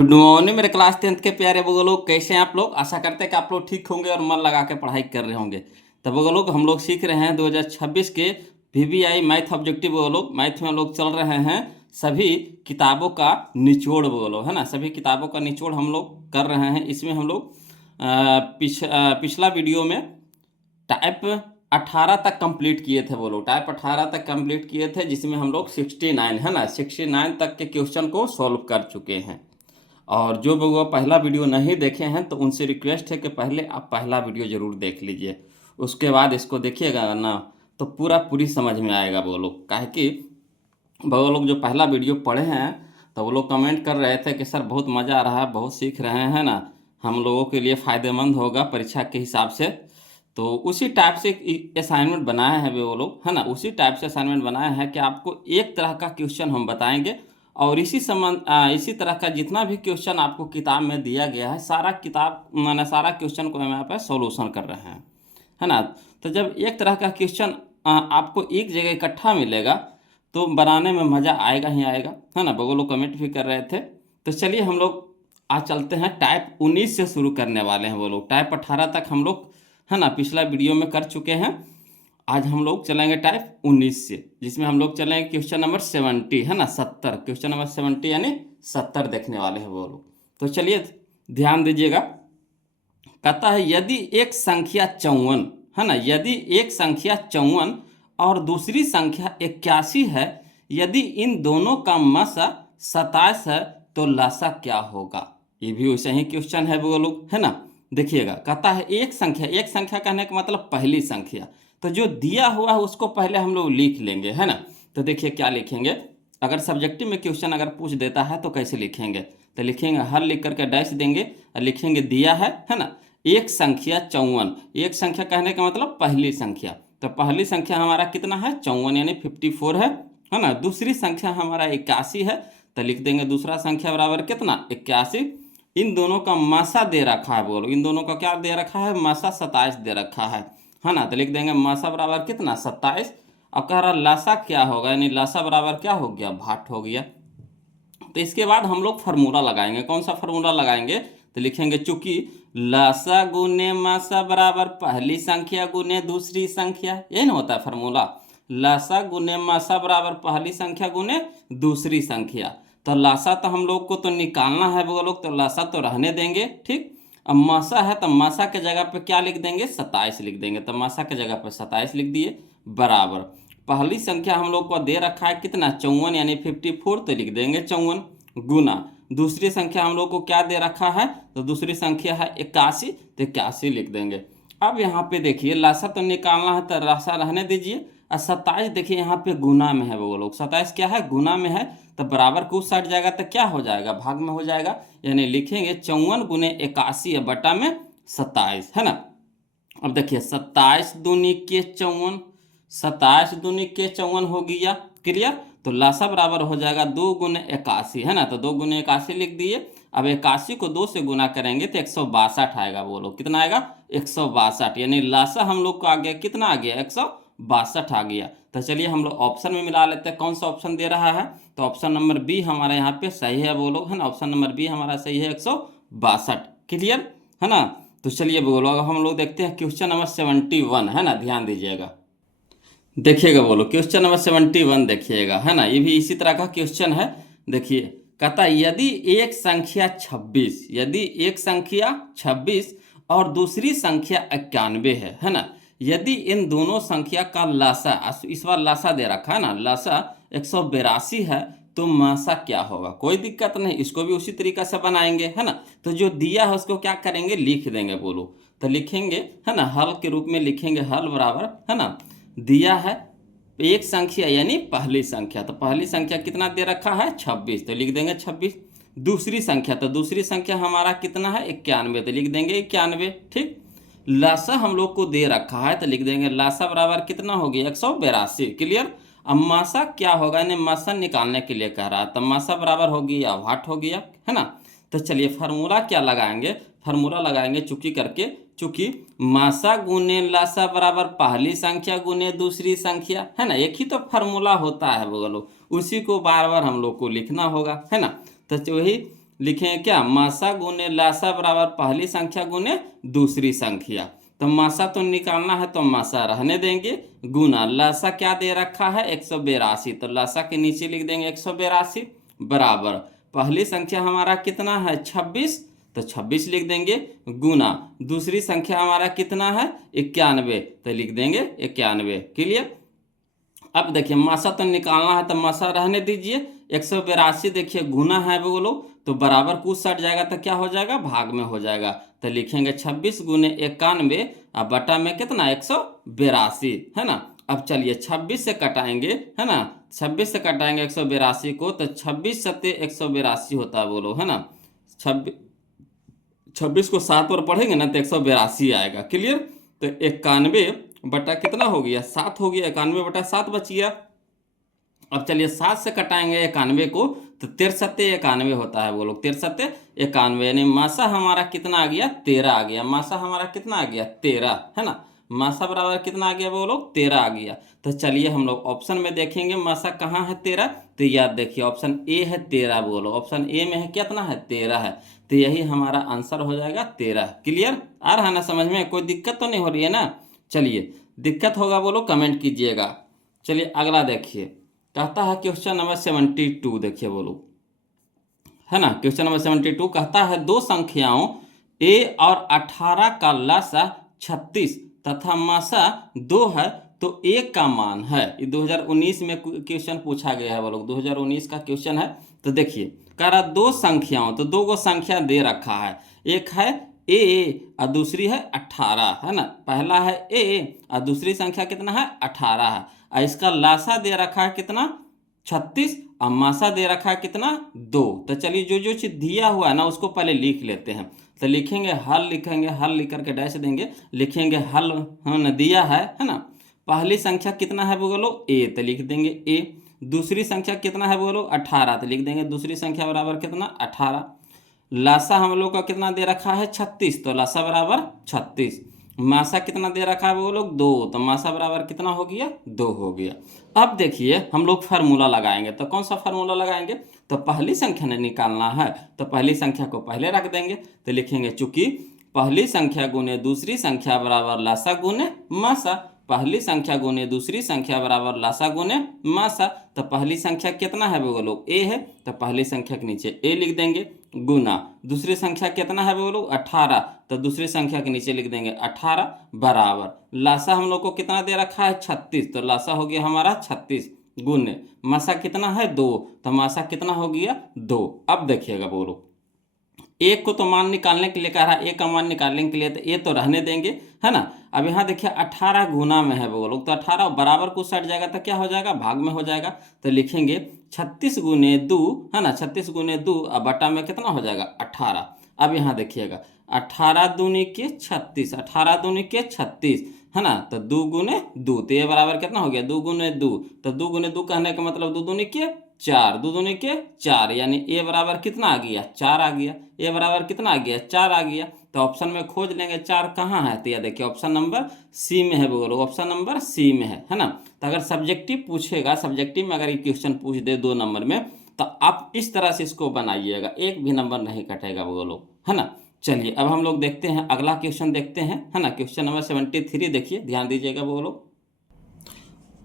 Good morning मेरे class 10th के प्यारे वो लोग, कैसे हैं आप लोग। आशा करते हैं कि आप लोग ठीक होंगे और मन लगा के पढ़ाई कर रहे होंगे। तो वो लोग हम लोग सीख रहे हैं 2026 के VBI मैथ ऑब्जेक्टिव। वो लोग मैथ में लोग चल रहे हैं सभी किताबों का निचोड़। वो लोग है ना, सभी किताबों का निचोड़ हम लोग कर रहे हैं। इसमें हम लोग पिछला वीडियो में टाइप 18 तक कंप्लीट किए थे। वो लोग टाइप 18 तक कंप्लीट किए थे, जिसमें हम लोग 69 है ना 69 तक के क्वेश्चन को सॉल्व कर चुके हैं। और जो लोग वो पहला वीडियो नहीं देखे हैं तो उनसे रिक्वेस्ट है कि पहले आप पहला वीडियो ज़रूर देख लीजिए, उसके बाद इसको देखिएगा ना तो पूरी समझ में आएगा। वो लोग काहे कि वो लोग जो पहला वीडियो पढ़े हैं तो वो लोग कमेंट कर रहे थे कि सर बहुत मज़ा आ रहा है, बहुत सीख रहे हैं ना, हम लोगों के लिए फ़ायदेमंद होगा परीक्षा के हिसाब से। तो उसी टाइप से असाइनमेंट बनाए हैं वो लोग है ना, उसी टाइप से असाइनमेंट बनाए हैं कि आपको एक तरह का क्वेश्चन हम बताएंगे और इसी तरह का जितना भी क्वेश्चन आपको किताब में दिया गया है, सारा किताब माने सारा क्वेश्चन को हम यहाँ पर सॉल्यूशन कर रहे हैं है ना। तो जब एक तरह का क्वेश्चन आपको एक जगह इकट्ठा मिलेगा तो बनाने में मज़ा आएगा ही आएगा है ना। वो लोग कमेंट भी कर रहे थे। तो चलिए हम लोग आज चलते हैं, टाइप 19 से शुरू करने वाले हैं। वो लोग टाइप 18 तक हम लोग है ना पिछला वीडियो में कर चुके हैं। आज हम लोग चलेंगे टाइप 19 से, जिसमें हम लोग चलेंगे क्वेश्चन नंबर 70 है ना 70, क्वेश्चन नंबर 70 यानी 70 देखने वाले हैं वो लोग। तो चलिए ध्यान दीजिएगा। कहता है यदि एक संख्या 54 है ना, यदि एक संख्या 54 और दूसरी संख्या 81 है, यदि इन दोनों का मसा 27 है तो लसा क्या होगा। ये भी वैसे ही क्वेश्चन है वो लोग है ना। देखिएगा कहता है एक संख्या कहने का मतलब पहली संख्या, तो जो दिया हुआ है उसको पहले हम लोग लिख लेंगे है ना। तो देखिए क्या लिखेंगे, अगर सब्जेक्टिव में क्वेश्चन अगर पूछ देता है तो कैसे लिखेंगे। तो लिखेंगे हल लिख करके डैश देंगे और लिखेंगे दिया है ना एक संख्या 54। एक संख्या कहने का मतलब पहली संख्या, तो पहली संख्या हमारा कितना है 54 यानी 54 है ना। दूसरी संख्या हमारा 81 है, तो लिख देंगे दूसरा संख्या बराबर कितना 81। इन दोनों का मासा दे रखा है, बोलो इन दोनों का क्या दे रखा है, मासा 27 दे रखा है ना। तो लिख देंगे मासा बराबर कितना 27। अब कह रहा लासा क्या होगा, यानी लासा बराबर क्या हो गया भाट हो गया। तो इसके बाद हम लोग फार्मूला लगाएंगे। कौन सा फार्मूला लगाएंगे, तो लिखेंगे चूंकि लासा गुने मासा बराबर पहली संख्या गुने दूसरी संख्या, यही ना होता है फार्मूला। लासा गुने मासा बराबर पहली संख्या गुने दूसरी संख्या। तो लासा तो हम लोग को तो निकालना है वो लोग, तो लासा तो रहने देंगे ठीक। अब मासा है तो मासा के जगह पे क्या लिख देंगे 27 लिख देंगे, तो मासा के जगह पे 27 लिख दिए बराबर पहली संख्या हम लोग को दे रखा है कितना 54 यानी 54, तो लिख देंगे 54 गुना दूसरी संख्या हम लोग को क्या दे रखा है, तो दूसरी संख्या है 81, तो 81 लिख देंगे। अब यहाँ पे देखिए लासा तो निकालना है तो लासा रहने दीजिए। और 27 देखिए यहाँ पे गुना में है वो लोग, 27 क्या है गुना में है, तो बराबर को उस साइड जाएगा तो क्या हो जाएगा भाग में हो जाएगा, यानी लिखेंगे 54 गुने 81 बटा में 27 है ना। अब देखिए 27 दूनी के 54, 27 दूनी के 54 हो गया क्लियर। तो लासा बराबर हो जाएगा 2 गुने 81 है ना, तो 2 गुने 81 लिख दिए। अब 81 को 2 से गुना करेंगे तो 162 आएगा। बोलो कितना आएगा 162, यानी लासा हम लोग को आ गया कितना आ गया 162 आ गया। तो चलिए हम लोग ऑप्शन में मिला लेते हैं कौन सा ऑप्शन दे रहा है, तो ऑप्शन नंबर बी हमारे यहाँ पे सही है वो लोग है ना, ऑप्शन नंबर बी हमारा सही है 162 क्लियर है ना। तो चलिए बोलो अब हम लोग देखते हैं क्वेश्चन नंबर 71 है ना, ध्यान दीजिएगा देखिएगा। बोलो क्वेश्चन नंबर 71 देखिएगा है ना, ये भी इसी तरह का क्वेश्चन है। देखिए कहता है यदि एक संख्या 26, यदि एक संख्या 26 और दूसरी संख्या 91 है ना, यदि इन दोनों संख्या का लासा, इस बार लासा दे रखा है ना, लासा 182 है तो मासा क्या होगा। कोई दिक्कत नहीं, इसको भी उसी तरीका से बनाएंगे है ना। तो जो दिया है उसको क्या करेंगे लिख देंगे। बोलो तो लिखेंगे है ना, हल के रूप में लिखेंगे हल बराबर है ना, दिया है एक संख्या यानी पहली संख्या, तो पहली संख्या कितना दे रखा है 26, तो लिख देंगे 26। दूसरी संख्या, तो दूसरी संख्या हमारा कितना है 91, तो लिख देंगे 91 ठीक। लासा हम लोग को दे रखा है तो लिख देंगे लासा बराबर कितना हो गया 182 क्लियर। अब मासा क्या होगा, यानी मासा निकालने के लिए कह रहा है, तो मासा बराबर हो गया वाट हो गया है ना। तो चलिए फार्मूला क्या लगाएंगे, फार्मूला लगाएंगे चुकी करके, चूंकि मासा गुने लासा बराबर पहली संख्या गुने दूसरी संख्या है ना, एक ही तो फार्मूला होता है वो लोग, उसी को बार बार हम लोग को लिखना होगा है ना। तो वही लिखेंगे क्या, मासा गुने लासा बराबर पहली संख्या गुने दूसरी संख्या। तो मासा तो निकालना है तो मासा रहने देंगे, गुना लासा क्या दे रखा है 182, तो लासा के नीचे लिख देंगे 182 बराबर पहली संख्या हमारा कितना है 26, तो 26 लिख देंगे, गुना दूसरी संख्या हमारा कितना है 91, तो लिख देंगे 91। क्लियर। अब देखिए मासा तो निकालना है तो मासा रहने दीजिए, 182 देखिए गुना है बोलो तो बराबर कुछ सट जाएगा तो क्या हो जाएगा, भाग में हो जाएगा। तो लिखेंगे 26 गुने 91 और बटा में कितना 182, है ना। अब चलिए 26 से कटाएंगे, है ना, 26 से कटाएंगे 182 को, तो 26 सत्ते 182 होता है बोलो, है ना। 26 को 7 पर पढ़ेंगे ना तो 182 आएगा। क्लियर। तो 91 बटा कितना हो गया 7 हो गया, 91 बटा 7 बच गया। अब चलिए 7 से कटाएंगे 91 को तो 63 91 होता है वो लोग, 63 91, यानी मासा हमारा कितना आ गया 13 आ गया, मासा हमारा कितना आ गया 13, है ना। मासा बराबर कितना आ गया वो लोग 13 आ गया। तो चलिए हम लोग ऑप्शन में देखेंगे मासा कहाँ है 13, तो याद देखिए ऑप्शन ए है 13 बोलो, ऑप्शन ए में है कितना है 13 है, तो यही हमारा आंसर हो जाएगा 13। क्लियर। आ रहा है ना समझ में, कोई दिक्कत तो नहीं हो रही है ना। चलिए दिक्कत होगा बोलो कमेंट कीजिएगा। चलिए अगला देखिए, कहता है क्वेश्चन नंबर 72, देखिए बोलो, है ना। क्वेश्चन नंबर 72 कहता है दो संख्याओं a और 18 का लसा 36 तथा मासा 2 है तो a का मान है। ये 2019 में क्वेश्चन पूछा गया है वो लोग, 2019 का क्वेश्चन है। तो देखिए कह रहा दो संख्याओं, तो दो को संख्या दे रखा है, एक है a और दूसरी है 18, है ना। पहला है a और दूसरी संख्या कितना है 18 है, और इसका लासा दे रखा है कितना 36 और मासा दे रखा है कितना 2। तो चलिए जो जो चीज दिया हुआ है ना उसको पहले लिख लेते हैं। तो लिखेंगे हल, लिखेंगे हल लिख करके डैश देंगे, लिखेंगे हल, हाँ दिया है ना। पहली संख्या कितना है बोलो a, तो लिख देंगे a। दूसरी संख्या कितना है बोलो 18, तो लिख देंगे दूसरी संख्या बराबर कितना 18। लासा हम लोग का कितना दे रखा है 36, तो लासा बराबर 36। मासा कितना दे रखा है वो लोग 2, तो मासा बराबर कितना हो गया 2 हो गया। अब देखिए हम लोग फार्मूला लगाएंगे, तो कौन सा फार्मूला लगाएंगे, तो पहली संख्या ने निकालना है तो पहली संख्या को पहले रख देंगे, तो लिखेंगे चूंकि पहली संख्या गुने दूसरी संख्या बराबर लासा गुने मासा, पहली संख्या गुने दूसरी संख्या बराबर लासा गुने मासा। तो पहली संख्या कितना है वो लोग a है, तो पहली संख्या के नीचे a लिख देंगे, गुना दूसरी संख्या कितना है वो लोग 18, तो दूसरी संख्या के नीचे लिख देंगे 18 बराबर लासा हम लोग को कितना दे रखा है 36, तो लासा हो गया हमारा 36 गुने मासा कितना है 2, तो मासा कितना हो गया 2। अब देखिएगा बोलो एक को तो मान निकालने के लिए कह रहा है, एक का मान निकालने के लिए तो ये तो रहने देंगे, है ना। अब यहाँ देखिए 18 गुना में है वो लोग, तो 18 बराबर कुछ सट जाएगा तो क्या हो जाएगा भाग में हो जाएगा। तो लिखेंगे 36 गुने 2, है ना, 36 गुने 2 और बटा में कितना हो जाएगा 18। अब यहाँ देखिएगा 18 दूनी के 36, 18 दूनी के 36, है ना, तो 2 गुने 2, तो ये बराबर कितना हो गया 2 गुने 2, तो 2 गुने 2 कहने का मतलब 2 दूनी के 4, 2 दूनी के 4, यानी ए बराबर कितना आ गया 4 आ गया, ए बराबर कितना आ गया 4 आ गया। तो ऑप्शन में खोज लेंगे 4 कहाँ है, तो यह देखिए ऑप्शन नंबर सी में है बोलो, ऑप्शन नंबर सी में है ना। तो अगर सब्जेक्टिव पूछेगा, सब्जेक्टिव में अगर ये क्वेश्चन पूछ दे 2 नंबर में, तो आप इस तरह से इसको बनाइएगा, एक भी नंबर नहीं कटेगा बोलो, है ना। चलिए अब हम लोग देखते हैं अगला क्वेश्चन देखते हैं, है ना। क्वेश्चन नंबर 73 देखिए, ध्यान दीजिएगा बोलो।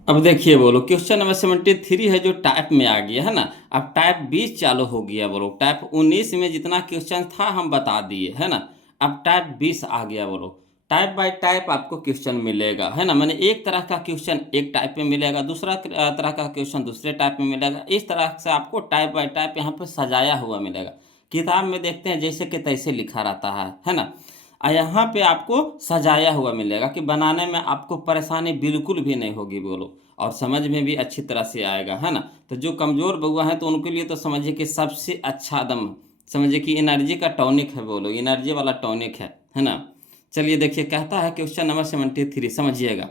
अब देखिए बोलो क्वेश्चन नंबर 73 है जो टाइप में आ गया, है ना। अब टाइप 20 चालू हो गया बोलो, टाइप 19 में जितना क्वेश्चन था हम बता दिए, है ना। अब टाइप 20 आ गया बोलो, टाइप बाय टाइप आपको क्वेश्चन मिलेगा, है ना। मैंने एक तरह का क्वेश्चन एक टाइप में मिलेगा, दूसरा तरह का क्वेश्चन दूसरे टाइप में मिलेगा, इस तरह से आपको टाइप बाय टाइप यहाँ पे सजाया हुआ मिलेगा। किताब में देखते हैं जैसे कि तैसे लिखा रहता है ना। यहाँ पे आपको सजाया हुआ मिलेगा कि बनाने में आपको परेशानी बिल्कुल भी नहीं होगी बोलो, और समझ में भी अच्छी तरह से आएगा, है ना। तो जो कमज़ोर बउआ हैं तो उनके लिए तो समझिए कि सबसे अच्छा दम, समझिए कि एनर्जी का टॉनिक है बोलो, एनर्जी वाला टॉनिक है ना। चलिए देखिए कहता है क्वेश्चन नंबर 73, समझिएगा।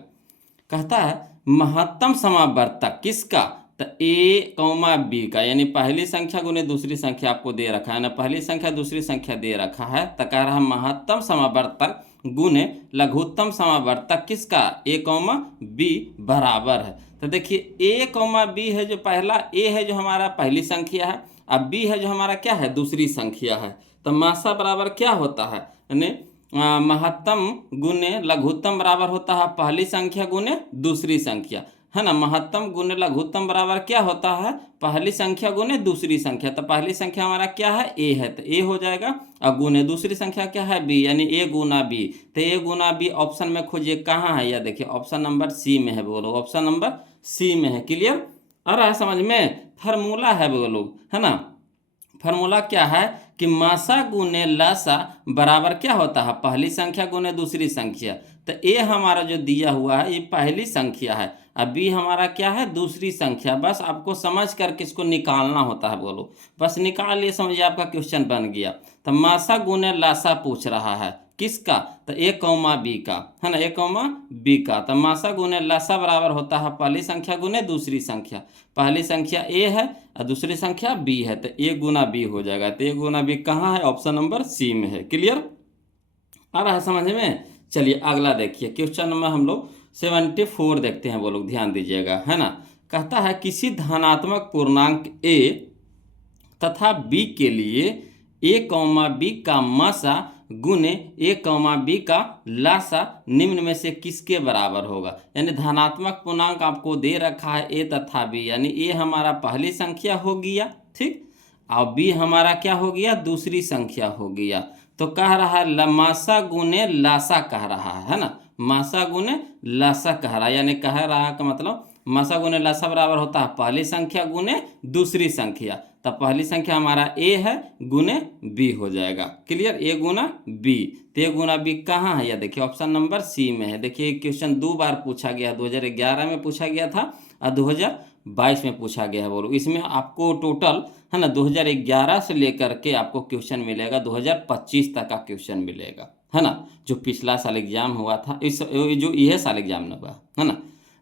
कहता है महत्तम समावर्तक किसका, तो ए कौमा बी का, यानी पहली संख्या गुने दूसरी संख्या आपको दे रखा है ना, पहली संख्या दूसरी संख्या दे रखा है, तो कह रहा है महत्तम समावर्तक गुने लघुत्तम समावर्तक किसका, ए कौमा बी बराबर है। तो देखिए ए कौमा बी है जो पहला, ए है जो हमारा पहली संख्या है, अब बी है जो हमारा क्या है, दूसरी संख्या है। तो मासा बराबर क्या होता है, यानी महत्तम गुने लघुत्तम बराबर होता है पहली संख्या गुने दूसरी संख्या, है ना। महत्तम गुने लघुत्तम बराबर क्या होता है, पहली संख्या गुने दूसरी संख्या। तो पहली संख्या हमारा क्या है, ए है, तो ए हो जाएगा। और गुने दूसरी संख्या क्या है, बी, यानी ए गुना बी। तो ए गुना बी ऑप्शन में खोजिए कहाँ है, या देखिए ऑप्शन नंबर सी में है बोलो, ऑप्शन नंबर सी में है। क्लियर आ रहा है समझ में, फार्मूला है बोलो, है ना। फार्मूला क्या है कि मासा गुने लासा बराबर क्या होता है, पहली संख्या गुने दूसरी संख्या। तो ए हमारा जो दिया हुआ है ये पहली संख्या है, अब बी हमारा क्या है, दूसरी संख्या। बस आपको समझ करके इसको निकालना होता है बोलो, बस निकाल लिए, समझिए आपका क्वेश्चन बन गया। तो मासा गुने लासा पूछ रहा है किसका, तो ए कौमा बी का, है ना, ए कौमा बी का। तो मासा गुने लासा बराबर होता है पहली संख्या गुने दूसरी संख्या। पहली संख्या ए है और दूसरी संख्या बी है, तो ए गुना बी हो जाएगा। तो ए गुना बी कहाँ है, ऑप्शन नंबर सी में है। क्लियर आ रहा है समझ में। चलिए अगला देखिए, क्वेश्चन नंबर हम लोग 74 देखते हैं, वो लोग ध्यान दीजिएगा, है ना। कहता है किसी धनात्मक पूर्णांक ए तथा बी के लिए ए कौमा बी का मासा गुने ए कौमा बी का लासा निम्न में से किसके बराबर होगा। यानी धनात्मक पूर्णांक आपको दे रखा है ए तथा बी, यानी ए हमारा पहली संख्या हो गया, ठीक, और बी हमारा क्या हो गया, दूसरी संख्या हो गया। तो कह रहा है मासा गुने लासा कह रहा है ना, मासा गुने लासा कह रहा है, यानी कह रहा का मतलब मासा गुने लासा बराबर होता है पहली संख्या गुने दूसरी संख्या। तब पहली संख्या हमारा ए है, गुने बी हो जाएगा। क्लियर, ए गुना बी। तो ए गुना बी कहाँ है, या देखिए ऑप्शन नंबर सी में है। देखिए क्वेश्चन 2 बार पूछा गया, 2011 में पूछा गया था और 2022 में पूछा गया है बोलो। इसमें आपको टोटल, है ना, 2011 से लेकर के आपको क्वेश्चन मिलेगा 2025 तक का क्वेश्चन मिलेगा, है ना। जो पिछला साल एग्जाम हुआ था, इस जो यह साल एग्जाम न हुआ, है ना,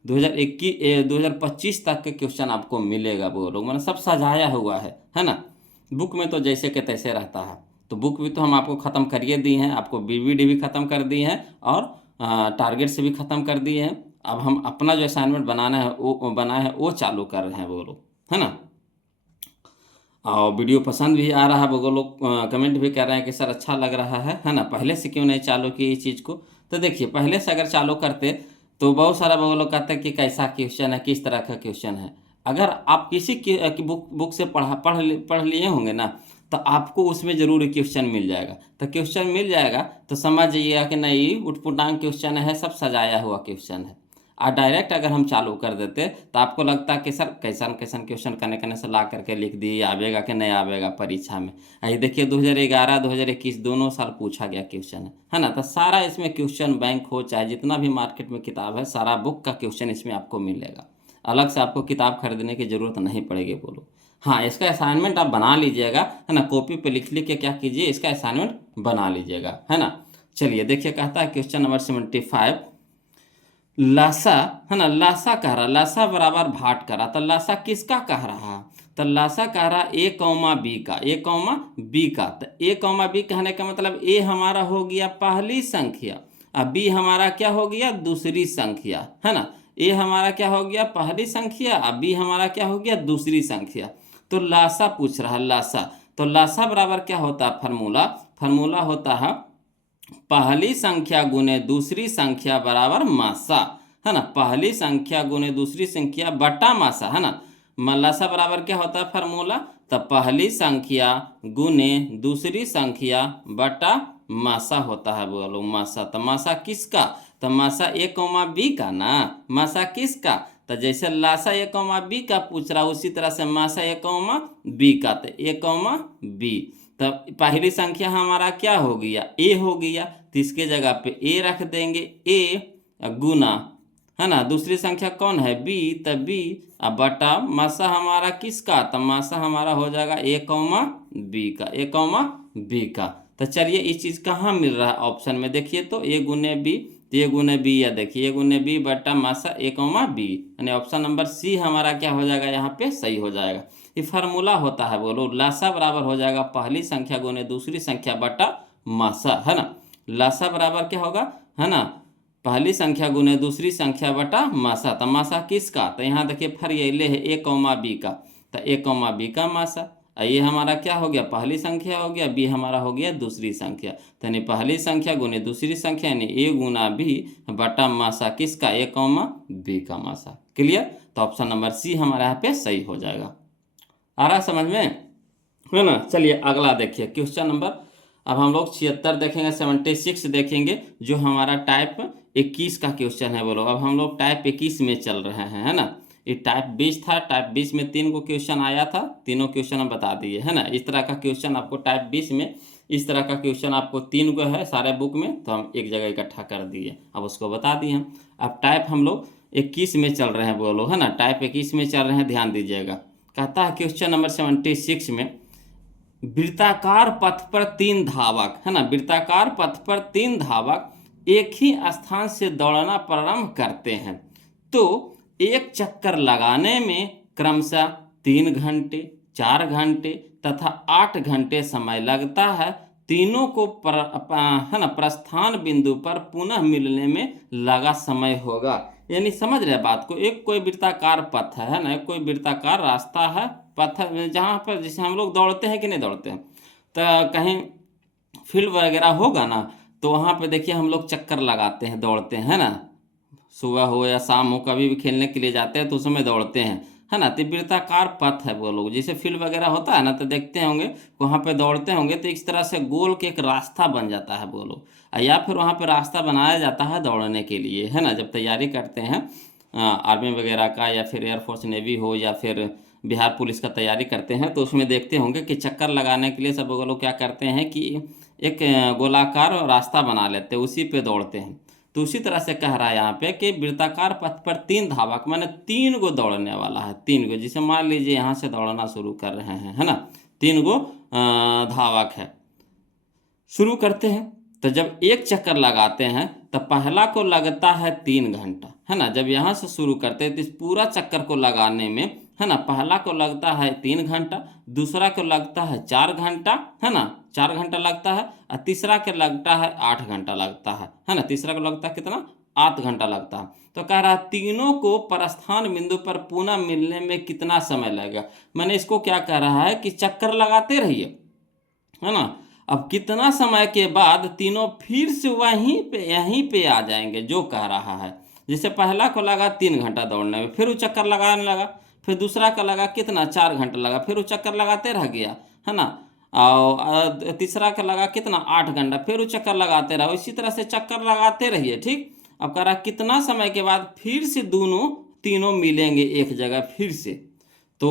2025 तक के क्वेश्चन आपको मिलेगा वो लोग, मतलब सब सजाया हुआ है ना। बुक में तो जैसे के तैसे रहता है, तो बुक भी तो हम आपको ख़त्म करिए दिए हैं, आपको बीवीडी भी ख़त्म कर दिए हैं और टारगेट से भी ख़त्म कर दिए हैं। अब हम अपना जो असाइनमेंट बनाना है वो बनाए हैं, वो चालू कर रहे हैं वो लोग, है ना। और वीडियो पसंद भी आ रहा है, वो लोग कमेंट भी कर रहे हैं कि सर अच्छा लग रहा है ना, पहले से क्यों नहीं चालू किए इस चीज़ को। तो देखिए पहले से अगर चालू करते तो बहुत सारा वो लोग कहते हैं कि कैसा क्वेश्चन है, किस तरह का क्वेश्चन है। अगर आप किसी की बुक से पढ़ लिए होंगे ना, तो आपको उसमें जरूर क्वेश्चन मिल जाएगा। तो क्वेश्चन मिल जाएगा तो समझ जाइएगा कि नहीं उटपुटांग क्वेश्चन है, सब सजाया हुआ क्वेश्चन है। और डायरेक्ट अगर हम चालू कर देते तो आपको लगता कि सर कैसन कैसन क्वेश्चन कने से ला करके लिख दिए, आवेगा कि नहीं आवेगा परीक्षा में। ये देखिए 2011 2021 दोनों साल पूछा गया क्वेश्चन है ना। तो सारा इसमें क्वेश्चन बैंक हो चाहे जितना भी मार्केट में किताब है, सारा बुक का क्वेश्चन इसमें आपको मिलेगा। अलग से आपको किताब खरीदने की ज़रूरत नहीं पड़ेगी बोलो। हाँ, इसका असाइनमेंट आप बना लीजिएगा, है ना, कॉपी पे लिख के क्या कीजिए, इसका असाइनमेंट बना लीजिएगा, है ना। चलिए देखिए कहता है क्वेश्चन नंबर 75, लासा, है ना, लासा कह रहा, लासा बराबर भाट करा, तो लासा किसका कह रहा है, तो लासा कह रहा ए कौमा बी का, ए कौमा बी का। तो ए कौमा बी कहने का मतलब ए हमारा हो गया पहली संख्या और बी हमारा क्या हो गया, दूसरी संख्या, है ना। ए हमारा क्या हो गया, पहली संख्या और बी हमारा क्या हो गया, दूसरी संख्या। तो लासा पूछ रहा है, लासा। तो लासा बराबर क्या होता है, फार्मूला होता है पहली संख्या गुने दूसरी संख्या बराबर मासा, है ना। पहली संख्या गुने दूसरी संख्या बटा मासा, है ना। लासा बराबर क्या होता है फार्मूला, तो पहली संख्या गुने दूसरी संख्या बटा मासा होता है बोलो, मासा। तो मासा किसका, तो मासा ए कौमा बी का ना, मासा किसका, तो जैसे लासा ए कौमा बी का पूछ रहा उसी तरह से मासा ए कौमा बी का। तो ए कौमा बी, तब पहली संख्या हमारा क्या हो गया, ए हो गया, तो इसके जगह पे ए रख देंगे, ए गुना, है ना, दूसरी संख्या कौन है, बी, तब बी अब बटा मासा हमारा किसका, तब मासा हमारा हो जाएगा ए कौमा बी का, ए कौमा बी का। तो चलिए इस चीज़ कहाँ मिल रहा है, ऑप्शन में देखिए तो ए गुने बी, तो ए गुने बी, या देखिए ए गुने बी बटा मासा ए कौमा बी, यानी ऑप्शन नंबर सी हमारा क्या हो जाएगा, यहाँ पे सही हो जाएगा। ये फार्मूला होता है बोलो, लासा बराबर हो जाएगा पहली संख्या गुने दूसरी संख्या बटा मासा, है ना। लासा बराबर क्या होगा, है ना, पहली संख्या गुने दूसरी संख्या बटा मासा। तो मासा किसका, तो यहाँ देखिए फरियले है ए कौमा बी का, तो ए कौमा बी का मासा। ये हमारा क्या हो गया, पहली संख्या हो गया, बी हमारा हो गया दूसरी संख्या। तो यानी पहली संख्या गुने दूसरी संख्या यानी ए गुना बी बटा मासा किसका, ए कॉमा बी का मासा। क्लियर। तो ऑप्शन नंबर सी हमारे यहाँ पे सही हो जाएगा। आ रहा समझ में, है ना। चलिए अगला देखिए क्वेश्चन नंबर, अब हम लोग 76 देखेंगे, 76 देखेंगे जो हमारा टाइप 21 का क्वेश्चन है। बोलो अब हम लोग टाइप 21 में चल रहे हैं, है ना। ये टाइप 20 था, टाइप 20 में 3 को क्वेश्चन आया था, तीनों क्वेश्चन हम बता दिए, है ना। इस तरह का क्वेश्चन आपको टाइप 20 में, इस तरह का क्वेश्चन आपको 3 को है सारे बुक में, तो हम एक जगह इकट्ठा कर दिए, अब उसको बता दिए हम। अब टाइप हम लोग 21 में चल रहे हैं, बोलो, है ना। टाइप 21 में चल रहे हैं, ध्यान दीजिएगा। कहता है क्वेश्चन नंबर 76 में, वृत्ताकार पथ पर 3 धावक, है ना, वृत्ताकार पथ पर 3 धावक एक ही स्थान से दौड़ना प्रारंभ करते हैं, तो एक चक्कर लगाने में क्रमशः 3 घंटे, 4 घंटे तथा 8 घंटे समय लगता है। तीनों को है ना प्रस्थान बिंदु पर पुनः मिलने में लगा समय होगा। यानी समझ रहे बात को, एक कोई वृत्ताकार पथ है ना, एक कोई वृत्ताकार रास्ता है, पथ जहाँ पर जैसे हम लोग दौड़ते हैं कि नहीं दौड़ते हैं, तो कहीं फील्ड वगैरह होगा ना, तो वहाँ पे देखिए हम लोग चक्कर लगाते हैं, दौड़ते हैं, है ना। सुबह हो या शाम हो, कभी भी खेलने के लिए जाते हैं तो उसमें दौड़ते हैं, है ना। तो वृत्ताकार पथ है वो लोग, जैसे फील्ड वगैरह होता है ना, तो देखते होंगे वहाँ पे दौड़ते होंगे, तो इस तरह से गोल के एक रास्ता बन जाता है वो लोग, या फिर वहाँ पे रास्ता बनाया जाता है दौड़ने के लिए, है ना। जब तैयारी करते हैं आर्मी वगैरह का, या फिर एयरफोर्स नेवी हो, या फिर बिहार पुलिस का तैयारी करते हैं, तो उसमें देखते होंगे कि चक्कर लगाने के लिए सब वो लोग क्या करते हैं कि एक गोलाकार रास्ता बना लेते हैं, उसी पे दौड़ते हैं। तो उसी तरह से कह रहा है यहाँ पे कि वृत्ताकार पथ पर 3 धावक, माने 3 गो दौड़ने वाला है, 3 गो, जैसे मान लीजिए यहाँ से दौड़ना शुरू कर रहे हैं, है ना, 3 गो धावक है, शुरू करते हैं। तो जब एक चक्कर लगाते हैं तो पहला को लगता है 3 घंटा, है ना। जब यहाँ से शुरू करते हैं तो इस पूरा चक्कर को लगाने में, है ना, पहला को लगता है 3 घंटा, दूसरा को लगता है 4 घंटा, है ना, 4 घंटा लगता है, और तीसरा के लगता है 8 घंटा लगता है ना। तीसरा को लगता है कितना, 8 घंटा लगता है। तो कह रहा है तीनों को प्रस्थान बिंदु पर पुनः मिलने में कितना समय लगेगा। मैंने इसको क्या कह रहा है कि चक्कर लगाते रहिए, है ना। अब कितना समय के बाद तीनों फिर से यहीं पे आ जाएंगे, जो कह रहा है। जैसे पहला को लगा 3 घंटा दौड़ने में, फिर वो चक्कर लगाने लगा, फिर दूसरा का लगा कितना, 4 घंटा लगा, फिर वो चक्कर लगाते रह गया, है ना। और तीसरा का लगा कितना, 8 घंटा, फिर वो चक्कर लगाते रहो। इसी तरह से चक्कर लगाते रहिए, ठीक। अब कह रहा कितना समय के बाद फिर से तीनों मिलेंगे एक जगह फिर से। तो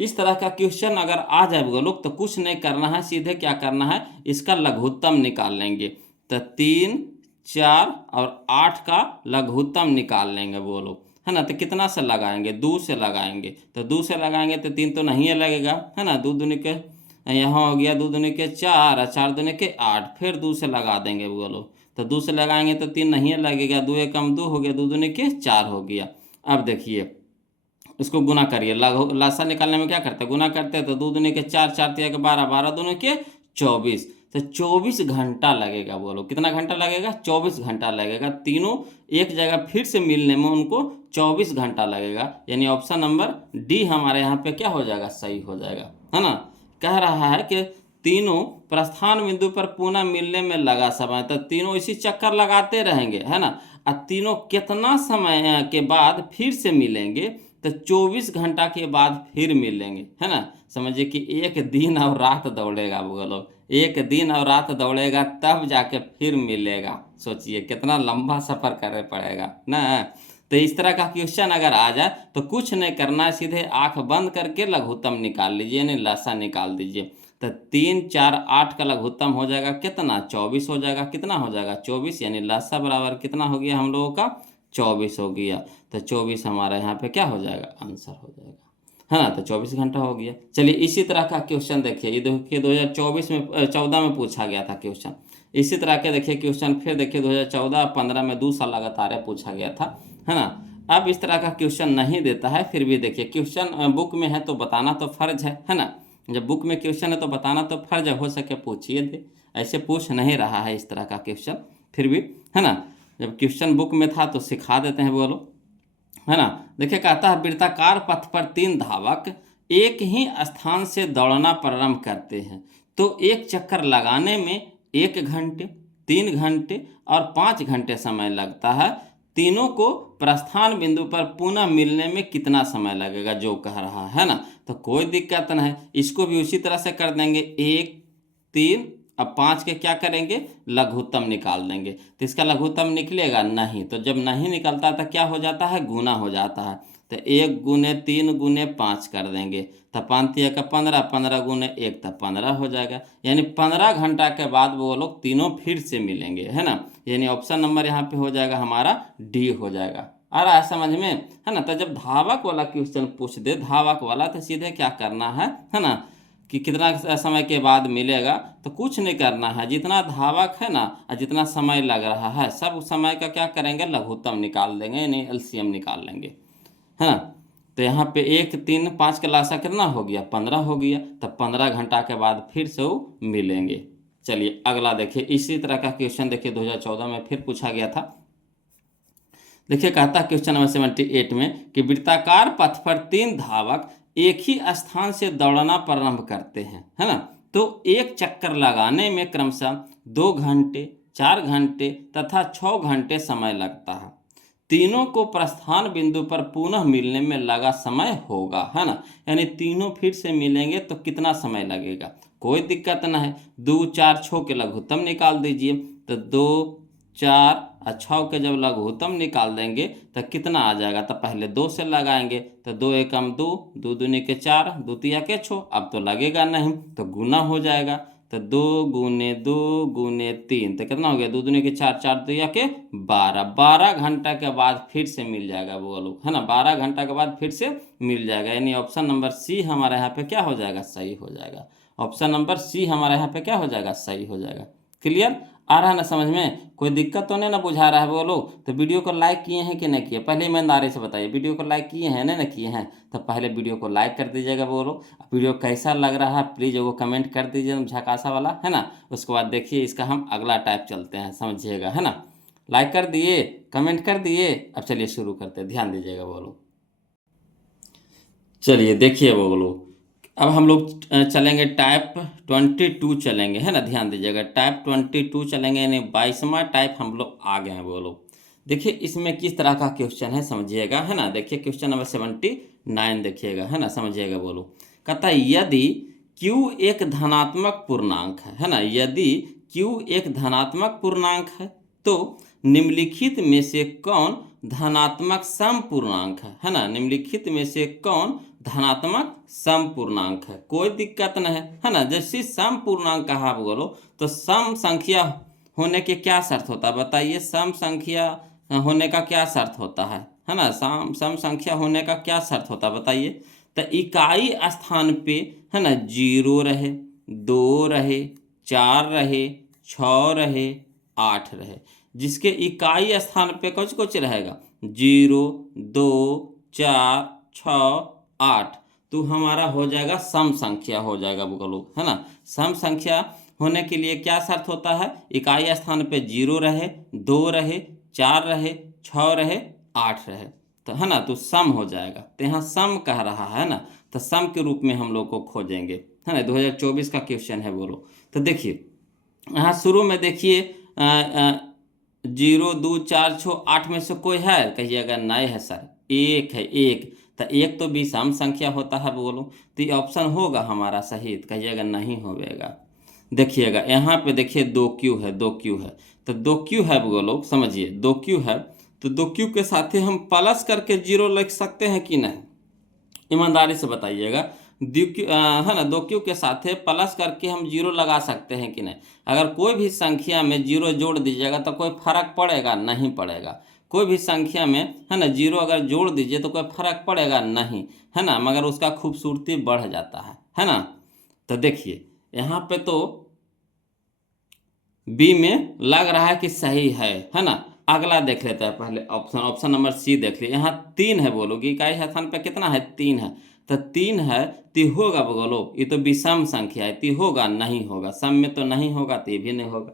इस तरह का क्वेश्चन अगर आ जाए वो लोग, तो कुछ नहीं करना है, सीधे क्या करना है, इसका लघुत्तम निकाल लेंगे। तो 3, 4 और 8 का लघुत्तम निकाल लेंगे वो लोग, है ना। तो कितना से लगाएंगे, 2 से लगाएंगे। तो 2 से लगाएंगे तो 3 तो नहीं लगेगा, है ना। 2 दूनी के यहाँ हो गया, 2 दूनी के 4 और 4 दूनी के 8, फिर 2 से लगा देंगे वो लोग। तो 2 से लगाएंगे तो 3 नहीं लगेगा, 2 एकम 2 हो गया, 2 दूनी के 4 हो गया। अब देखिए इसको गुना करिए, लासा निकालने में क्या करते हैं, गुना करते हैं। तो 2 दूनी के 4, 4 तिया के 12, 12 दूनी के 24, तो 24 घंटा लगेगा। बोलो कितना घंटा लगेगा, 24 घंटा लगेगा। तीनों एक जगह फिर से मिलने में उनको 24 घंटा लगेगा। यानी ऑप्शन नंबर डी हमारे यहाँ पे क्या हो जाएगा, सही हो जाएगा, है ना। कह रहा है कि तीनों प्रस्थान बिंदु पर पुनः मिलने में लगा समय, तो तीनों इसी चक्कर लगाते रहेंगे, है ना। और तीनों कितना समय के बाद फिर से मिलेंगे, तो 24 घंटा के बाद फिर मिलेंगे, है ना। समझिए कि एक दिन और रात दौड़ेगा वो लोग, एक दिन और रात दौड़ेगा, तब जाके फिर मिलेगा। सोचिए कितना लंबा सफ़र करना पड़ेगा ना। तो इस तरह का क्वेश्चन अगर आ जाए तो कुछ नहीं करना है, सीधे आंख बंद करके लघुत्तम निकाल लीजिए, यानी लसा निकाल दीजिए। तो 3, 4, 8 का लघुत्तम हो जाएगा कितना, 24 हो जाएगा। कितना हो जाएगा, 24, यानी लसा बराबर कितना हो गया हम लोगों का, 24 हो गया। तो 24 हमारा यहाँ पे क्या हो जाएगा, आंसर हो जाएगा, है ना। तो 24 घंटा हो गया। चलिए इसी तरह का क्वेश्चन देखिए, ये देखिए 2024 में 14 में पूछा गया था क्वेश्चन। इसी तरह के देखिए क्वेश्चन फिर देखिए 2014-15 में 2 साल लगातार पूछा गया था, है ना। अब इस तरह का क्वेश्चन नहीं देता है, फिर भी देखिए क्वेश्चन बुक में है तो बताना तो फर्ज है ना। जब बुक में क्वेश्चन है तो बताना तो फर्ज है, हो सके पूछिए दे। ऐसे पूछ नहीं रहा है इस तरह का क्वेश्चन, फिर भी, है ना। जब क्वेश्चन बुक में था तो सिखा देते हैं वो लोग, है ना। देखिए कहता है वृत्ताकार पथ पर 3 धावक एक ही स्थान से दौड़ना प्रारंभ करते हैं तो एक चक्कर लगाने में 1 घंटे, 3 घंटे और 5 घंटे समय लगता है। तीनों को प्रस्थान बिंदु पर पुनः मिलने में कितना समय लगेगा, जो कह रहा है ना। तो कोई दिक्कत नहीं है, इसको भी उसी तरह से कर देंगे। 1, 3 अब 5 के क्या करेंगे, लघुत्तम निकाल देंगे। तो इसका लघुत्तम निकलेगा नहीं, तो जब नहीं निकलता तो क्या हो जाता है, गुना हो जाता है। तो 1 गुने 3 गुने 5 कर देंगे, तो 5 तिया का 15, 15 गुने 1 तो 15 हो जाएगा। यानी 15 घंटा के बाद वो लोग तीनों फिर से मिलेंगे, है ना। यानी ऑप्शन नंबर यहाँ पे हो जाएगा हमारा डी हो जाएगा। आ रहा है समझ में, है ना। तो जब धावक वाला क्वेश्चन पूछ दे, धावक वाला, तो सीधे क्या करना है ना, कि कितना समय के बाद मिलेगा, तो कुछ नहीं करना है। जितना धावक है ना और जितना समय लग रहा है, सब समय का क्या करेंगे, लघुत्तम निकाल देंगे, यानी एलसीएम निकाल लेंगे, है ना। तो यहाँ पे 1, 3, 5 का लासा कितना हो गया, 15 हो गया। तब 15 घंटा के बाद फिर से वो मिलेंगे। चलिए अगला देखिए, इसी तरह का क्वेश्चन देखिए 2014 में फिर पूछा गया था। देखिए कहता क्वेश्चन नंबर 78 में कि वृत्ताकार पथ पर 3 धावक एक ही स्थान से दौड़ना प्रारंभ करते हैं, है ना। तो एक चक्कर लगाने में क्रमशः 2 घंटे, 4 घंटे तथा 6 घंटे समय लगता है। तीनों को प्रस्थान बिंदु पर पुनः मिलने में लगा समय होगा, है ना। यानी तीनों फिर से मिलेंगे तो कितना समय लगेगा, कोई दिक्कत ना है। 2, 4, 6 के लघुत्तम निकाल दीजिए। तो 2, 4 और 6 के जब लघुत्तम निकाल देंगे तो कितना आ जाएगा, तो पहले 2 से लगाएंगे। तो 2 एकम 2, 2 दूनी के 4, 2 तिया के 6। अब तो लगेगा नहीं, तो गुना हो जाएगा। तो 2 गुने 2 गुने 3 तो कितना हो गया, 2 दूनी के 4, 4 तिया के 12। 12 घंटा के बाद फिर से मिल जाएगा वो लोग, है ना। 12 घंटा के बाद फिर से मिल जाएगा। यानी ऑप्शन नंबर सी हमारा यहाँ पे क्या हो जाएगा, सही हो जाएगा। ऑप्शन नंबर सी हमारा यहाँ पे क्या हो जाएगा, सही हो जाएगा। क्लियर, आ रहा है ना समझ में, कोई दिक्कत तो नहीं ना बुझा रहा है बोलो। तो वीडियो को लाइक किए हैं कि नहीं किए, पहले ईमानदारी से बताइए। वीडियो को लाइक किए हैं, नहीं ना किए हैं, तो पहले वीडियो को लाइक कर दीजिएगा बोलो। वीडियो कैसा लग रहा है प्लीज़ वो कमेंट कर दीजिए, झकासा वाला, है ना। उसके बाद देखिए इसका हम अगला टाइप चलते हैं, समझिएगा, है ना। लाइक कर दिए, कमेंट कर दिए, अब चलिए शुरू करते हैं, ध्यान दीजिएगा बोलो। चलिए देखिए बोलो, अब हम लोग चलेंगे टाइप 22 चलेंगे, है ना। ध्यान दीजिएगा, टाइप 22 चलेंगे, यानी 22वां टाइप हम लोग आ गए हैं बोलो। देखिए इसमें किस तरह का क्वेश्चन है समझिएगा, है ना। देखिए क्वेश्चन नंबर 79 देखिएगा, है ना, समझिएगा बोलो। कहता है यदि Q एक धनात्मक पूर्णांक है ना, यदि Q एक धनात्मक पूर्णांक है तो निम्नलिखित में से कौन धनात्मक सम पूर्णांक है ना। निम्नलिखित में से कौन धनात्मक सम पूर्णांक है, कोई दिक्कत नहीं है ना। जैसे सम पूर्णांक कहा बोलो, तो सम संख्या होने के क्या शर्त होता है बताइए। सम संख्या होने का क्या शर्त होता है ना। सम संख्या होने का क्या शर्त होता है बताइए। तो इकाई स्थान पे, है ना, 0 रहे, 2 रहे, 4 रहे, 6 रहे, 8 रहे। जिसके इकाई स्थान पे कुछ कुछ रहेगा, 0, 2, 4, 6, 8, तो हमारा हो जाएगा सम संख्या हो जाएगा बोलो, है ना। सम संख्या होने के लिए क्या शर्त होता है, इकाई स्थान पे 0 रहे, 2 रहे, 4 रहे, 6 रहे, 8 रहे, तो है ना, तो सम हो जाएगा। तो यहाँ सम कह रहा है ना, तो सम के रूप में हम लोग को खोजेंगे, है ना। 2024 का क्वेश्चन है बोलो। तो देखिए यहाँ शुरू में देखिए 0, 2, 4, 6, 8 में से कोई है, कहिएगा नहीं है सर, एक है, एक। तो एक तो विषम संख्या होता है बोलो, तो ये ऑप्शन होगा हमारा सही, तो कहिएगा नहीं होगा। देखिएगा यहाँ पे देखिए 2Q है, 2Q है, तो 2Q है बोलो, समझिए 2Q है, तो 2Q के साथ ही हम प्लस करके 0 लिख सकते हैं कि नहीं, ईमानदारी से बताइएगा। है ना, 2Q के साथ प्लस करके हम 0 लगा सकते हैं कि नहीं। अगर कोई भी संख्या में 0 जोड़ दीजिएगा तो कोई फर्क पड़ेगा, नहीं पड़ेगा। कोई भी संख्या में, है ना, 0 अगर जोड़ दीजिए तो कोई फर्क पड़ेगा नहीं, है ना, मगर उसका खूबसूरती बढ़ जाता है ना। तो देखिए यहाँ पे तो बी में लग रहा है कि सही है ना। अगला देख लेते हैं पहले ऑप्शन नंबर सी देख लिया। यहाँ 3 है बोलोगी, इकाई स्थान पे कितना है, 3 है, तो 3 है, तो होगा बोलो, ये तो विषम संख्या है, तो होगा नहीं होगा, सम में तो नहीं होगा, तो ये भी नहीं होगा।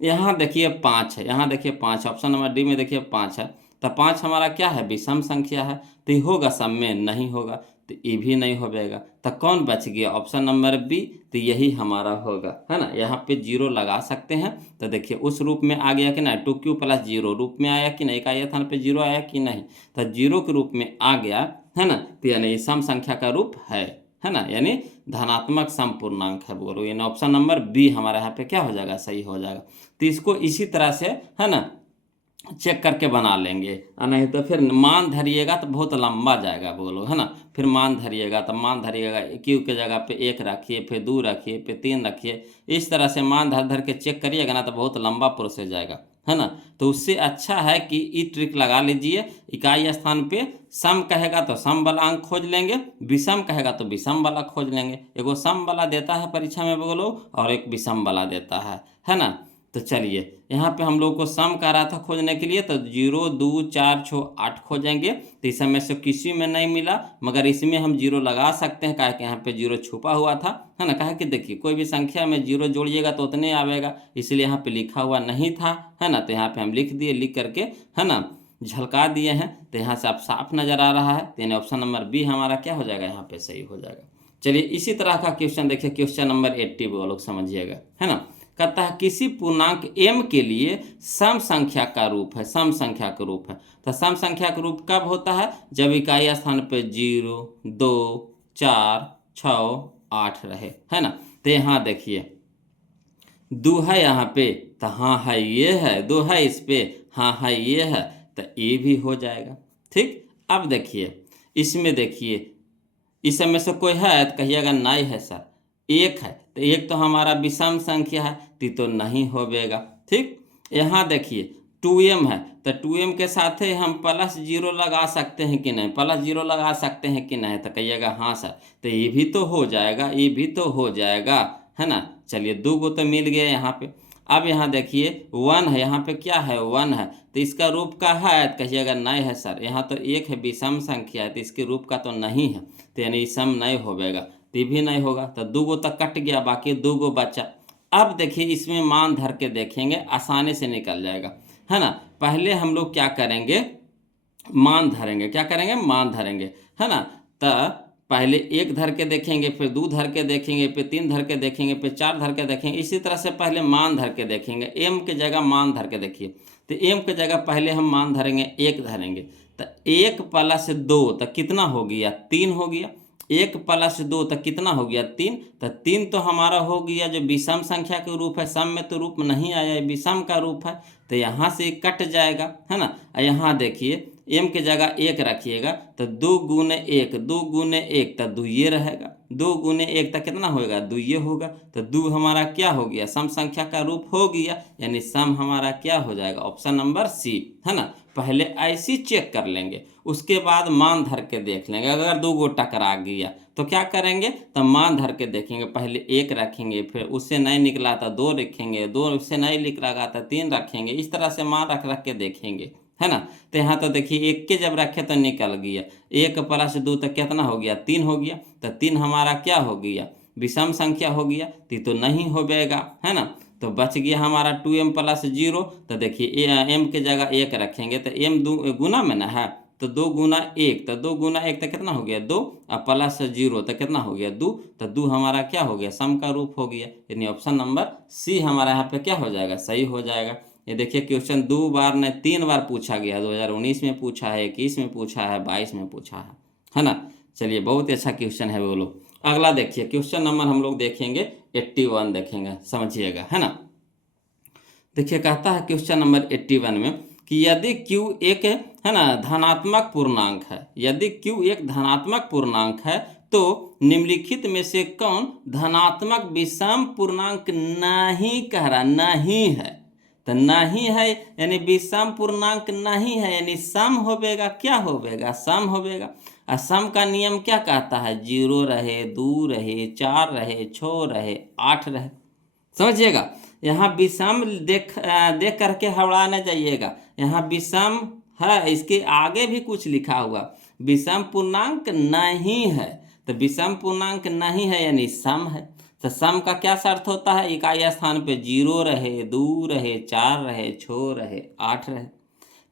यहाँ देखिए 5 है, यहाँ देखिए 5, ऑप्शन नंबर डी में देखिए 5 है, तो 5 हमारा क्या है, विषम संख्या है, तो होगा, सम में नहीं होगा, तो ये भी नहीं हो जाएगा। तो कौन बच गया? ऑप्शन नंबर बी, तो यही हमारा होगा, है ना। यहाँ पे जीरो लगा सकते हैं। तो देखिए उस रूप में आ गया कि नहीं, 2q प्लस जीरो रूप में आया कि नहीं, इकाई स्थान पे जीरो आया कि नहीं, तो जीरो के रूप में आ गया, है ना। तो यानी सम संख्या का रूप है ना, यानी धनात्मक सम पूर्णांक है बोलो, यानी ऑप्शन नंबर बी हमारा यहाँ पे क्या हो जाएगा? सही हो जाएगा। तो इसको इसी तरह से, है ना, चेक करके बना लेंगे, और नहीं तो फिर मान धरिएगा तो बहुत लंबा जाएगा बोलो, है ना। फिर मान धरिएगा तो मान धरिएगा, क्यू के जगह पे 1 रखिए, फिर 2 रखिए, फिर 3 रखिए, इस तरह से मान धर धर के चेक करिएगा ना तो बहुत लंबा प्रोसेस जाएगा, है ना। तो उससे अच्छा है कि ये ट्रिक लगा लीजिए, इकाई स्थान पे सम कहेगा तो सम वाला अंक खोज लेंगे, विषम कहेगा तो विषम वाला खोज लेंगे। एगो सम वाला देता है परीक्षा में बोलो, और एक विषम वाला देता है ना। तो चलिए यहाँ पे हम लोग को सम कह रहा था खोजने के लिए, तो 0 2 4 6 8 खोजेंगे। तो इस समय से किसी में नहीं मिला, मगर इसमें हम 0 लगा सकते हैं, काहे कि यहाँ पे 0 छुपा हुआ था, है ना। कहे कि देखिए कोई भी संख्या में 0 जोड़िएगा तो उतने आवेगा, इसलिए यहाँ पे लिखा हुआ नहीं था, है ना। तो यहाँ पे हम लिख दिए, लिख करके, है ना, झलका दिए हैं। तो यहाँ से आप साफ नजर आ रहा है, तो यानी ऑप्शन नंबर बी हमारा क्या हो जाएगा? यहाँ पे सही हो जाएगा। चलिए इसी तरह का क्वेश्चन देखिए, क्वेश्चन नंबर 80 वो लोग समझिएगा, है ना। कहता है किसी पूर्णांक m के लिए सम संख्या का रूप है, सम संख्या का रूप है। तो सम संख्या का रूप कब होता है? जब इकाई स्थान पे 0 2 4 6 8 रहे, है ना। तो यहाँ देखिए 2 है यहाँ पे, तो हाँ है ये है, 2 है इस पे, हाँ है ये है, तो ये भी हो जाएगा। ठीक, अब देखिए इसमें देखिए इस समय से कोई है तो कहिएगा नहीं है सर, 1 है, तो 1 तो हमारा विषम संख्या है, तो नहीं होवेगा। ठीक, यहाँ देखिए 2m है, तो 2m के साथ ही हम +0 लगा सकते हैं कि नहीं, +0 लगा सकते हैं कि नहीं, तो कहिएगा हाँ सर, तो ये भी तो हो जाएगा, ये भी तो हो जाएगा, है ना। चलिए 2 को तो मिल गया यहाँ पे। अब यहाँ देखिए 1 है, यहाँ पे क्या है? 1 है, तो इसका रूप का है, तो कहिएगा नहीं है सर, यहाँ तो 1 है, विषम संख्या है, तो इसके रूप का तो नहीं है, तो यानी सम नहीं होवेगा, तो भी नहीं होगा। तो 2 गो तक कट गया, बाकी 2 गो बचा। अब देखिए इसमें मान धर के देखेंगे, आसानी से निकल जाएगा, है ना। पहले हम लोग क्या करेंगे? मान धरेंगे, क्या करेंगे? मान धरेंगे, है ना। तो पहले 1 धर के देखेंगे, फिर 2 धर के देखेंगे, फिर 3 धर के देखेंगे, फिर 4 धर के देखेंगे, इसी तरह से पहले मान धर के देखेंगे। m के जगह मान धर के देखिए, तो m के जगह पहले हम मान धरेंगे, 1 धरेंगे, तो 1 + 2 तो कितना हो गया? 3 हो गया। 1 + 2 तो कितना हो गया? 3। तो 3 तो हमारा हो गया जो विषम संख्या के रूप है, सम में तो रूप नहीं आया, विषम का रूप है, तो यहाँ से कट जाएगा, है ना। यहाँ देखिए m के जगह 1 रखिएगा, तो 2 गुने 1, 2 गुने 1 तो 2 ये रहेगा, 2 गुने 1 तो कितना होगा? 2 ये होगा, तो 2 हमारा क्या हो गया? सम संख्या का रूप हो गया, यानी सम हमारा क्या हो जाएगा? ऑप्शन नंबर सी, है ना। पहले ऐसी चेक कर लेंगे, उसके बाद मान धर के देख लेंगे। अगर 2 गो टकरा गया तो क्या करेंगे? तो मान धर के देखेंगे, पहले 1 रखेंगे, फिर उससे नहीं निकला तो 2 रखेंगे, 2 उससे नहीं निकला तो 3 रखेंगे, इस तरह से मान रख रख के देखेंगे, है ना। तो यहाँ तो देखिए 1 के जब रखे तो निकल गया, 1 + 2 तो कितना हो गया? 3 हो गया, तो 3 हमारा क्या हो गया? विषम संख्या हो गया, तो नहीं हो जाएगा, है ना। तो बच गया हमारा 2m + 0, तो देखिए m के जगह 1 रखेंगे, तो m गुना में ना है, तो 2 गुना 1, तो 2 गुना 1 तो कितना हो गया? 2, और +0 तो कितना हो गया? 2, तो 2 हमारा क्या हो गया? सम का रूप हो गया, यानी ऑप्शन नंबर सी हमारा यहाँ पे क्या हो जाएगा? सही हो जाएगा। ये देखिए क्वेश्चन 2 बार नहीं 3 बार पूछा गया, 2019 में पूछा है, 21 में पूछा है, 22 में पूछा है ना। चलिए बहुत ही अच्छा क्वेश्चन है वो लोग। अगला देखिए क्वेश्चन नंबर हम लोग देखेंगे 81 देखेंगे, समझिएगा, है ना। देखिए कहता है क्वेश्चन नंबर 81 में कि यदि q एक, है ना, धनात्मक पूर्णांक है, यदि q एक धनात्मक पूर्णांक है तो निम्नलिखित में से कौन धनात्मक विषम पूर्णांक नहीं कह रहा? नहीं है, तो नहीं है यानी विषम पूर्णांक नहीं है, यानी सम होवेगा, क्या होवेगा? सम होवेगा। और सम का नियम क्या कहता है? 0 रहे, 2 रहे, 4 रहे, 6 रहे, 8 रहे, समझिएगा। यहाँ विषम देख करके हवड़ा न जाइएगा, यहाँ विषम है, इसके आगे भी कुछ लिखा हुआ, विषम पूर्णांक नहीं है, तो विषम पूर्णांक नहीं है यानी सम है। तो सम का क्या शर्त होता है? इकाई स्थान पे 0 रहे, 2 रहे, 4 रहे, 6 रहे, 8 रहे।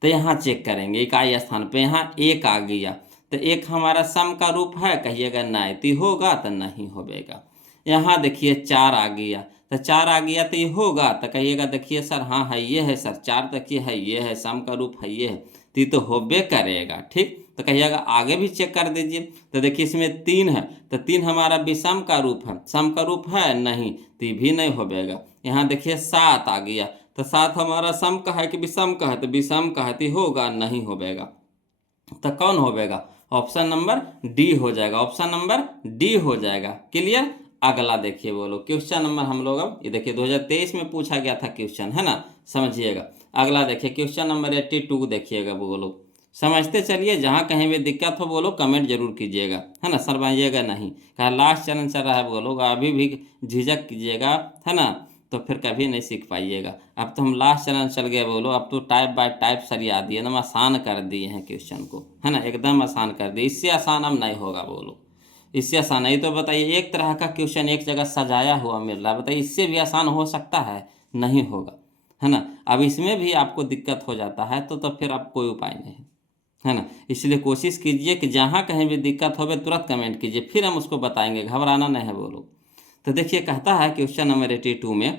तो यहाँ चेक करेंगे इकाई स्थान पे, यहाँ 1 आ गया, तो एक हमारा सम का रूप है, कहिएगा नहीं, तो होगा तो नहीं होगा। यहाँ देखिए 4 आ गया, तो 4 आ गया तो ये होगा, तो कहिएगा देखिए सर हाँ है ये है सर, 4 देखिए है ये है, सम का रूप है ये है, तो ये तो होबे करेगा। ठीक, तो कहिएगा आगे भी चेक कर दीजिए। तो देखिए इसमें 3 है, तो 3 हमारा विषम का रूप है, सम का रूप है नहीं, तो ये भी नहीं होगा। यहाँ देखिए 7 आ गया, तो 7 हमारा सम का है कि विषम का है, तो विषम का है, तो होगा नहीं होगा। तो कौन होगा? ऑप्शन नंबर डी हो जाएगा, ऑप्शन नंबर डी हो जाएगा। क्लियर? अगला देखिए बोलो क्वेश्चन नंबर हम लोग अब ये देखिए 2023 में पूछा गया था क्वेश्चन, है ना, समझिएगा। अगला देखिए क्वेश्चन नंबर 82 देखिएगा बोलो, समझते चलिए, जहाँ कहीं भी दिक्कत हो बोलो कमेंट जरूर कीजिएगा, है ना, शर्माइएगा नहीं। कहा लास्ट चरण चल रहा है बोलो, अभी भी झिझक कीजिएगा, है ना, तो फिर कभी नहीं सीख पाइएगा। अब तो हम लास्ट चरण चल गए बोलो, अब तो टाइप बाय टाइप सरिया दिए, एकदम आसान कर दिए हैं क्वेश्चन को, है ना, एकदम आसान कर दिए। इससे आसान अब नहीं होगा बोलो, इससे आसान नहीं। तो बताइए एक तरह का क्वेश्चन एक जगह सजाया हुआ मिल रहा है, बताइए इससे भी आसान हो सकता है? नहीं होगा, है ना। अब इसमें भी आपको दिक्कत हो जाता है तो फिर अब कोई उपाय नहीं, है ना। इसलिए कोशिश कीजिए कि जहाँ कहीं भी दिक्कत हो तुरंत कमेंट कीजिए, फिर हम उसको बताएंगे, घबराना नहीं है बोलो। तो देखिए कहता है क्वेश्चन नंबर 82 में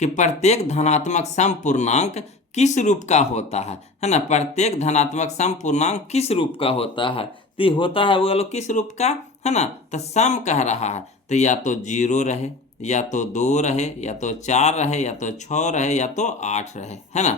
कि प्रत्येक धनात्मक सम पूर्णांक किस रूप का होता है ना, प्रत्येक धनात्मक सम पूर्णांक किस रूप का होता है, तो होता है वो लोग किस रूप का, है ना। तो सम कह रहा है, तो या तो 0 रहे, या तो 2 रहे, या तो 4 रहे, या तो 6 रहे, या तो 8 रहे, है ना,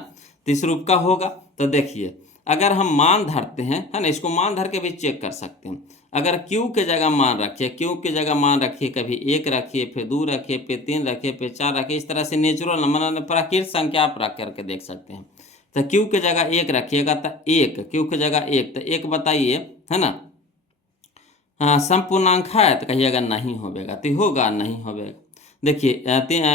तो इस रूप का होगा। तो देखिए अगर हम मान धरते हैं, है ना, इसको मान धर के भी चेक कर सकते हैं। अगर क्यू के जगह मान रखिए, क्यू के जगह मान रखिए, कभी 1 रखिए, फिर 2 रखिए, फिर 3 रखिए, फिर 4 रखिए, इस तरह से नेचुरल नंबर प्राकृतिक संख्या आप रख करके देख सकते हैं। तो क्यू के जगह 1 रखिएगा तो 1, क्यू के जगह 1, तो 1 बताइए, है ना, हाँ संपूर्णांक है, तो कहिएगा नहीं होगा, तो होगा नहीं होगा। देखिए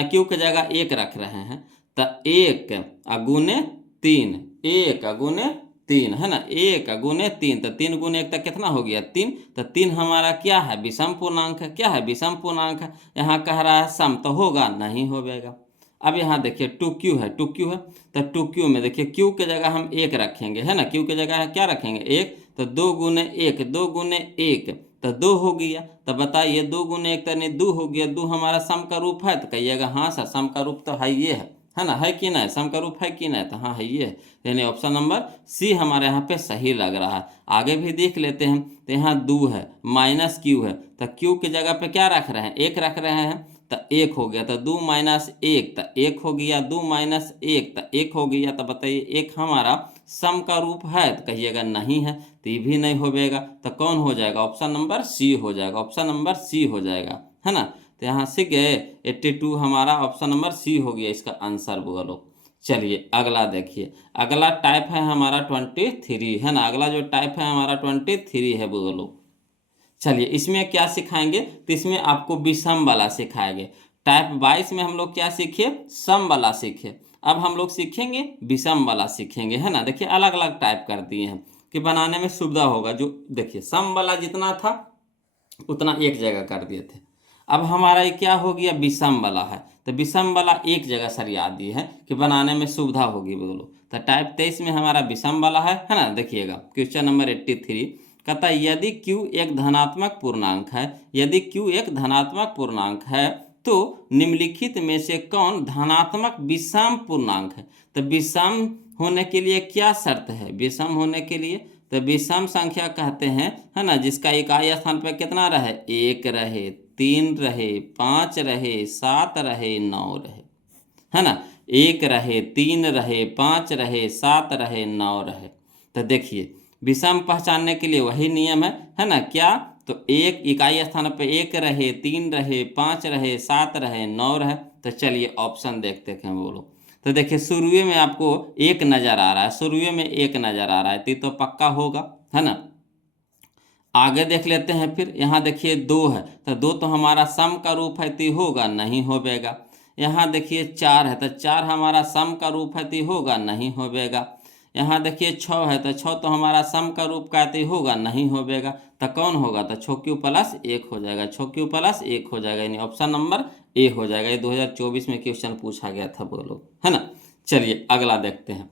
क्यू के जगह 1 रख रहे हैं, तो 1 गुने 3, 1 गुने 3, है ना, 1 गुने 3, तो 3 गुने 1 तक कितना हो गया 3, तो 3 हमारा क्या है? विषम पूर्णांक है। क्या है? विषम पूर्णांक है। यहाँ कह रहा है सम, तो होगा नहीं होगा। अब यहाँ देखिए 2q है, 2q है, तो 2q में देखिए q के जगह हम 1 रखेंगे, है ना, q के जगह क्या रखेंगे 1, तो 2 गुने 1, 2 गुने 1 तो 2 हो गया। तो बताइए 2 गुने 1 तो 2 हो गया, 2 हमारा सम का रूप है, तो कहिएगा हाँ सर सम का रूप तो है ये है ना, है कि नहीं, सम का रूप है कि नहीं, तो हाँ है ये है, यानी ऑप्शन नंबर सी हमारे यहाँ पे सही लग रहा है। आगे भी देख लेते हैं, तो यहाँ 2 है माइनस q है, तो q के जगह पे क्या रख रहे हैं 1 रख रहे हैं, तो 1 हो गया, तो 2 माइनस 1 तो 1 हो गया, 2 माइनस 1 तो 1 हो गया। तो बताइए 1 हमारा सम का रूप है, तो कहिएगा नहीं है, तो ये भी नहीं होगा। तो कौन हो जाएगा? ऑप्शन नंबर सी हो जाएगा, ऑप्शन नंबर सी हो जाएगा, है ना। तो यहाँ सीख गए 82 हमारा ऑप्शन नंबर सी हो गया इसका आंसर बोलो। चलिए अगला देखिए, अगला टाइप है हमारा 23, है ना, अगला जो टाइप है हमारा 23 है बोलो। चलिए इसमें क्या सिखाएंगे, तो इसमें आपको विषम वाला सिखाएंगे। टाइप 22 में हम लोग क्या सीखे? सम वाला सीखे। अब हम लोग सीखेंगे विषम वाला सीखेंगे, है ना। देखिए अलग अलग टाइप कर दिए हैं कि बनाने में सुविधा होगा। जो देखिए सम वाला जितना था उतना एक जगह कर दिए थे। अब हमारा ये क्या हो गया? विषम वाला है, तो विषम वाला एक जगह सरिया दिए है कि बनाने में सुविधा होगी बोलो। तो टाइप 23 में हमारा विषम वाला है ना। देखिएगा क्वेश्चन नंबर 83 कहता है यदि q एक धनात्मक पूर्णांक है, यदि q एक धनात्मक पूर्णांक है तो निम्नलिखित में से कौन धनात्मक विषम पूर्णांक है। तो विषम होने के लिए क्या शर्त है? विषम होने के लिए तो विषम संख्या कहते हैं, है ना, जिसका इकाई स्थान पर कितना रहे? 1 रहे, 3 रहे, 5 रहे, 7 रहे, 9 रहे, है ना, 1 रहे, 3 रहे, 5 रहे, 7 रहे, 9 रहे। तो देखिए विषम पहचानने के लिए वही नियम है ना, क्या? तो एक इकाई स्थान पे 1 रहे, 3 रहे, 5 रहे, 7 रहे, 9 रहे। तो चलिए ऑप्शन देखते हैं बोलो। तो देखिए शुरुए में आपको 1 नजर आ रहा है, शुरुए में 1 नजर आ रहा है, तो पक्का होगा, है ना। आगे देख लेते हैं, फिर यहाँ देखिए 2 है, तो 2 तो हमारा सम का रूप है, तो होगा नहीं होगा। यहाँ देखिए 4 है, तो 4 हमारा सम का रूप है, तो होगा नहीं होगा। यहाँ देखिए 6 है, तो 6 तो हमारा सम का रूप का है, तो होगा नहीं होगा। तो कौन होगा? तो 6q प्लस 1 हो जाएगा, 6q प्लस 1 हो जाएगा, यानी ऑप्शन नंबर ए हो जाएगा। ये 2024 में क्वेश्चन पूछा गया था बोलो, है ना। चलिए अगला देखते हैं,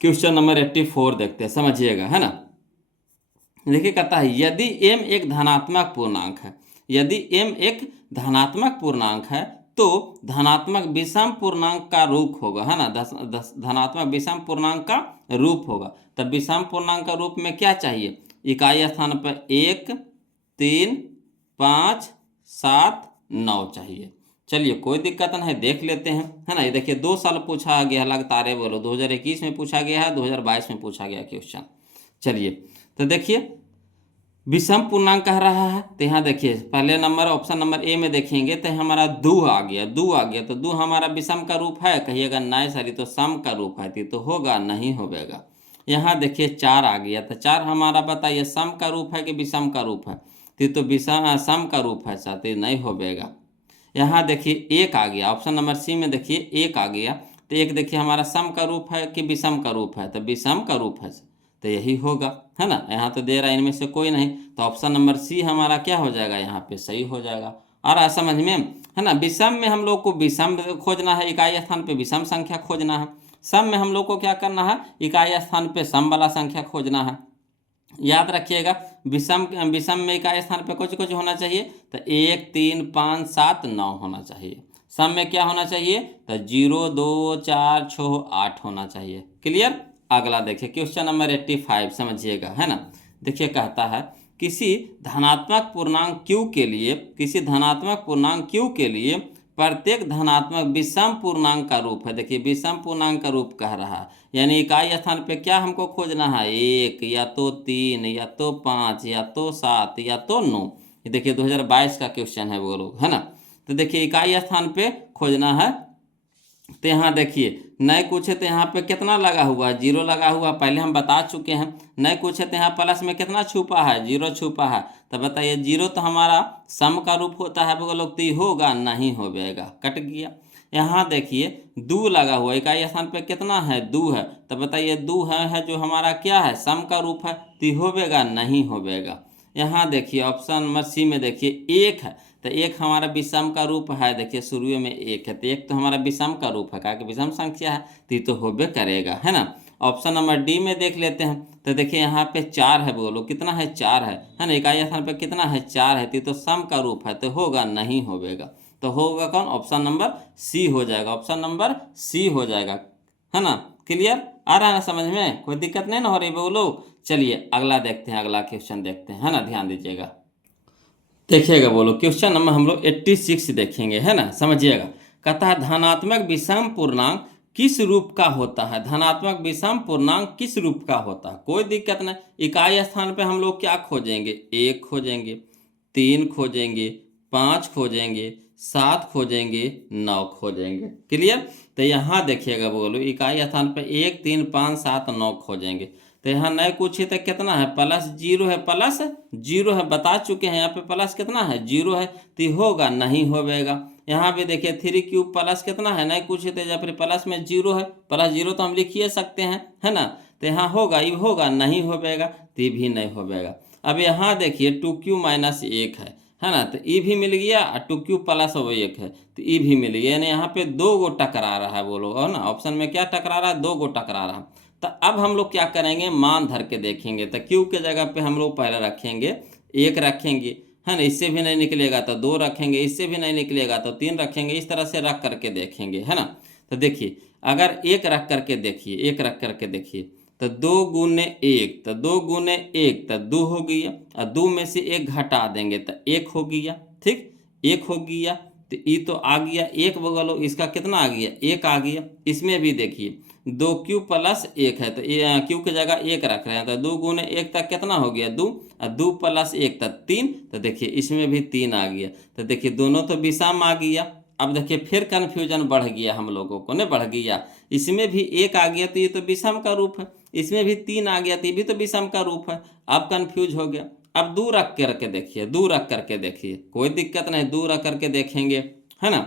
क्वेश्चन नंबर 84 देखते हैं, समझिएगा, है ना। देखिए कहता है यदि m एक धनात्मक पूर्णांक है, यदि m एक धनात्मक पूर्णांक है तो धनात्मक विषम पूर्णांक का रूप होगा, है ना, धनात्मक विषम पूर्णांक का रूप होगा। तब विषम पूर्णांक का रूप में क्या चाहिए, इकाई स्थान पर 1, 3, 5, 7, 9 चाहिए। चलिए कोई दिक्कत नहीं है, देख लेते हैं, है ना। ये देखिए 2 साल पूछा गया लगातार है, बोलो 2021 में पूछा गया है, 2022 में पूछा गया क्वेश्चन। चलिए तो देखिए विषम पूर्णांक कह रहा है, तो यहाँ देखिए पहले नंबर ऑप्शन नंबर ए में देखेंगे तो हमारा दो आ गया, दो आ गया, तो दो हमारा विषम का रूप है, कहिएगा नहीं सर ये तो सम का रूप है, तो होगा नहीं होगा। यहाँ देखिए 4 आ गया, तो 4 हमारा बताइए सम का रूप है कि विषम का रूप है, तो विषम सम का रूप है सर, तो नहीं होगा। यहाँ देखिए 1 आ गया, ऑप्शन नंबर सी में देखिए 1 आ गया, तो 1 देखिए हमारा सम का रूप है कि विषम का रूप है, तो विषम का रूप है, तो यही होगा, है ना। यहाँ तो दे रहा है इनमें से कोई नहीं, तो ऑप्शन नंबर सी हमारा क्या हो जाएगा, यहाँ पे सही हो जाएगा। आ रहा है समझ में, है ना। विषम में हम लोग को विषम खोजना है, इकाई स्थान पे विषम संख्या खोजना है। सम में हम लोग को क्या करना है, इकाई स्थान पे सम वाला संख्या खोजना है। याद रखिएगा विषम में इकाई स्थान पे कुछ कुछ होना चाहिए, तो 1, 3, 5, 7, 9 होना चाहिए। सम में क्या होना चाहिए, तो 0, 2, 4, 6, 8 होना चाहिए। क्लियर। अगला देखिए क्वेश्चन नंबर 85 समझिएगा, है ना। देखिए कहता है किसी धनात्मक पूर्णांक q के लिए, किसी धनात्मक पूर्णांक q के लिए प्रत्येक धनात्मक विषम पूर्णांक का रूप है। देखिए विषम पूर्णांक का रूप कह रहा है, यानी इकाई स्थान पे क्या हमको खोजना है, 1 या तो 3 या तो 5 या तो 7 या तो 9। ये देखिए 2022 का क्वेश्चन है वो लोग, है ना। तो देखिए इकाई स्थान पे खोजना है, तो यहाँ देखिए नहीं कुछ है तो यहाँ पे कितना लगा हुआ है, 0 लगा हुआ, पहले हम बता चुके हैं। नहीं कुछ है तो यहाँ प्लस में कितना छुपा है, 0 छुपा है। तो बताइए 0 तो हमारा सम का रूप होता है, वो लोग तो होगा नहीं होगा, कट गया। यहाँ देखिए 2 लगा हुआ, इकाई स्थान पे कितना है, 2 है, तो बताइए 2 है जो हमारा क्या है, सम का रूप है, तो होगा नहीं होगा। यहाँ देखिए ऑप्शन नंबर सी में देखिए 1 है, तो 1 हमारा विषम का रूप है, देखिए शुरू में 1 है, तो 1 तो हमारा विषम का रूप है, क्या कि विषम संख्या है, तो होबे करेगा, है ना। ऑप्शन नंबर डी में देख लेते हैं, तो देखिए यहाँ पे 4 है, बोलो कितना है, 4 है ना। इकाई स्थान पे कितना है, 4 है, तो सम का रूप है, तो होगा नहीं होगा। तो होगा कौन, ऑप्शन नंबर सी हो जाएगा, ऑप्शन नंबर सी हो जाएगा, है ना। क्लियर। आ रहा है ना समझ में, कोई दिक्कत नहीं ना हो रही बोलो। चलिए अगला देखते हैं, अगला क्वेश्चन देखते हैं, है ना, ध्यान दीजिएगा। देखिएगा बोलो क्वेश्चन नंबर हम लोग 86 देखेंगे, है ना, समझिएगा। कहता है धनात्मक विषम पूर्णांक किस रूप का होता है, धनात्मक विषम पूर्णांक किस रूप का होता है। कोई दिक्कत नहीं, इकाई स्थान पे हम लोग क्या खोजेंगे, 1 खोजेंगे, 3 खोजेंगे, 5 खोजेंगे, 7 खोजेंगे, 9 खोजेंगे। क्लियर। तो यहाँ देखिएगा बोलो इकाई स्थान पे 1, 3, 5, 7, 9 खोजेंगे, तो यहाँ नहीं कुछ ही, तो कितना है, +0 है, +0 है, बता चुके हैं। यहाँ पे प्लस कितना है, 0 है, तो होगा नहीं होगा। यहाँ पे देखिए 3³ प्लस कितना है, नहीं कुछ है, तो जब फिर प्लस में 0 है, +0 तो हम लिख ही सकते हैं, है ना। तो यहाँ होगा, ये होगा नहीं होगा, तो ये भी नहीं होगा। अब यहाँ देखिए 2³ - 1 है ना, तो ये भी मिल गया, और 2³ + 1 है, तो ये भी मिल गया, यानी यहाँ पे 2 गो टकरा रहा है, बोलो, है ना। ऑप्शन में क्या टकरा रहा है, 2 गो टकरा रहा है। तो अब हम लोग क्या करेंगे, मान धर के देखेंगे, तो क्यू के जगह पे हम लोग पहले रखेंगे 1 रखेंगे, है ना, इससे भी नहीं निकलेगा तो 2 रखेंगे, इससे भी नहीं निकलेगा तो 3 रखेंगे, इस तरह से रख करके देखेंगे, है ना। तो देखिए अगर 1 रख करके देखिए, 1 रख करके देखिए, तो 2 × 1, तो 2 × 1 तो 2 हो गया, और 2 में से 1 घटा देंगे तो 1 हो गया, ठीक, 1 हो गया। तो ये तो आ गया 1 बगलो, इसका कितना आ गया, 1 आ गया। इसमें भी देखिए 2³ + 1 है, तो क्यू की जगह 1 रख रहे हैं, तो 2 × 1 तक कितना हो गया, 2, और 2 + 1 तक 3, तो देखिए इसमें भी 3 आ गया। तो देखिए दोनों तो विषम आ गया। अब देखिए फिर कन्फ्यूजन बढ़ गया हम लोगों को, नहीं बढ़ गया, इसमें भी 1 आ गया तो ये तो विषम का रूप है, इसमें भी 3 आ गया तो ये भी तो विषम का रूप है। अब कन्फ्यूज हो गया। अब 2 रख करके देखिए, 2 रख करके देखिए, कोई दिक्कत नहीं, 2 रख करके देखेंगे, है ना।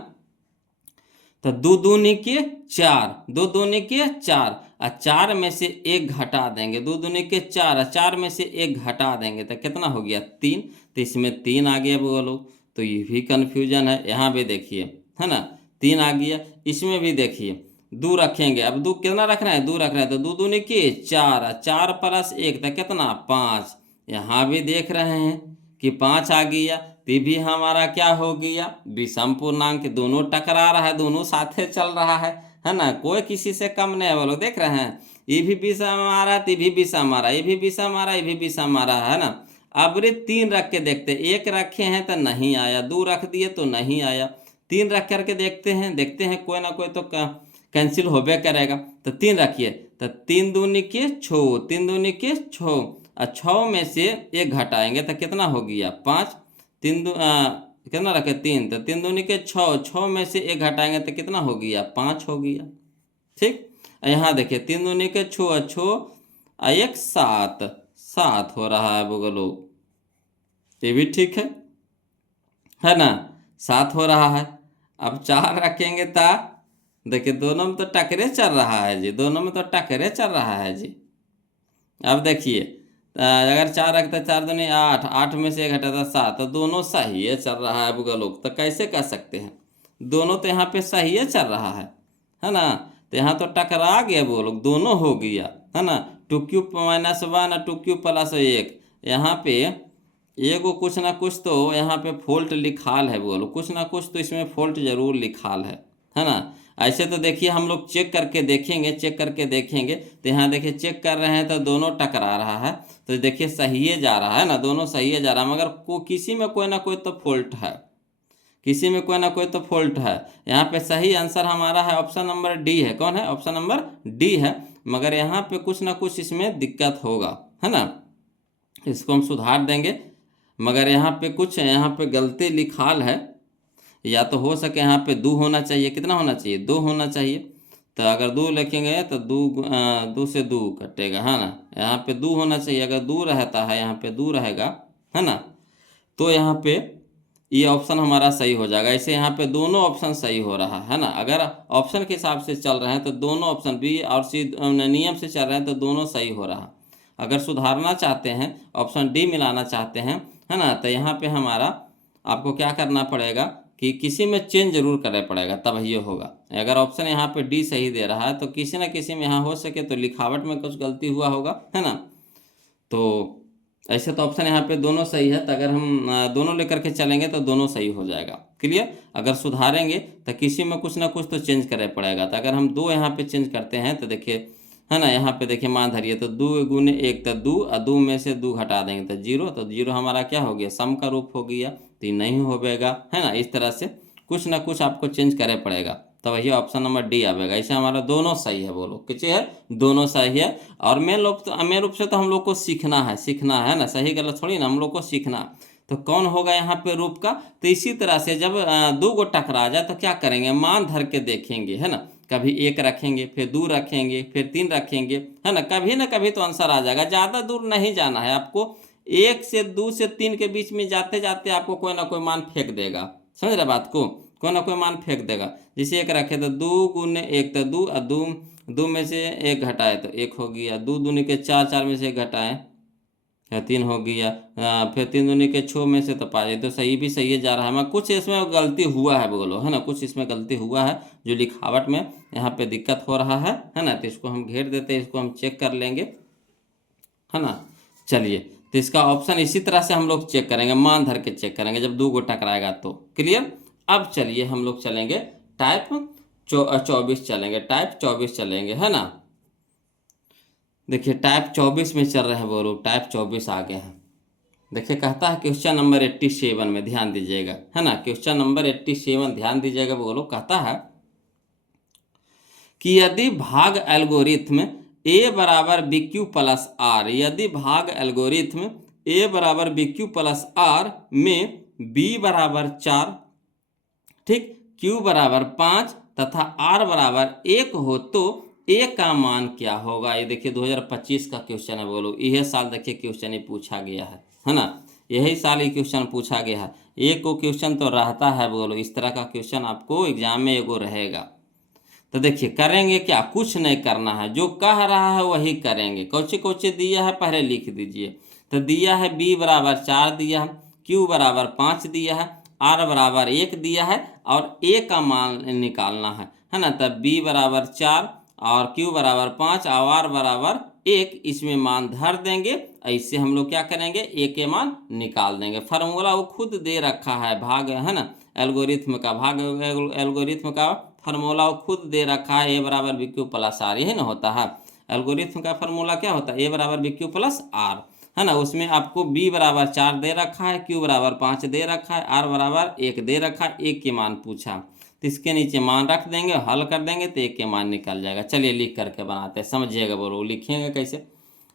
तो 2 दूनी के 4, 2 दूनी के 4, और 4 में से 1 घटा देंगे, 2 दूनी के 4, और 4 में से 1 घटा देंगे तो कितना हो गया, 3, तो इसमें 3 आ गया बोलो। तो ये भी कन्फ्यूजन है, यहाँ भी देखिए, है ना, 3 आ गया। इसमें भी देखिए 2 रखेंगे, अब 2 कितना रखना है, 2 रख रहे हैं, तो 2 दूनी के 4, 4 + 1 तो कितना, 5, यहाँ भी देख रहे हैं कि 5 आ गया, तो ये भी हमारा क्या हो गया, विषम पूर्णांक। दोनों टकरा रहा है, दोनों साथे चल रहा है ना, कोई किसी से कम नहीं है। बोलो देख रहे हैं, ये भी विषम आ रहा है, तो ये भी विषम आ रहा है, ये भी विषम आ रहा है, ये भी विषम आ रहा है ना। अब रे 3 रख के देखते, 1 रखे हैं तो नहीं आया, 2 रख दिए तो नहीं आया, 3 रख करके देखते हैं कोई ना कोई तो कैंसिल होबे करेगा। तो 3 रखिए, तो 3 दूनी के 6, 3 दूनी के 6, और 6 में से 1 घटाएंगे तो कितना हो गया, 5। कितना रखे, 3, तो 3 दूनी के 6, 6 में से 1 घटाएंगे तो कितना हो गया, 5 हो गया। ठीक, यहाँ देखिए 3 दूनी के 6, 6 और 1 7, 7 हो रहा है बगलो, ये भी ठीक है ना, 7 हो रहा है। अब 4 रखेंगे तो देखिए दोनों में तो टकरे चल रहा है जी, दोनों में तो टकरे चल रहा है जी। अब देखिए अगर 4 रखते, 4 दूनी 8, 8 में से 1 घटाता 7, तो दोनों सही है चल रहा है लोग। तो कैसे कर सकते हैं, दोनों तो यहाँ पे सही है चल रहा है ना। तो यहाँ तो टकरा गया वो लोग, दोनों हो गया है ना। 2q -1 और 2q +1, यहाँ पे एगो कुछ ना कुछ तो यहाँ पे फॉल्ट लिखाल है, बोलो कुछ ना कुछ तो इसमें फॉल्ट जरूर लिखाल है ना। ऐसे तो देखिए हम लोग चेक करके देखेंगे, तो यहाँ देखिए चेक कर रहे हैं तो दोनों टकरा रहा है, तो देखिए सही है जा रहा है ना, दोनों सही है जा रहा है, मगर किसी में कोई ना कोई तो फॉल्ट है, किसी में कोई ना कोई तो फॉल्ट है। यहाँ पे सही आंसर हमारा है ऑप्शन नंबर डी है। कौन है, ऑप्शन नंबर डी है, मगर यहाँ पे कुछ ना कुछ इसमें दिक्कत होगा, है ना। इसको हम सुधार देंगे, मगर यहाँ पे कुछ यहाँ पे गलती लिखाल है, या तो हो सके यहाँ पे 2 होना चाहिए, कितना होना चाहिए, 2 होना चाहिए। तो अगर 2 लिखेंगे तो 2 से 2 कटेगा, है ना। यहाँ पे 2 होना चाहिए, अगर 2 रहता है, यहाँ पे 2 रहेगा, है ना, तो यहाँ पे ये ऑप्शन हमारा सही हो जाएगा। ऐसे यहाँ पे दोनों ऑप्शन सही हो रहा है ना। अगर ऑप्शन के हिसाब से चल रहे हैं तो दोनों ऑप्शन बी और सी नियम से चल रहे हैं तो दोनों सही हो रहा है। अगर सुधारना चाहते हैं, ऑप्शन डी मिलाना चाहते हैं, है ना, तो यहाँ पे हमारा आपको क्या करना पड़ेगा कि किसी में चेंज जरूर करना पड़ेगा, तब ये होगा। अगर ऑप्शन यहाँ पे डी सही दे रहा है तो किसी न किसी में यहाँ हो सके तो लिखावट में कुछ गलती हुआ होगा, है ना। तो ऐसे तो ऑप्शन यहाँ पे दोनों सही है, तो अगर हम दोनों लेकर के चलेंगे तो दोनों सही हो जाएगा। क्लियर, अगर सुधारेंगे तो किसी में कुछ ना कुछ तो चेंज करना पड़ेगा। तो अगर हम 2 यहाँ पे चेंज करते हैं तो देखिए, है ना, यहाँ पे देखिए मान धरिए तो 2 गुने 1 तो 2, और 2 में से 2 घटा देंगे तो 0, तो 0 हमारा क्या हो गया, सम का रूप हो गया, तो ये नहीं होगा, है ना। इस तरह से कुछ ना कुछ आपको चेंज करना पड़ेगा, तो वही ऑप्शन नंबर डी आएगा। ऐसे हमारा दोनों सही है, बोलो किस है, दोनों सही है। और मेन रूप से तो हम लोग को सीखना है ना, सही गलत थोड़ी ना, हम लोग को सीखना। तो कौन होगा यहाँ पे रूप का, तो इसी तरह से जब 2 गो टकरा जाए तो क्या करेंगे, मान धर के देखेंगे, है ना। कभी 1 रखेंगे, फिर 2 रखेंगे, फिर 3 रखेंगे, है ना कभी तो आंसर आ जाएगा। ज़्यादा दूर नहीं जाना है आपको, 1 से 2 से 3 के बीच में जाते जाते आपको कोई ना कोई मान फेंक देगा, समझ रहे बात को, कोई ना कोई मान फेंक देगा। जैसे 1 रखे तो 2 गुने 1 तो 2, और 2 में से 1 घटाए तो 1 हो गया, 2 दूनी के 4, 4 में से 1 घटाए 3 हो गया, फिर 3 दूनी के 6 में से तो 5, तो सही भी सही है जा रहा है। मगर कुछ इसमें गलती हुआ है, बोलो, है ना, कुछ इसमें गलती हुआ है जो लिखावट में यहाँ पे दिक्कत हो रहा है ना। तो इसको हम घेर देते हैं, इसको हम चेक कर लेंगे, है ना। चलिए, तो इसका ऑप्शन इसी तरह से हम लोग चेक करेंगे, मान धर के चेक करेंगे जब 2 गो टकराएगा तो। क्लियर, अब चलिए हम लोग चलेंगे टाइप 24 चलेंगे, टाइप 24 चलेंगे, है ना। देखिए टाइप 24 में चल रहे हैं वो लोग, टाइप 24 आ गए हैं। देखिए कहता है क्वेश्चन नंबर 87 में, ध्यान दीजिएगा, है ना, क्वेश्चन नंबर 87 ध्यान दीजिएगा। वो लोग कहता है कि यदि भाग एल्गोरिथ्म a बराबर BQ प्लस आर, यदि भाग एल्गोरिथ्म a बराबर BQ प्लस आर में b बराबर 4, ठीक, q बराबर 5 तथा r बराबर 1 हो तो a का मान क्या होगा। ये देखिए 2025 का क्वेश्चन है, बोलो यह साल देखिए क्वेश्चन ही पूछा गया है ना, यही साल ये क्वेश्चन पूछा गया है। एक को क्वेश्चन तो रहता है, बोलो इस तरह का क्वेश्चन आपको एग्जाम में एगो रहेगा। तो देखिए करेंगे क्या, कुछ नहीं करना है, जो कह रहा है वही करेंगे। कौचे दिया है पहले लिख दीजिए। तो दिया है b बराबर 4 दिया है, q बराबर 5 दिया है, r बराबर 1 दिया है, और a का मान निकालना है ना। तब b बराबर 4 और q बराबर 5 और r बराबर 1, इसमें मान धर देंगे, ऐसे हम लोग क्या करेंगे, ए के मान निकाल देंगे। फार्मूला वो खुद दे रखा है, भाग है ना एल्गोरिथम का, भाग एल्गोरिथम का फार्मूला वो खुद दे रखा है, ए बराबर बी क्यू प्लस आर, यही ना होता है एल्गोरिथम का फार्मूला। क्या होता है, ए बराबर बी क्यू प्लस आर, है ना। उसमें आपको बी बराबर 4 दे रखा है, क्यू बराबर 5 दे रखा है, आर बराबर 1 दे रखा है, एक के मान पूछा तो इसके नीचे मान रख देंगे, हल कर देंगे तो एक के मान निकल जाएगा। चलिए लिख करके बनाते हैं, समझिएगा। बोलो लिखेंगे कैसे,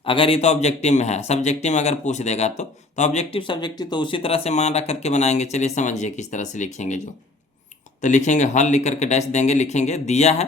अगर ये तो ऑब्जेक्टिव में है, सब्जेक्टिव में अगर पूछ देगा तो ऑब्जेक्टिव सब्जेक्टिव तो उसी तरह से मान रख करके बनाएंगे। चलिए समझिए किस तरह से लिखेंगे। जो तो लिखेंगे हल लिख करके डैश देंगे, लिखेंगे दिया है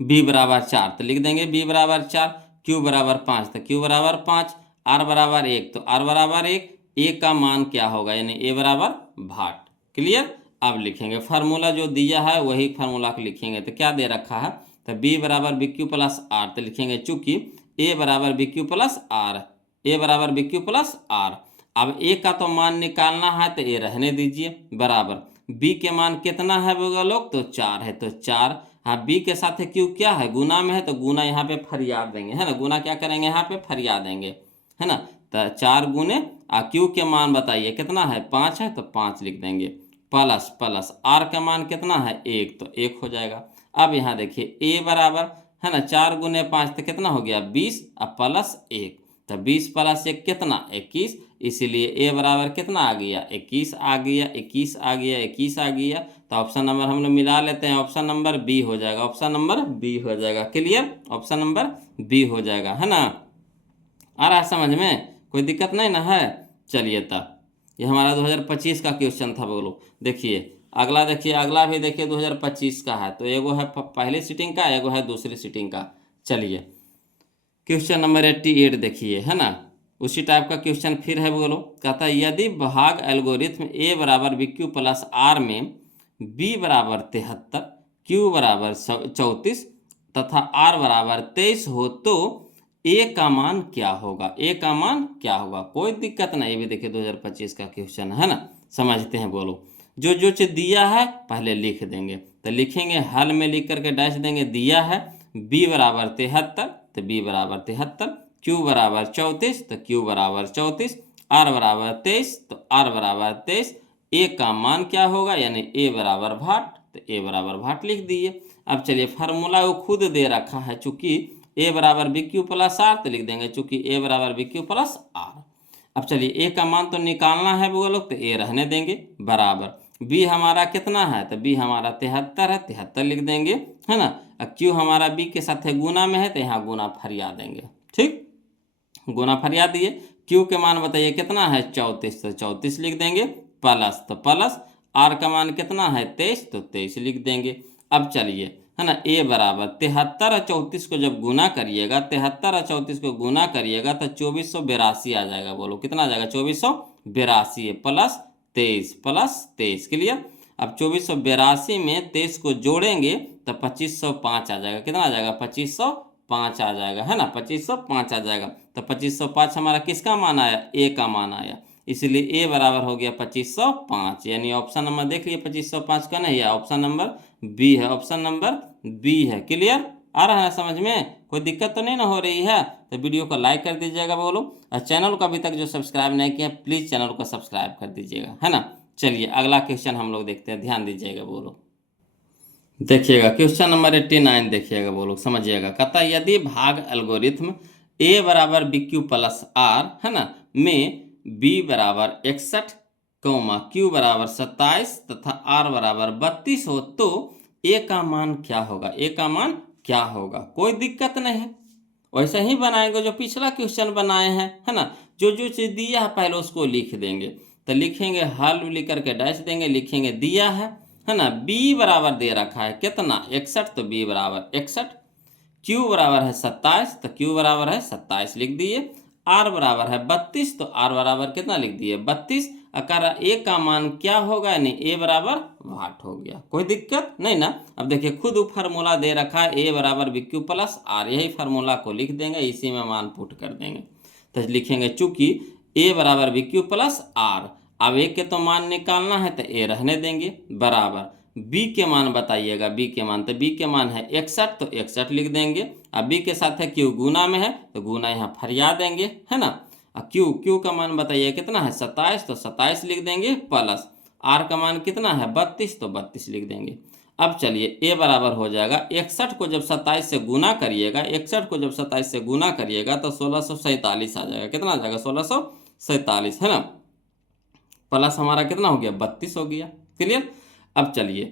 बी बराबर 4 तो लिख देंगे बी बराबर 4, क्यू बराबर 5 तो क्यू बराबर 5, आर बराबर 1 तो आर बराबर 1, ए का मान क्या होगा यानी ए बराबर भाट। क्लियर। अब लिखेंगे फार्मूला जो दिया है वही फार्मूला को लिखेंगे। तो क्या दे रखा है, तो बी बराबर बी क्यू प्लस आर, तो लिखेंगे चूंकि ए बराबर बी क्यू प्लस आर, ए बराबर बी क्यू प्लस आर। अब ए का तो मान निकालना है तो ए रहने दीजिए, बराबर बी के मान कितना है बोगा लोग, तो 4 है तो 4। हाँ बी के साथ है क्यू क्या है, गुना में है तो गुना यहाँ पे फरियाद देंगे, है ना। गुना क्या करेंगे यहाँ पे, फरिया देंगे, है ना। तो 4 गुने क्यू के मान बताइए कितना है, 5 है तो 5 लिख देंगे, प्लस प्लस आर का मान कितना है 1 तो 1 हो जाएगा। अब यहाँ देखिए ए बराबर है ना 4 गुने 5 तो कितना हो गया 20, अब प्लस 1 तो 20 प्लस 1 कितना 21, इसीलिए ए बराबर कितना आ गया 21 आ गया, 21 आ गया, 21 आ गया। तो ऑप्शन नंबर हम लोग मिला लेते हैं, ऑप्शन नंबर बी हो जाएगा, ऑप्शन नंबर बी हो जाएगा। क्लियर, ऑप्शन नंबर बी हो जाएगा, है ना। आ रहा है समझ में, कोई दिक्कत नहीं ना है। चलिए तब ये हमारा 2025 का क्वेश्चन था। बोलो देखिए अगला, देखिए अगला भी देखिए 2025 का है। तो एगो है पहली सीटिंग का, एगो है दूसरी सीटिंग का। चलिए क्वेश्चन नंबर 88 देखिए, है ना। उसी टाइप का क्वेश्चन फिर है। बोलो कहता है यदि भाग एल्गोरिथम ए बराबर बी क्यू प्लस आर में बी बराबर 73, क्यू बराबर 34 तथा आर बराबर 23 हो तो ए का मान क्या होगा, ए का मान क्या होगा। कोई दिक्कत नहीं, भी देखिए 2025 का क्वेश्चन है ना, समझते हैं। बोलो जो जो चीज दिया है पहले लिख देंगे। तो लिखेंगे हल में लिख करके डैश देंगे, दिया है बी बराबर 73 तो बी बराबर 73, क्यू बराबर 34 तो क्यू बराबर 34, आर बराबर 23 तो आर बराबर 23, ए का मान क्या होगा यानी ए बराबर भाट तो ए बराबर भाट लिख दिए। अब चलिए फार्मूला वो खुद दे रखा है, चूंकि ए बराबर बी क्यू प्लस आर तो लिख देंगे चूंकि ए बराबर बी क्यू प्लस आर। अब चलिए ए का मान तो निकालना है वो लोग, तो ए रहने देंगे, बराबर बी हमारा कितना है, तो बी हमारा 73 है, 73 लिख देंगे, है ना। अब क्यू हमारा बी के साथ है गुना में है तो यहाँ गुना फरिया देंगे, ठीक, गुना फरिया दिए। क्यू के मान बताइए कितना है 34 तो 34 लिख देंगे, प्लस तो प्लस, आर का मान कितना है 23 तो 23 लिख देंगे। अब चलिए है ना ए बराबर 73 और 34 को जब गुना करिएगा, 73 और 34 को गुना करिएगा तो 2482 आ जाएगा। बोलो कितना आ जाएगा 2482 प्लस 23 क्लियर। अब 2482 में 23 को जोड़ेंगे तो 2505 आ जाएगा। कितना आ जाएगा 2505 आ जाएगा, है ना, 2505 आ जाएगा। तो 2505 हमारा किसका मान आया, ए का मान आया, इसलिए ए बराबर हो गया 2505। यानी ऑप्शन नंबर देख लिए 2505 का नहीं है, ऑप्शन नंबर बी है, ऑप्शन नंबर बी है। क्लियर, आ रहा है ना समझ में, कोई दिक्कत तो नहीं ना हो रही है। तो वीडियो को लाइक कर दीजिएगा बोलो, और चैनल को अभी तक जो सब्सक्राइब नहीं किया प्लीज़ चैनल को सब्सक्राइब कर दीजिएगा, है ना। चलिए अगला क्वेश्चन हम लोग देखते हैं, ध्यान दीजिएगा। बोलो देखिएगा क्वेश्चन नंबर 89 देखिएगा, बोलो समझिएगा। कहता यदि भाग एल्गोरिथम ए बराबर बी क्यू प्लस आर, है ना, में बी बराबर 61, क्यू बराबर 27 तथा आर बराबर 32 हो तो ए का मान क्या होगा, ए का मान क्या होगा। कोई दिक्कत नहीं है, वैसे ही बनाएंगे जो पिछला क्वेश्चन बनाए हैं, है ना। जो जो चीज़ दिया है पहले उसको लिख देंगे। तो लिखेंगे हल लिख करके डैश देंगे, लिखेंगे दिया है ना, बी बराबर दे रखा है कितना 61 तो बी बराबर 61, क्यू बराबर है 27 तो क्यू बराबर है 27 लिख दिए, आर बराबर है 32 तो आर बराबर कितना लिख दिए 32। अकार ए का मान क्या होगा यानी ए बराबर भाट हो गया। कोई दिक्कत नहीं ना। अब देखिए खुद फार्मूला दे रखा है ए बराबर बी क्यू प्लस आर, यही फार्मूला को लिख देंगे, इसी में मान पुट कर देंगे। तो लिखेंगे चूंकि ए बराबर बी क्यू प्लस आर, अब ए के तो मान निकालना है तो ए रहने देंगे, बराबर बी के मान बताइएगा, बी के मान, तो बी के मान है 61, तो 61 लिख देंगे। अब बी के साथ है क्यू, गुना में है तो गुना यहाँ फरिया देंगे, है ना। और क्यू का मान बताइए कितना है 27, तो 27 लिख देंगे, प्लस आर का मान कितना है 32, तो 32 लिख देंगे। अब चलिए ए बराबर हो जाएगा 61 को जब 27 से गुना करिएगा, 61 को जब 27 से गुना करिएगा तो 1647 आ जाएगा। कितना आ जाएगा 1647, है ना। प्लस हमारा कितना हो गया 32 हो गया। क्लियर। अब चलिए,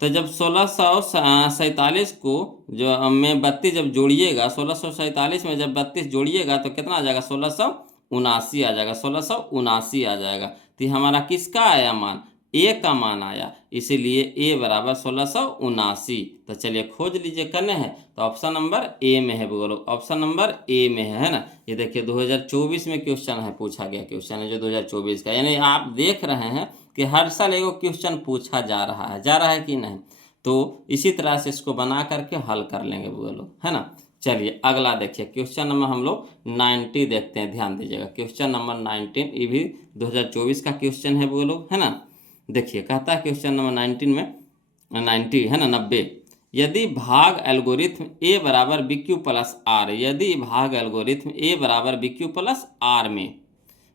तो जब 1647 को जो में 32 जब जोड़िएगा, 1647 में जब 32 जोड़िएगा तो कितना आ जाएगा 1679 आ जाएगा, 1679 आ जाएगा। तो हमारा किसका आया मान, ए का मान आया, इसीलिए ए बराबर 1679। तो चलिए खोज लीजिए, करने हैं तो ऑप्शन नंबर ए में है, बोलो ऑप्शन नंबर ए में है ना। ये देखिए 2024 में क्वेश्चन है, पूछा गया क्वेश्चन है जो 2024 का, यानी आप देख रहे हैं कि हर साल एगो क्वेश्चन पूछा जा रहा है कि नहीं। तो इसी तरह से इसको बना करके हल कर लेंगे बोलो, है ना। चलिए अगला देखिए, क्वेश्चन नंबर हम लोग 90 देखते हैं, ध्यान दीजिएगा। क्वेश्चन नंबर 19 ये भी 2024 का क्वेश्चन है बोलो, है ना। देखिए कहता है क्वेश्चन नंबर 19 में 90 है ना 90, यदि भाग एल्गोरिथ्म ए बराबर बी क्यू प्लस आर, यदि भाग एल्गोरिथ्म ए बराबर बी क्यू प्लस आर में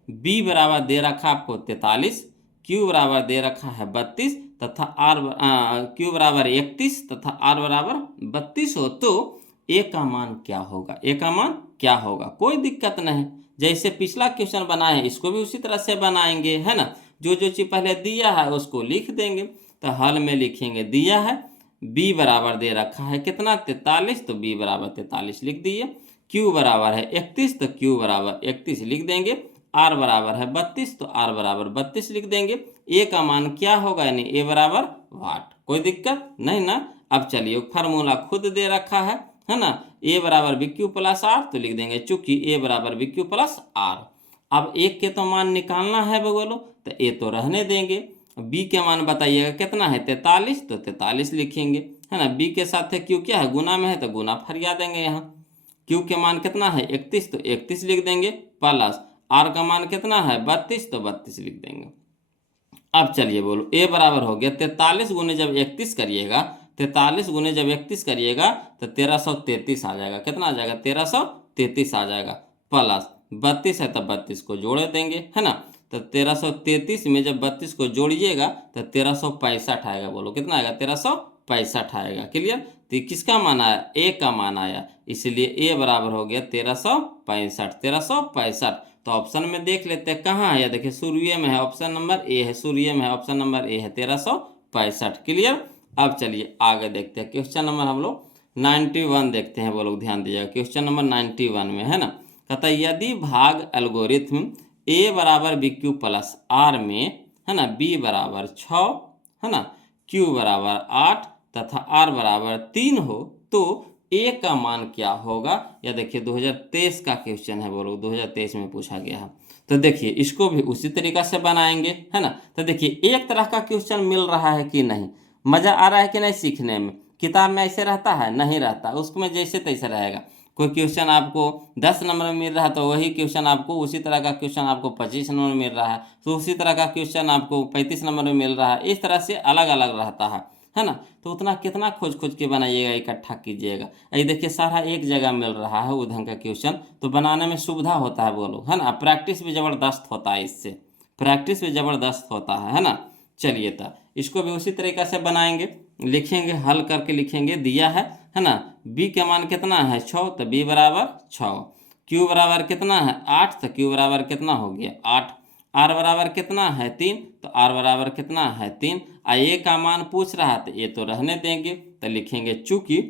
बी बराबर दे रखा आपको 43, क्यू बराबर दे रखा है 32 तथा आर क्यू बराबर 31 तथा आर बराबर 32 हो, तो ए का मान क्या होगा, ए का मान क्या होगा। कोई दिक्कत नहीं, जैसे पिछला क्वेश्चन बनाए इसको भी उसी तरह से बनाएंगे, है ना। जो चीज़ पहले दिया है उसको लिख देंगे, तो हल में लिखेंगे दिया है बी बराबर दे रखा है कितना 43, तो बी बराबर 43 लिख दिए। क्यू बराबर है 31, तो क्यू बराबर 31 लिख देंगे। आर बराबर है 32, तो आर बराबर 32 लिख देंगे। ए का मान क्या होगा, यानी ए बराबर वाट। कोई दिक्कत नहीं ना। अब चलिए फार्मूला खुद दे रखा है ना। ए बराबर बी क्यू प्लस आर, तो लिख देंगे चूंकि ए बराबर बी क्यू प्लस आर। अब एक के तो मान निकालना है बोलो, तो ए तो रहने देंगे। बी के मान बताइएगा कितना है 43, तो 43 लिखेंगे, है ना। बी के साथ है क्यू क्या है गुना में है, तो गुना फरिया देंगे यहाँ। क्यू के मान कितना है 31, तो 31 लिख देंगे, प्लस आर का मान कितना है 32, तो 32 लिख देंगे। अब चलिए बोलो ए बराबर हो गया 43 गुने जब 31 करिएगा, 43 गुने जब 31 करिएगा तो 1333 आ जाएगा। कितना आ जाएगा 1333 आ जाएगा, प्लस 32 है तो 32 को जोड़ देंगे, है ना। तो 1333 में जब 32 को जोड़िएगा तो 1365 आएगा। बोलो कितना आएगा 1365 आएगा। क्लियर। तो ये किसका मान आया, ए का मान आया, इसलिए ए बराबर हो गया 1365, 1365। तो ऑप्शन में देख लेते हैं कहाँ है, या देखिए सूर्य में है, ऑप्शन नंबर ए है, सूर्य में है, ऑप्शन नंबर ए है 1365। क्लियर। अब चलिए आगे देखते हैं, क्वेश्चन नंबर हम लोग 91 देखते हैं। वो लोग ध्यान दीजिएगा, क्वेश्चन नंबर 91 में है ना, कहता है यदि भाग एल्गोरिथ्म ए बराबर बी क्यू प्लस आर में, है ना, बी बराबर 6, है ना, क्यू बराबर 8 तथा आर बराबर 3 हो, तो ए का मान क्या होगा। या देखिए 2023 का क्वेश्चन है, बोलो 2023 में पूछा गया है। तो देखिए इसको भी उसी तरीका से बनाएंगे, है ना। तो देखिए एक तरह का क्वेश्चन मिल रहा है कि नहीं, मज़ा आ रहा है कि नहीं सीखने में। किताब में ऐसे रहता है, नहीं रहता, उसमें जैसे तैसे रहेगा। कोई क्वेश्चन आपको 10 नंबर में मिल रहा है, तो वही क्वेश्चन आपको उसी तरह का क्वेश्चन आपको 25 नंबर में मिल रहा है, तो उसी तरह का क्वेश्चन आपको 35 नंबर में मिल रहा है। इस तरह से अलग अलग रहता है ना। तो उतना कितना खोज खोज के बनाइएगा, इकट्ठा कीजिएगा। ये देखिए सारा एक जगह मिल रहा है उधर का क्वेश्चन, तो बनाने में सुविधा होता है बोलो, है ना। प्रैक्टिस भी ज़बरदस्त होता है, इससे प्रैक्टिस भी ज़बरदस्त होता है ना। चलिए तो इसको भी उसी तरीक़ा से बनाएंगे, लिखेंगे, हल करके लिखेंगे। दिया है ना, बी का मान कितना है 6, तो बी बराबर 6। क्यू बराबर कितना है 8, तो क्यू बराबर कितना हो गया 8। आर बराबर कितना है 3, तो आर बराबर कितना है 3। ए का मान पूछ रहा है, तो ए तो रहने देंगे, तो लिखेंगे चूंकि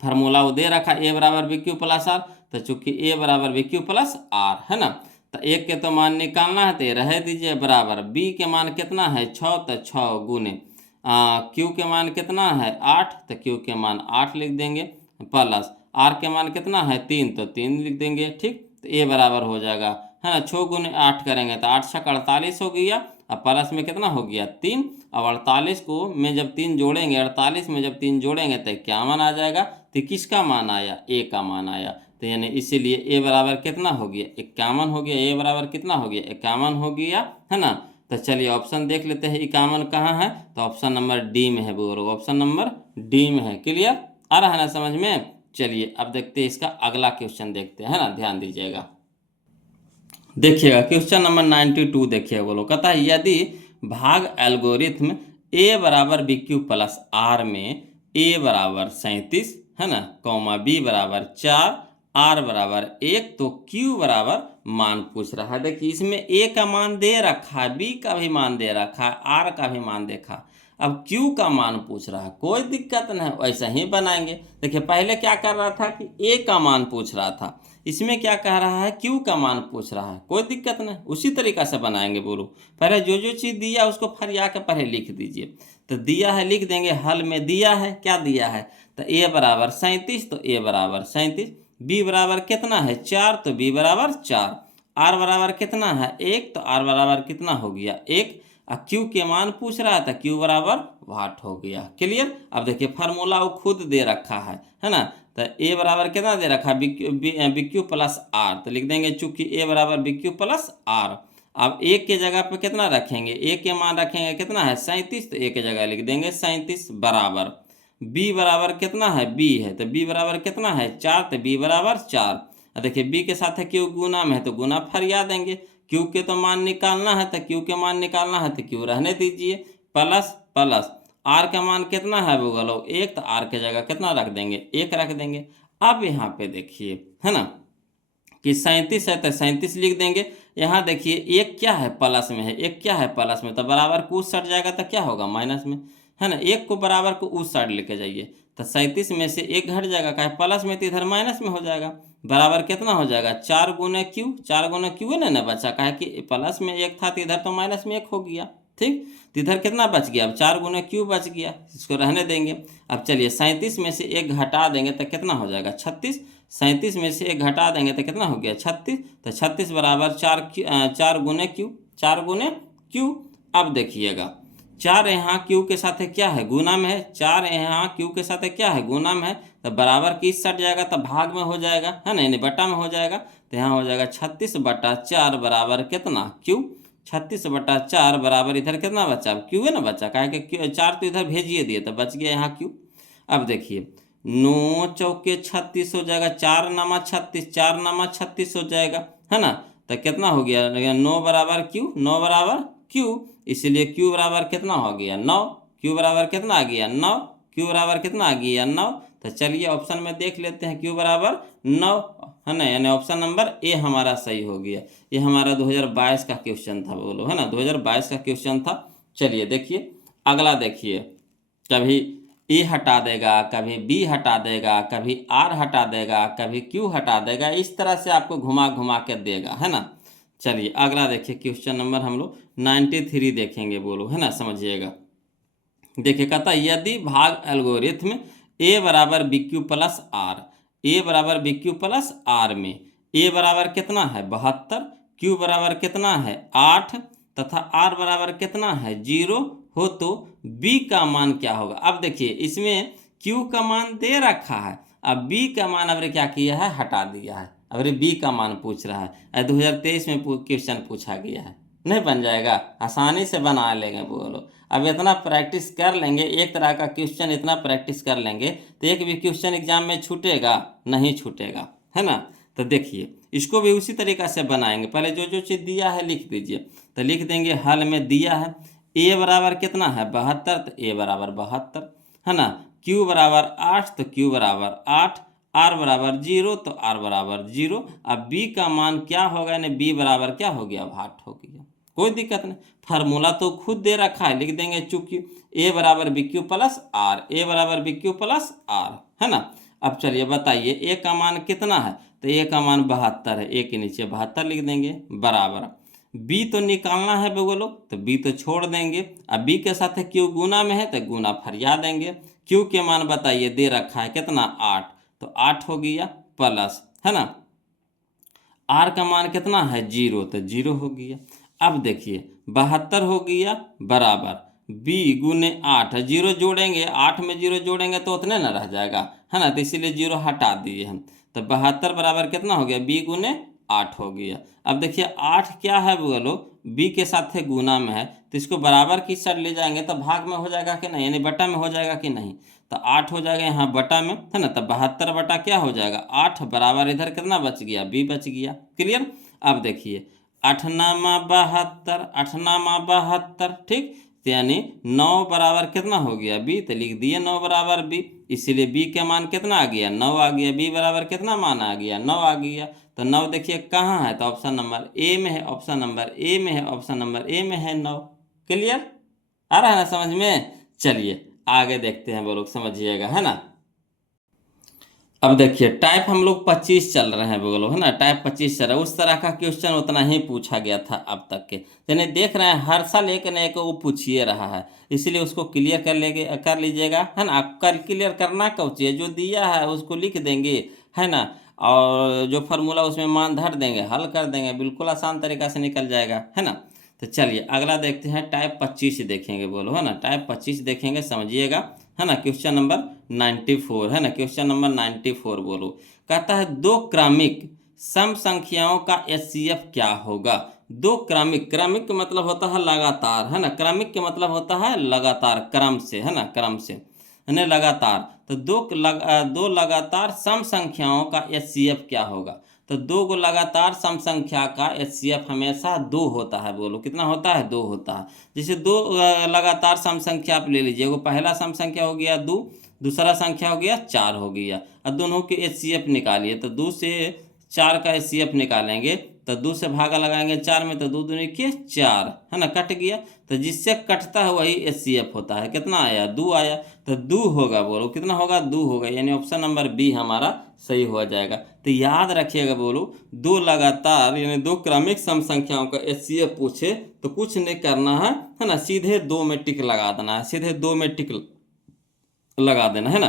फार्मूला वो दे रखा ए बराबर बी क्यू प्लस आर, तो चूंकि ए बराबर बी क्यू प्लस आर, है ना। तो एक के तो मान निकालना है, तो ये रह दीजिए बराबर। बी के मान कितना है 6, तो 6 गुने क्यू के मान कितना है 8, तो क्यू के मान 8 लिख देंगे, प्लस आर के मान कितना है 3, तो 3 लिख देंगे। ठीक। तो ए बराबर हो जाएगा, है ना, 6 गुने 8 करेंगे तो 8 छक 48 हो गया। अब प्लस में कितना हो गया 3। अब 48 को में जब 3 जोड़ेंगे, 48 में जब 3 जोड़ेंगे तो क्या मान आ जाएगा, तो किसका मान आया, ए का मान आया। तो यानी इसीलिए ए बराबर कितना हो गया 51 हो गया। ए बराबर कितना हो गया 51 हो गया, है ना। तो चलिए ऑप्शन देख लेते हैं 51 कहाँ है, तो ऑप्शन नंबर डी में है बोलो, ऑप्शन नंबर डी में है। क्लियर आ रहा है ना समझ में। चलिए अब देखते हैं इसका अगला क्वेश्चन देखते हैं, है ना, ध्यान दीजिएगा। देखिएगा क्वेश्चन नंबर 92 देखिए बोलो, कहता है यदि भाग एल्गोरिथ्म ए बराबर बी क्यू प्लस आर में ए बराबर 37, है ना, कॉमा बी बराबर 4, आर बराबर 1, तो क्यू बराबर मान पूछ रहा है। देखिए इसमें ए का मान दे रखा है, बी का भी मान दे रखा है, आर का भी मान देखा, अब क्यू का मान पूछ रहा है, कोई दिक्कत नहीं, वैसा ही बनाएंगे। देखिए पहले क्या कर रहा था कि ए का मान पूछ रहा था, इसमें क्या कह रहा है क्यू का मान पूछ रहा है, कोई दिक्कत नहीं, उसी तरीका से बनाएंगे। बोलो पहले जो जो चीज़ दिया उसको फरिया के पहले लिख दीजिए। तो दिया है लिख देंगे, हल में दिया है, क्या दिया है, तो ए बराबर 37, तो ए बराबर 37, बी बराबर कितना है 4, तो बी बराबर 4, आर बराबर कितना है 1, तो आर बराबर कितना हो गया 1, और क्यू के मान पूछ रहा था, क्यू बराबर वाट हो गया। क्लियर। अब देखिए फार्मूला वो खुद दे रखा है ना, तो ए बराबर कितना दे रखा बी क्यू प्लस आर, तो लिख देंगे चूंकि ए बराबर बी क्यू प्लस आर। अब एक के जगह पे कितना रखेंगे, ए के मान रखेंगे कितना है 37, तो ए के जगह लिख देंगे 37 बराबर बी बराबर कितना है बी है, तो बी बराबर कितना है 4, तो बी बराबर 4। देखिए बी के साथ है क्यू गुना में है, तो गुना फरिया देंगे, क्यू के तो मान निकालना है, तो क्यू के मान निकालना है, तो क्यू रहने दीजिए, प्लस प्लस आर का मान कितना है बोलो 1, तो आर के जगह कितना रख देंगे 1 रख देंगे। अब यहाँ पे देखिए है ना कि 37 है, तो 37 लिख देंगे। यहाँ देखिए एक क्या है प्लस में है, एक क्या है प्लस में, तो बराबर को उस साइड जाएगा तो क्या होगा माइनस में, है ना, एक को बराबर को उस साइड लेके जाइए, तो 37 में से एक घट जाएगा, क्या है प्लस में, तो इधर माइनस में हो जाएगा, बराबर कितना हो जाएगा 4 गुने क्यू, 4 गुने क्यू है ना बचा, क्या है कि प्लस में 1 था तो इधर तो माइनस में 1 हो गया, ठीक, तो इधर कितना बच गया, अब 4 गुने क्यू बच गया, इसको रहने देंगे। अब चलिए 37 में से 1 घटा देंगे तो कितना हो जाएगा 36, 37 में से 1 घटा देंगे तो कितना हो गया 36, तो 36 बराबर 4 गुने क्यू, 4 गुने क्यू। अब देखिएगा 4 यहाँ क्यू के साथ है क्या है गुना में है, 4 यहाँ क्यू के साथ है क्या है गुना में है, तो बराबर किस सट जाएगा, तो भाग में हो जाएगा, है ना, यानी बटा में हो जाएगा, तो यहाँ हो जाएगा 36/4 बराबर कितना क्यू, 36/4 बराबर इधर कितना बचा, क्यू है ना बचा, क्या है कि 4 तो इधर भेजिए दिए, तो बच गया यहाँ क्यू। अब देखिए 9 चौके 36 हो जाएगा, 4 नामा 36, 4 नामा 36 हो जाएगा, है ना, तो कितना हो गया 9 बराबर क्यू, 9 बराबर क्यू, इसलिए क्यू बराबर कितना हो गया 9, क्यू बराबर कितना आ गया 9, क्यू बराबर कितना आ गया 9। तो चलिए ऑप्शन में देख लेते हैं, क्यू बराबर 9, है ना, यानी ऑप्शन नंबर ए हमारा सही हो गया। ये हमारा 2022 का क्वेश्चन था बोलो, है ना, 2022 का क्वेश्चन था। चलिए देखिए अगला देखिए, कभी ए हटा देगा, कभी बी हटा देगा, कभी आर हटा देगा, कभी क्यू हटा देगा, इस तरह से आपको घुमा घुमा के देगा, है ना। चलिए अगला देखिए क्वेश्चन नंबर हम लोग 93 देखेंगे बोलो, है ना, समझिएगा। देखिए कहता है यदि भाग एल्गोरिथ्म ए बराबर बी क्यू प्लस आर, ए बराबर बी क्यू प्लस आर में ए बराबर कितना है 72, क्यू बराबर कितना है 8, तथा आर बराबर कितना है 0 हो, तो बी का मान क्या होगा। अब देखिए इसमें क्यू का मान दे रखा है, अब बी का मान अब क्या किया है हटा दिया है, अब बी का मान पूछ रहा है, 2023 में क्वेश्चन पूछा गया है, नहीं बन जाएगा, आसानी से बना लेंगे बोलो। अब इतना प्रैक्टिस कर लेंगे, एक तरह का क्वेश्चन इतना प्रैक्टिस कर लेंगे तो एक भी क्वेश्चन एग्जाम में छूटेगा नहीं, छूटेगा, है ना। तो देखिए इसको भी उसी तरीका से बनाएंगे, पहले जो जो चीज़ दिया है लिख दीजिए, तो लिख देंगे हल में दिया है ए बराबर कितना है 72, तो ए बराबर 72, है ना, क्यू बराबर 8, तो क्यू बराबर 8, आर बराबर 0, तो आर बराबर 0। अब बी का मान क्या होगा, यानी बी बराबर क्या हो गया 8 हो गया, कोई दिक्कत नहीं, फार्मूला तो खुद दे रखा है, लिख देंगे चूंकि ए बराबर बी क्यू प्लस आर, ए बराबर बी क्यू प्लस आर, है ना। अब चलिए बताइए ए का मान कितना है, तो ए का मान 72 है, ए के नीचे 72 लिख देंगे बराबर, बी तो निकालना है बोलो, तो बी तो छोड़ देंगे, अब बी के साथ क्यू गुना में है तो गुना फरिया देंगे, क्यू के मान बताइए दे रखा है कितना 8, तो 8 हो गया प्लस, है ना, आर का मान कितना है 0, तो 0 हो गया। अब देखिए 72 हो गया बराबर बी गुने 8, 0 जोड़ेंगे, 8 में 0 जोड़ेंगे तो उतने ना रह जाएगा, है ना, तो इसीलिए 0 हटा दिए हम, तो 72 बराबर कितना हो गया बी गुने 8 हो गया। अब देखिए 8 क्या है बोलो, बी के साथ है गुना में है, तो इसको बराबर की साइड ले जाएंगे तो भाग में हो जाएगा कि नहीं, यानी बटा में हो जाएगा कि नहीं। तो 8 हो जाएगा यहाँ बटा में, है ना। तो 72 बटा क्या हो जाएगा 8 बराबर इधर कितना बच गया, बी बच गया। क्लियर। अब देखिए 8 नामा 72, 8 नामा 72, ठीक। तो यानी 9 बराबर कितना हो गया बी, तो लिख दिए 9 बराबर बी। इसीलिए बी का मान कितना आ गया 9 आ गया, बी बराबर कितना मान आ गया 9 आ गया। तो 9 देखिए कहाँ है, तो ऑप्शन नंबर ए में है, ऑप्शन नंबर ए में है, ऑप्शन नंबर ए में है 9। क्लियर, आ रहा है ना समझ में। चलिए आगे देखते हैं, वो लोग समझिएगा, है ना। अब देखिए टाइप हम लोग 25 चल रहे हैं वो लोग, है ना। टाइप 25 चल रहा है, उस तरह का क्वेश्चन उतना ही पूछा गया था अब तक के, यानी देख रहे हैं हर साल एक न एक वो पूछिए रहा है, इसीलिए उसको क्लियर कर लीजिएगा, है ना। आप कर क्लियर करना कब चाहिए, जो दिया है उसको लिख देंगे, है ना, और जो फार्मूला उसमें मान धर देंगे, हल कर देंगे, बिल्कुल आसान तरीका से निकल जाएगा, है ना। तो चलिए अगला देखते हैं, टाइप 25 देखेंगे बोलो, है ना। टाइप 25 देखेंगे, समझिएगा, है ना। क्वेश्चन नंबर 94, है ना। क्वेश्चन नंबर 94 बोलो, कहता है दो क्रमिक सम संख्याओं का एचसीएफ क्या होगा। दो क्रमिक, क्रमिक का मतलब होता है लगातार, है ना। क्रमिक का मतलब होता है लगातार, क्रम से, है ना, क्रम से, है ना, लगातार। तो दो लगातार सम संख्याओं का एचसीएफ क्या होगा। तो दो को लगातार सम संख्या का एचसीएफ हमेशा 2 होता है। बोलो कितना होता है, 2 होता है। जैसे दो लगातार सम संख्या आप ले लीजिए, वो पहला सम संख्या हो गया 2, दूसरा संख्या हो गया 4 हो गया, और दोनों के एचसीएफ निकालिए। तो 2 से 4 का एचसीएफ निकालेंगे, तो 2 से भागा लगाएंगे 4 में, तो 2 दूनी के 4, है ना, कट गया। तो जिससे कटता है वही एचसीएफ होता है। कितना आया 2 आया, तो 2 होगा। बोलो कितना होगा 2 होगा, यानी ऑप्शन नंबर बी हमारा सही हो जाएगा। तो याद रखिएगा बोलो, दो लगातार यानी दो क्रमिक सम संख्याओं का एचसीएफ पूछे तो कुछ नहीं करना है ना, सीधे 2 में टिक लगा देना है, सीधे 2 में टिक लगा देना, है ना।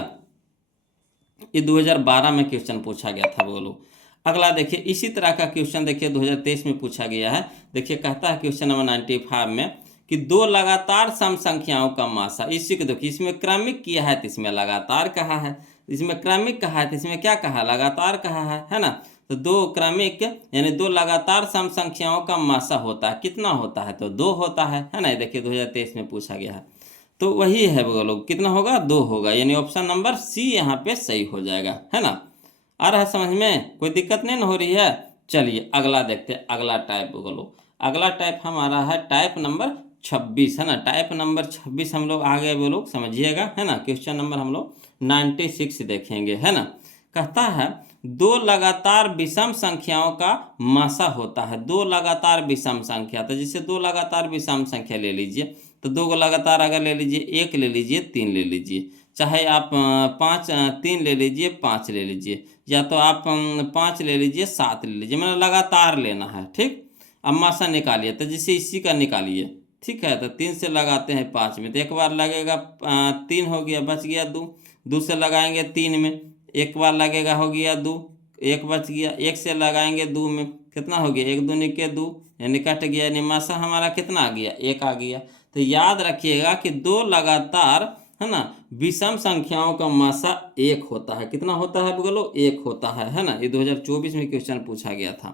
ये 2012 में क्वेश्चन पूछा गया था। बोलो अगला देखिए, इसी तरह का क्वेश्चन देखिए 2023 में पूछा गया है। देखिए कहता है क्वेश्चन नंबर 95 में कि दो लगातार सम संख्याओं का मासा, इसी को देखिए, इसमें क्रमिक किया है तो इसमें लगातार कहा है, इसमें क्रमिक कहा है तो इसमें क्या कहा, लगातार कहा है ना। तो दो क्रमिक यानी दो लगातार सम संख्याओं का मासा होता है, कितना होता है, तो 2 होता है ना। देखिए 2023 में पूछा गया है, तो वही है वो लोग, कितना होगा 2 होगा, यानी ऑप्शन नंबर सी यहाँ पे सही हो जाएगा, है ना। आ रहा है समझ में, कोई दिक्कत नहीं ना हो रही है। चलिए अगला देखते हैं, अगला टाइप बोलो। अगला टाइप हमारा है टाइप नंबर 26, है ना। टाइप नंबर 26 हम लोग आगे वो लोग समझिएगा, है ना। क्वेश्चन नंबर हम लोग 96 देखेंगे, है ना। कहता है दो लगातार विषम संख्याओं का मासा होता है। दो लगातार विषम संख्या, तो जैसे दो लगातार विषम संख्या ले लीजिए, तो 2 को लगातार अगर ले लीजिए, 1 ले लीजिए, 3 ले लीजिए, चाहे आप 3 ले लीजिए, 5 ले लीजिए, या तो आप 5 ले लीजिए, 7 ले लीजिए, मतलब लगातार लेना है, ठीक। अब मासा निकालिए, तो जैसे इसी का निकालिए, ठीक है। तो 3 से लगाते हैं 5 में, तो एक बार लगेगा 3 हो गया, बच गया 2। 2 से लगाएंगे 3 में, एक बार लगेगा, हो गया 2, एक बच गया। 1 से लगाएंगे 2 में, कितना हो गया, 1 दूनी के 2, यानी कट गया, यानी मासा हमारा कितना आ गया, 1 आ गया। तो याद रखिएगा कि दो लगातार, है ना, विषम संख्याओं का मासा 1 होता है। कितना होता है बोलो, 1 होता है ना। ये 2024 में क्वेश्चन पूछा गया था,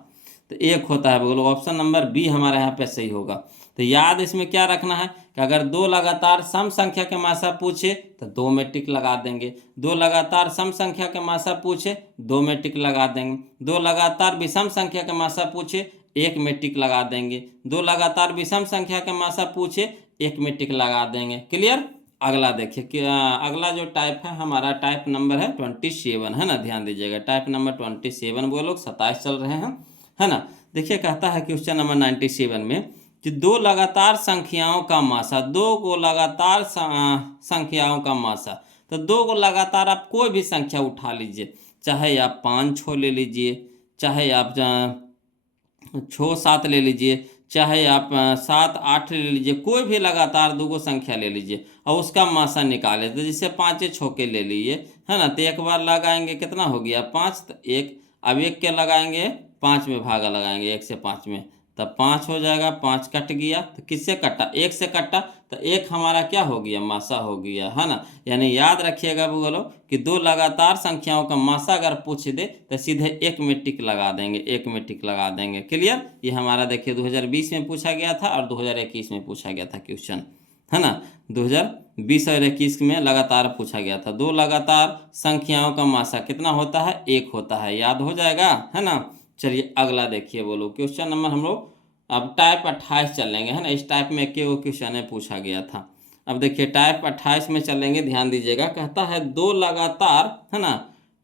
तो 1 होता है बोलो। ऑप्शन नंबर बी हमारे यहाँ पे सही होगा। तो याद इसमें क्या रखना है कि अगर दो लगातार सम संख्या के मासा पूछे तो 2 में टिक लगा देंगे, दो लगातार सम संख्या के मासा पूछे 2 में टिक लगा देंगे, दो लगातार विषम संख्या के मासा पूछे 1 में टिक लगा देंगे, दो लगातार विषम संख्या के मासा पूछे 1 में टिक लगा देंगे। क्लियर। अगला देखिए कि अगला जो टाइप है हमारा टाइप नंबर है 27, है ना। ध्यान दीजिएगा, टाइप नंबर 27, वो लोग 27 चल रहे हैं, है ना। देखिए कहता है क्वेश्चन नंबर 97 में कि दो लगातार संख्याओं का मासा, दो को लगातार संख्याओं का मासा, तो 2 को लगातार आप कोई भी संख्या उठा लीजिए, चाहे आप 5 6 ले लीजिए, चाहे आप 6 7 ले लीजिए, चाहे आप 7 8 ले लीजिए, कोई भी लगातार 2 को संख्या ले लीजिए और उसका मासा निकाले। तो जैसे 5 6 के ले लिए, है ना, तो एक बार लगाएंगे, कितना हो गया 5, तो 1। अब 1 के लगाएंगे 5 में भागा लगाएंगे, 1 से 5 में, तो 5 हो जाएगा, 5 कट गया तो किससे कटा, 1 से कटा, तो 1 हमारा क्या हो गया, मासा हो गया, है ना। यानी याद रखिएगा बोलो कि दो लगातार संख्याओं का मासा अगर पूछ दे तो सीधे 1 में टिक लगा देंगे, 1 में टिक लगा देंगे। क्लियर। ये हमारा देखिए 2020 में पूछा गया था और 2021 में पूछा गया था क्वेश्चन, है ना। 2020 और 21 में लगातार पूछा गया था। दो लगातार संख्याओं का मासा कितना होता है, 1 होता है, याद हो जाएगा, है ना। चलिए अगला देखिए बोलो क्वेश्चन नंबर हम लोग अब टाइप 28 चलेंगे, है ना। इस टाइप में के वो क्वेश्चन है पूछा गया था। अब देखिए टाइप 28 में चलेंगे, ध्यान दीजिएगा। कहता है दो लगातार, है ना।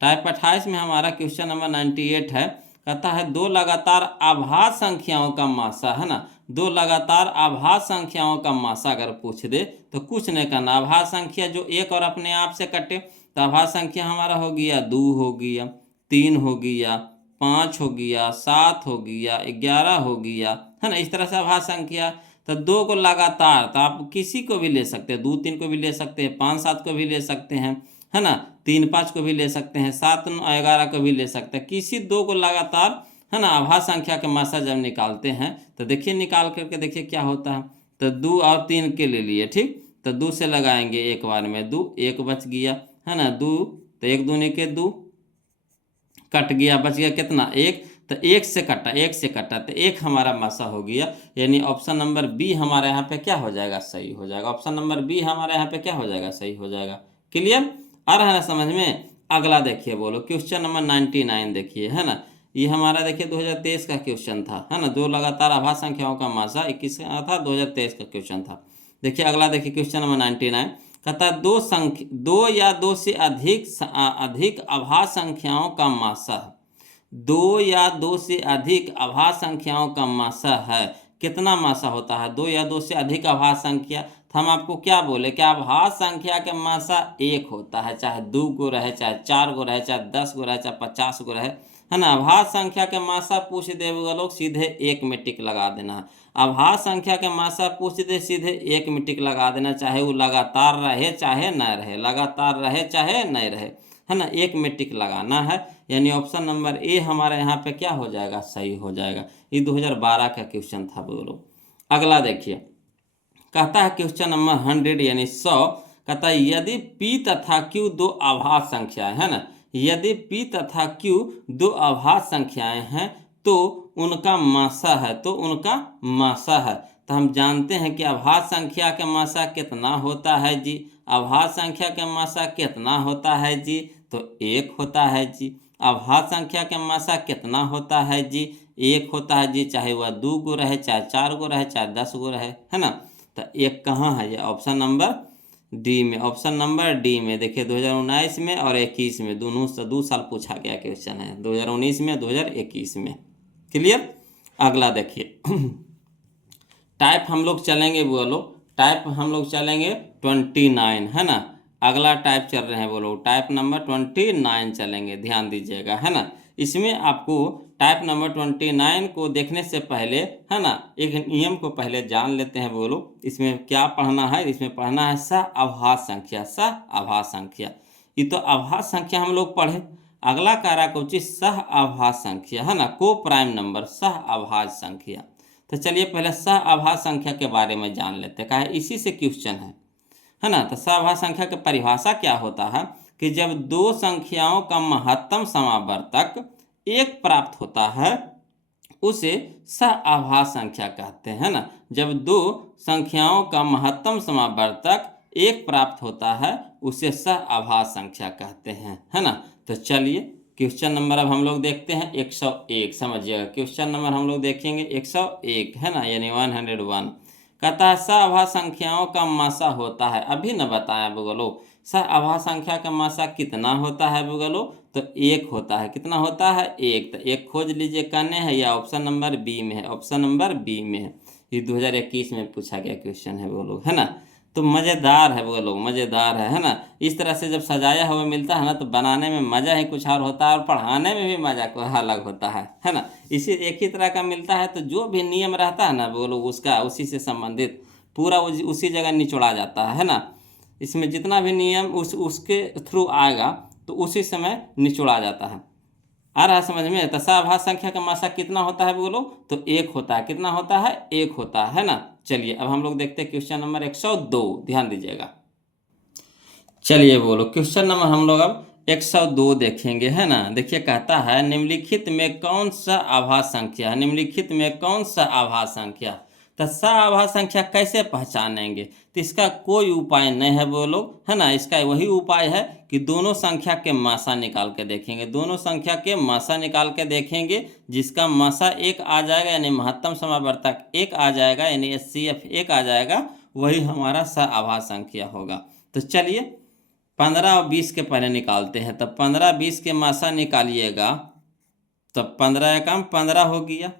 टाइप 28 में हमारा क्वेश्चन नंबर 98 है। कहता है दो लगातार आभाज्य संख्याओं का मासा, है ना। दो लगातार आभाज्य संख्याओं का मासा अगर पूछ दे तो कुछ नहीं करना। आभाज्य संख्या जो एक और अपने आप से कटे, तो आभाज्य संख्या हमारा हो गया 2 हो गया, 3 हो गया, 5 हो गया, 7 हो गया, 11 हो गया, है ना। इस तरह से आभाज्य संख्या। तो 2 को लगातार तो आप किसी को भी ले सकते हैं, 2 3 को भी ले सकते हैं, 5 7 को भी ले सकते हैं, है ना। 3 5 को भी ले सकते हैं, 7 11 को भी ले सकते हैं। किसी 2 को लगातार, है ना, आभाज्य संख्या के मासा जब निकालते हैं तो देखिए निकाल करके देखिए क्या होता है। तो 2 और 3 के ले लिए, ठीक। तो 2 से लगाएंगे एक बार में 2, 1 बच गया, है ना। 2 तो 1 दूनी के 2 कट गया, बच गया कितना, 1। तो 1 से कटा, 1 से कटा तो 1 हमारा मासा हो गया। यानी ऑप्शन नंबर बी हमारे यहाँ पे क्या हो जाएगा, सही हो जाएगा। ऑप्शन नंबर बी हमारे यहाँ पे क्या हो जाएगा, सही हो जाएगा। क्लियर। आ रहा है ना समझ में। अगला देखिए बोलो क्वेश्चन नंबर 99 देखिए, है ना। ये हमारा देखिए 2023 का क्वेश्चन था, है ना। दो लगातार आभाज्य संख्याओं का मासा 21 का था, 2023 का क्वेश्चन था। देखिए अगला देखिए क्वेश्चन नंबर 99 कहता है दो या दो से अधिक आभाज्य संख्याओं का मासा, 2 या 2 से अधिक आभाज्य संख्याओं का मासा है। कितना मासा होता है, 2 या 2 से अधिक आभाज्य संख्या। तो हम आपको क्या बोले कि आभाज्य संख्या का मासा 1 होता है, चाहे 2 गो रहे, चाहे 4 गो रहे, चाहे 10 गो रहे, चाहे 50 गो रहे, है ना। आभाज्य संख्या के मासा पूछ देगा लोग सीधे 1 में टिक लगा देना है। आभाज्य संख्या के मासा पूछ दे सीधे 1 में टिक लगा देना, चाहे वो लगातार रहे चाहे न रहे, लगातार रहे चाहे नहीं रहे, है ना। 1 में टिक लगाना है। यानी ऑप्शन नंबर ए हमारे यहाँ पे क्या हो जाएगा, सही हो जाएगा। ये 2012 का क्वेश्चन था बोलो। अगला देखिए कहता है क्वेश्चन नंबर 100 यानी 100। कहता है यदि p तथा q दो आभाज्य संख्याएं, है ना। यदि p तथा q दो आभाज्य संख्याएं हैं तो उनका मासा है, तो उनका मासा है। तो हम जानते हैं कि आभाज्य संख्या का मासा कितना होता है जी। आभाज्य संख्या का मासा कितना होता है जी, तो 1 होता है जी। आभाज्य संख्या का मासा कितना होता है जी, 1 होता है जी, चाहे वह 2 गो रहे, चाहे 4 गो रहे, चाहे 10 गो रहे, है ना। तो 1 कहाँ है, ये ऑप्शन नंबर डी में। ऑप्शन नंबर डी में देखिए 2019 में और 21 में दोनों से 2 साल पूछा गया क्वेश्चन है, 2019 में, 2021 में। क्लियर। अगला देखिए टाइप हम लोग चलेंगे बोलो, टाइप हम लोग चलेंगे 29, है ना। अगला टाइप चल रहे हैं बोलो, टाइप नंबर 29 चलेंगे, ध्यान दीजिएगा, है ना। इसमें आपको टाइप नंबर 29 को देखने से पहले, है ना, एक नियम को पहले जान लेते हैं बोलो। इसमें क्या पढ़ना है, इसमें पढ़ना है सह आभाज्य संख्या, सह आभाज्य संख्या। ये तो आभाज्य संख्या हम लोग पढ़े। अगला कार्य को चीज सह आभाज्य संख्या, है ना, को प्राइम नंबर, सह आभाज्य संख्या। तो चलिए पहले सह आभाज्य संख्या के बारे में जान लेते हैं, कहा इसी से क्वेश्चन है ना। तो सह आभाज्य संख्या की परिभाषा क्या होता है कि जब दो संख्याओं का महत्तम समावर्तक 1 प्राप्त होता है उसे सह आभाज्य संख्या कहते हैं ना। जब दो संख्याओं का महत्तम समावर्तक 1 प्राप्त होता है उसे सह आभाज्य संख्या कहते हैं, है ना। तो चलिए क्वेश्चन नंबर अब हम लोग देखते हैं 101, समझिएगा। क्वेश्चन नंबर हम लोग देखेंगे 101, है ना, यानी 101। कहता है सह आभाज्य संख्याओं का मासा होता है, अभी न बताया बोलो। सह आभाज्य संख्या का मासा कितना होता है बोलो, तो 1 होता है। कितना होता है, 1। तो 1 खोज लीजिए, कहने है या ऑप्शन नंबर बी में है, ऑप्शन नंबर बी में है। ये 2021 में पूछा गया क्वेश्चन है बोलो, है ना। तो मज़ेदार है बोलो, मज़ेदार है ना। इस तरह से जब सजाया हुआ मिलता है ना तो बनाने में मज़ा ही कुछ और होता है और पढ़ाने में भी मज़ा को अलग होता है ना। इसी एक ही तरह का मिलता है तो जो भी नियम रहता है ना बोलो उसका उसी से संबंधित पूरा उसी जगह निचोड़ा जाता है ना। इसमें जितना भी नियम उसके थ्रू आएगा तो उसी समय निचोड़ा जाता है। आ रहा है समझ में? तो सह संख्या का मासा कितना होता है बोलो? तो 1 होता है। कितना होता है? 1 होता है ना। चलिए अब हम लोग देखते हैं क्वेश्चन नंबर 102, ध्यान दीजिएगा। चलिए बोलो क्वेश्चन नंबर हम लोग अब 102 देखेंगे, है ना। देखिए कहता है निम्नलिखित में कौन सा आभास संख्या है, निम्नलिखित में कौन सा आभास संख्या। तो आभास संख्या कैसे पहचानेंगे? तो इसका कोई उपाय नहीं है बोलो, है ना। इसका वही उपाय है कि दोनों संख्या के मासा निकाल के देखेंगे, दोनों संख्या के मासा निकाल के देखेंगे। जिसका मासा 1 आ जाएगा यानी महत्तम समावर्तक 1 आ जाएगा यानी HCF 1 आ जाएगा, वही हमारा आभास संख्या होगा। तो चलिए 15 और 20 के पहले निकालते हैं। तब 15 20 के मासा निकालिएगा, तब 15 एकम 15 हो गया,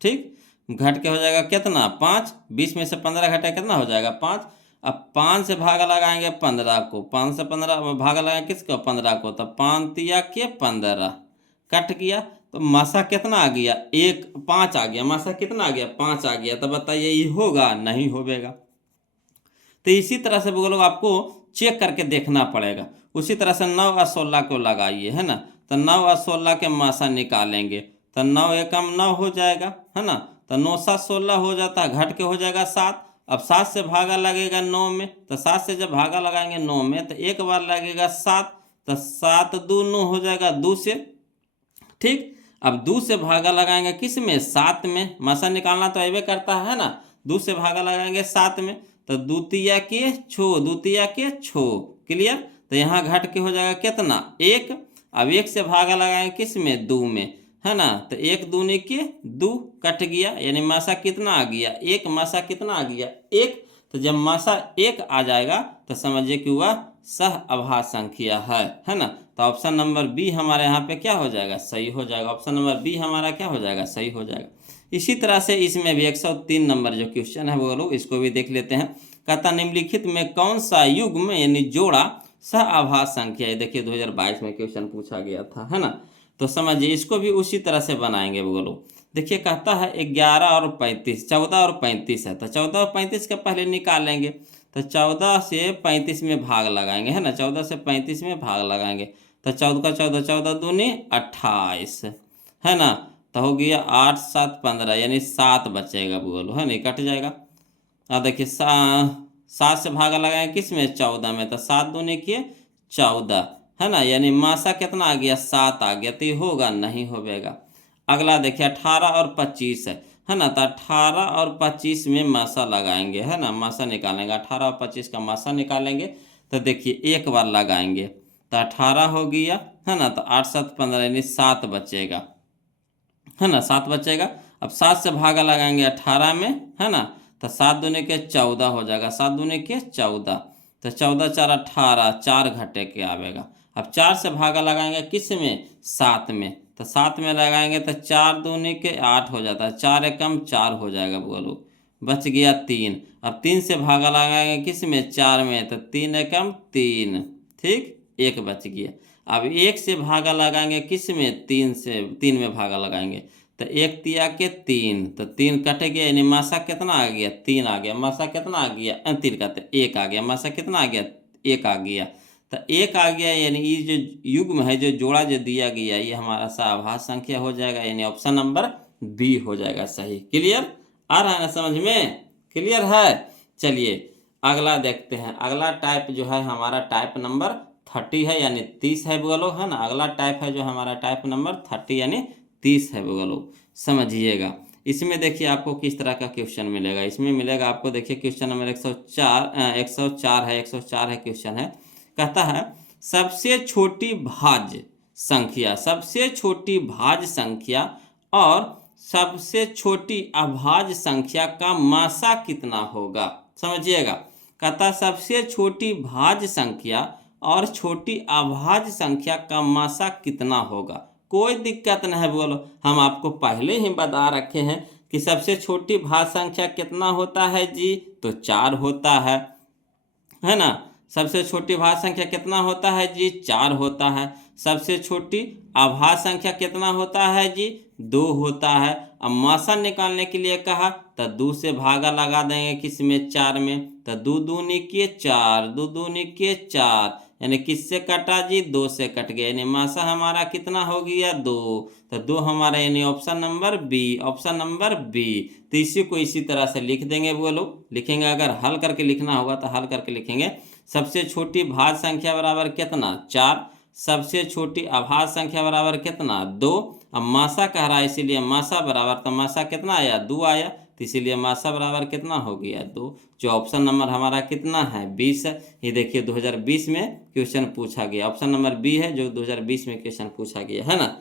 ठीक। घट के हो जाएगा कितना? 5। 20 में से 15 घटा कितना हो जाएगा? 5। अब 5 से भागा लगाएंगे 15 को, 5 से 15 भागा लगाएंगे किसको? 15 को। तब 5 तिया के 15 कट गया। तो मासा कितना आ गया? 5 आ गया। मासा कितना आ गया? 5 आ गया। तब बताइए ये होगा? नहीं होगा। तो इसी तरह से वो लोग आपको चेक करके देखना पड़ेगा। उसी तरह से 9 और 16 को लगाइए, है ना। तो 9 और 16 के मासा निकालेंगे, तो 9 एकम 9 हो जाएगा, है ना। तो 9 7 16 हो जाता है, घट के हो जाएगा 7। अब 7 से भागा लगेगा 9 में, तो 7 से जब भागा लगाएंगे 9 में तो एक बार लगेगा 7, तो 7 2 9 हो जाएगा 2 से, ठीक। अब 2 से भागा लगाएंगे किस में? 7 में। मासा निकालना तो ऐसे करता है ना। 2 से भागा लगाएंगे 7 में, तो द्वितीया के छो, द्वितीया के छो, क्लियर। तो यहाँ घट के हो जाएगा कितना? 1। अब 1 से भागा लगाएंगे किस में? 2 में, है ना। तो 1 दूनी के 2 कट गया, यानी मासा कितना आ गया? 1। मासा कितना आ गया? 1। तो जब मासा 1 आ जाएगा तो समझिए कि वह आभास संख्या है ना। तो ऑप्शन नंबर बी हमारे यहाँ पे क्या हो जाएगा? सही हो जाएगा। ऑप्शन नंबर बी हमारा क्या हो जाएगा? सही हो जाएगा। इसी तरह से इसमें भी 103 नंबर जो क्वेश्चन है वो लोग इसको भी देख लेते हैं। कहता निम्नलिखित में कौन सा युग्म यानी जोड़ा आभास संख्या है। देखिए 2022 में क्वेश्चन पूछा गया था, है ना। तो समझिए इसको भी उसी तरह से बनाएंगे वो लोग। देखिए कहता है 11 और 35, 14 और 35 है। तो 14 और 35 के पहले निकालेंगे, तो 14 से 35 में भाग लगाएंगे, है ना। 14 से 35 में भाग लगाएंगे, तो 14 का 14, 14 दूनी 28, है ना। तो हो गया 8 7 15, यानी 7 बचेगा बोलो, है ना, कट जाएगा। अब देखिए 7 से भागा लगाएंगे किस में? 14 में, तो 7 दूनी किए 14, है ना। यानी मासा कितना आ गया? 7 आ गया। तो ये होगा? नहीं होगा। अगला देखिए 18 और 25 है ना। तो 18 और 25 में मासा लगाएंगे, है ना। मासा निकालेंगे, 18 और 25 का मासा निकालेंगे। तो देखिए एक बार लगाएंगे तो 18 हो गया, है ना। तो 8 7 15 यानी 7 बचेगा, है ना। 7 बचेगा। अब 7 से भागा लगाएंगे 18 में, है ना। तो 7 दूनी के 14 हो जाएगा, 7 दूनी के 14, तो 14 4 18, 4 घटे के आवेगा। अब 4 से भागा लगाएंगे किस में? 7 में, तो 7 में लगाएंगे तो 4 दूनी के 8 हो जाता है, 4 एकम 4 हो जाएगा बोलो, बच गया 3। अब 3 से भागा लगाएंगे किस में? 4 में, तो 3 एकम 3, ठीक, 1 बच गया। अब 1 से भागा लगाएंगे किस में? 3 से, 3 में भागा लगाएंगे, तो 1 तिया के 3, तो 3 कट गया, यानी मासा कितना आ गया? 3 आ गया। मासा कितना आ गया? 3 का 1 आ गया। मासा कितना आ गया? 1 आ गया। तो 1 आ गया, यानी ये जो युग्म है, जो जोड़ा जो दिया गया, ये हमारा आभास संख्या हो जाएगा, यानी ऑप्शन नंबर बी हो जाएगा सही। क्लियर? आ रहा है ना समझ में? क्लियर है? चलिए अगला देखते हैं। अगला टाइप जो है हमारा टाइप नंबर 30 है, यानी 30 है बोलो, है ना। अगला टाइप है जो हमारा टाइप नंबर 30 यानी 30 है बोलो, समझिएगा। इसमें देखिए आपको किस तरह का क्वेश्चन मिलेगा। इसमें मिलेगा आपको, देखिए क्वेश्चन नंबर 104 है, 104 है क्वेश्चन है। कहता है सबसे छोटी भाज्य संख्या, सबसे छोटी भाज्य संख्या और सबसे छोटी अभाज्य संख्या का मासा कितना होगा। समझिएगा, कहता सबसे छोटी भाज्य संख्या और छोटी अभाज्य संख्या का मासा कितना होगा। कोई दिक्कत नहीं है बोलो, हम आपको पहले ही बता रखे हैं कि सबसे छोटी भाज्य संख्या कितना होता है जी, तो 4 होता है ना। सबसे छोटी भाज्य संख्या कितना होता है जी? 4 होता है। सबसे छोटी अभाज्य संख्या कितना होता है जी? 2 होता है। अब मासा निकालने के लिए कहा तो 2 से भागा लगा देंगे किस में? 4 में, तो 2 दूनी के 4, 2 दूनी के 4, यानी किससे कटा जी, 2 से कट गया, यानी मासा हमारा कितना हो गया 2। तो 2 हमारा यानी option number B, option number B. तो इसी को इसी तरह से लिख देंगे वो लोग, लिखेंगे अगर हल करके लिखना होगा तो हल करके लिखेंगे। सबसे छोटी भाज्य संख्या बराबर कितना 4, सबसे छोटी अभाज्य संख्या बराबर कितना 2। अब मासा कह रहा है इसीलिए मासा बराबर, तो मासा कितना आया 2 आया, तो इसीलिए मासा बराबर कितना हो गया 2। जो ऑप्शन नंबर हमारा कितना है 20 है। ये देखिए 2020 में क्वेश्चन पूछा गया, ऑप्शन नंबर बी है जो 2020 में क्वेश्चन पूछा गया है ना।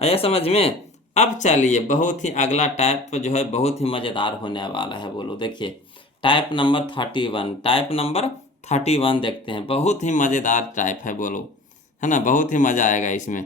आया समझ में। अब चलिए बहुत ही अगला टाइप जो है बहुत ही मज़ेदार होने वाला है, बोलो देखिए टाइप नंबर 31, टाइप नंबर 31 देखते हैं, बहुत ही मज़ेदार टाइप है बोलो, है ना, बहुत ही मज़ा आएगा इसमें,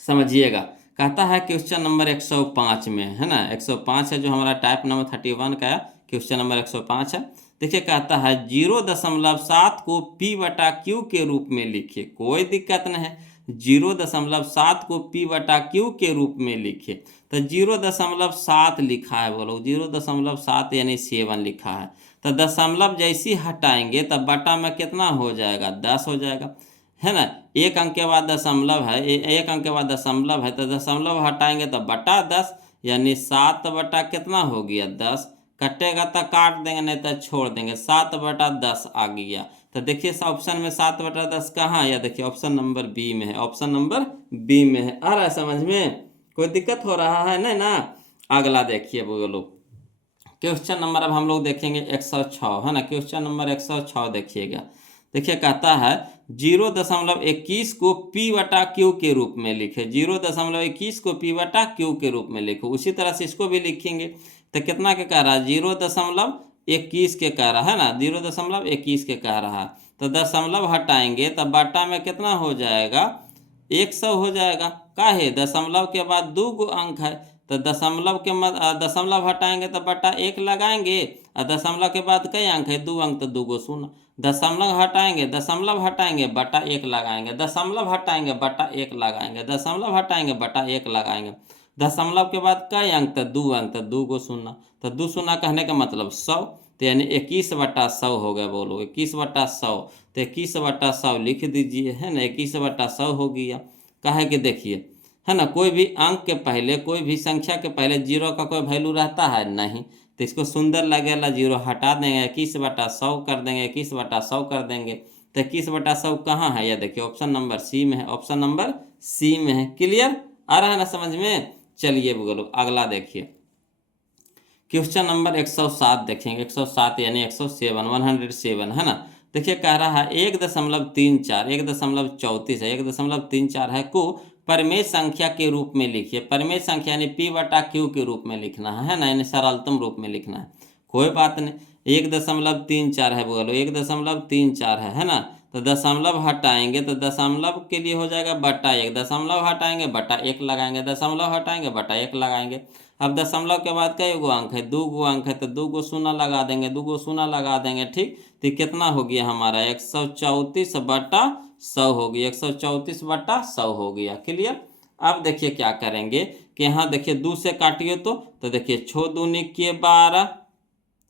समझिएगा। कहता है क्वेश्चन नंबर 105 में, है ना, 105 है जो हमारा टाइप नंबर 31 का क्वेश्चन नंबर 105 है। देखिए कहता है 0.7 को P/Q के रूप में लिखिए, कोई दिक्कत नहीं है, 0.7 को P/Q के रूप में लिखिए। तो 0.7 लिखा है बोलो, 0.7 यानी 7 लिखा है, तो दशमलव जैसी हटाएंगे तब बटा में कितना हो जाएगा 10 हो जाएगा, है ना। एक अंक के बाद दशमलव है, एक अंक के बाद दशमलव है, तो दशमलव हटाएंगे तो बटा 10, यानी 7 बटा कितना हो गया 10। कटेगा तो काट देंगे नहीं तो छोड़ देंगे, 7/10 आ गया। तो देखिए ऑप्शन में 7/10 कहाँ है, देखिए ऑप्शन नंबर बी में है, ऑप्शन नंबर बी में है। आ रहा है समझ में, कोई दिक्कत हो रहा है नहीं ना। अगला देखिए बोलो क्वेश्चन नंबर, अब हम लोग देखेंगे 106, है ना, क्वेश्चन नंबर 106 देखिएगा। देखिए कहता है 0.21 को P/Q के रूप में लिखे, 0.21 को P/Q के रूप में लिखो। उसी तरह से इसको भी लिखेंगे, तो कितना के कह रहा है 0.21 के कह रहा है ना, 0.21 के कह रहा है, तो दशमलव हटाएंगे तब बटा में कितना हो जाएगा 100 हो जाएगा। काहे, दशमलव के बाद 2 गो अंक है, तो दशमलव के दशमलव हटाएंगे तो बटा 1 लगाएंगे, और दशमलव के बाद कई अंक है 2 अंक, तो 2 गो शून्य, दशमलव हटाएंगे बटा 1 लगाएंगे, दशमलव हटाएंगे बटा 1 लगाएंगे, दशमलव हटाएंगे बटा 1 लगाएंगे, दशमलव के बाद कई अंक, तो 2 अंक, तो 2 गो शून्य, तो 2 शून्य कहने का मतलब 100, तो यानी 21/100 हो गया बोलो, 21/100, तो 21/100 लिख दीजिए, है ना, 21/100 हो गया। काहे कि देखिए, है ना, कोई भी अंक के पहले, कोई भी संख्या के पहले जीरो का कोई वैल्यू रहता है नहीं, तो इसको सुंदर लगेगा, जीरो हटा देंगे, 21/100 कर देंगे, 21/100 कर देंगे, तो 21/100 कहाँ है, यह देखिए ऑप्शन नंबर सी में है, ऑप्शन नंबर सी में है। क्लियर आ रहा है ना समझ में। चलिए बोलो अगला देखिए क्वेश्चन नंबर 107 देखेंगे, 107 यानी 107 है ना। देखिए कह रहा है 1.34, 1.34 है, 1.34 है को परमेय संख्या के रूप में लिखिए। परमेय संख्या यानी P/Q के रूप में लिखना है ना, यानी सरलतम रूप में लिखना है, कोई बात नहीं। 1.34 है बोलो, 1.34 है ना, तो दशमलव हटाएंगे तो दशमलव के लिए हो जाएगा बटा 1, दशमलव हटाएंगे बटा 1 लगाएंगे, दशमलव हटाएंगे बटा 1 लगाएंगे। अब दशमलव के बाद कई गो अंक है 2 गो अंक है, तो 2 गो शून्य लगा देंगे, 2 गो शून्य लगा देंगे, ठीक। तो कितना हो गया हमारा 134/100 हो गया, 134/100 हो गया। क्लियर। अब देखिए क्या करेंगे कि यहाँ देखिए 2 से काटिए तो देखिए 6 दूनी के 12,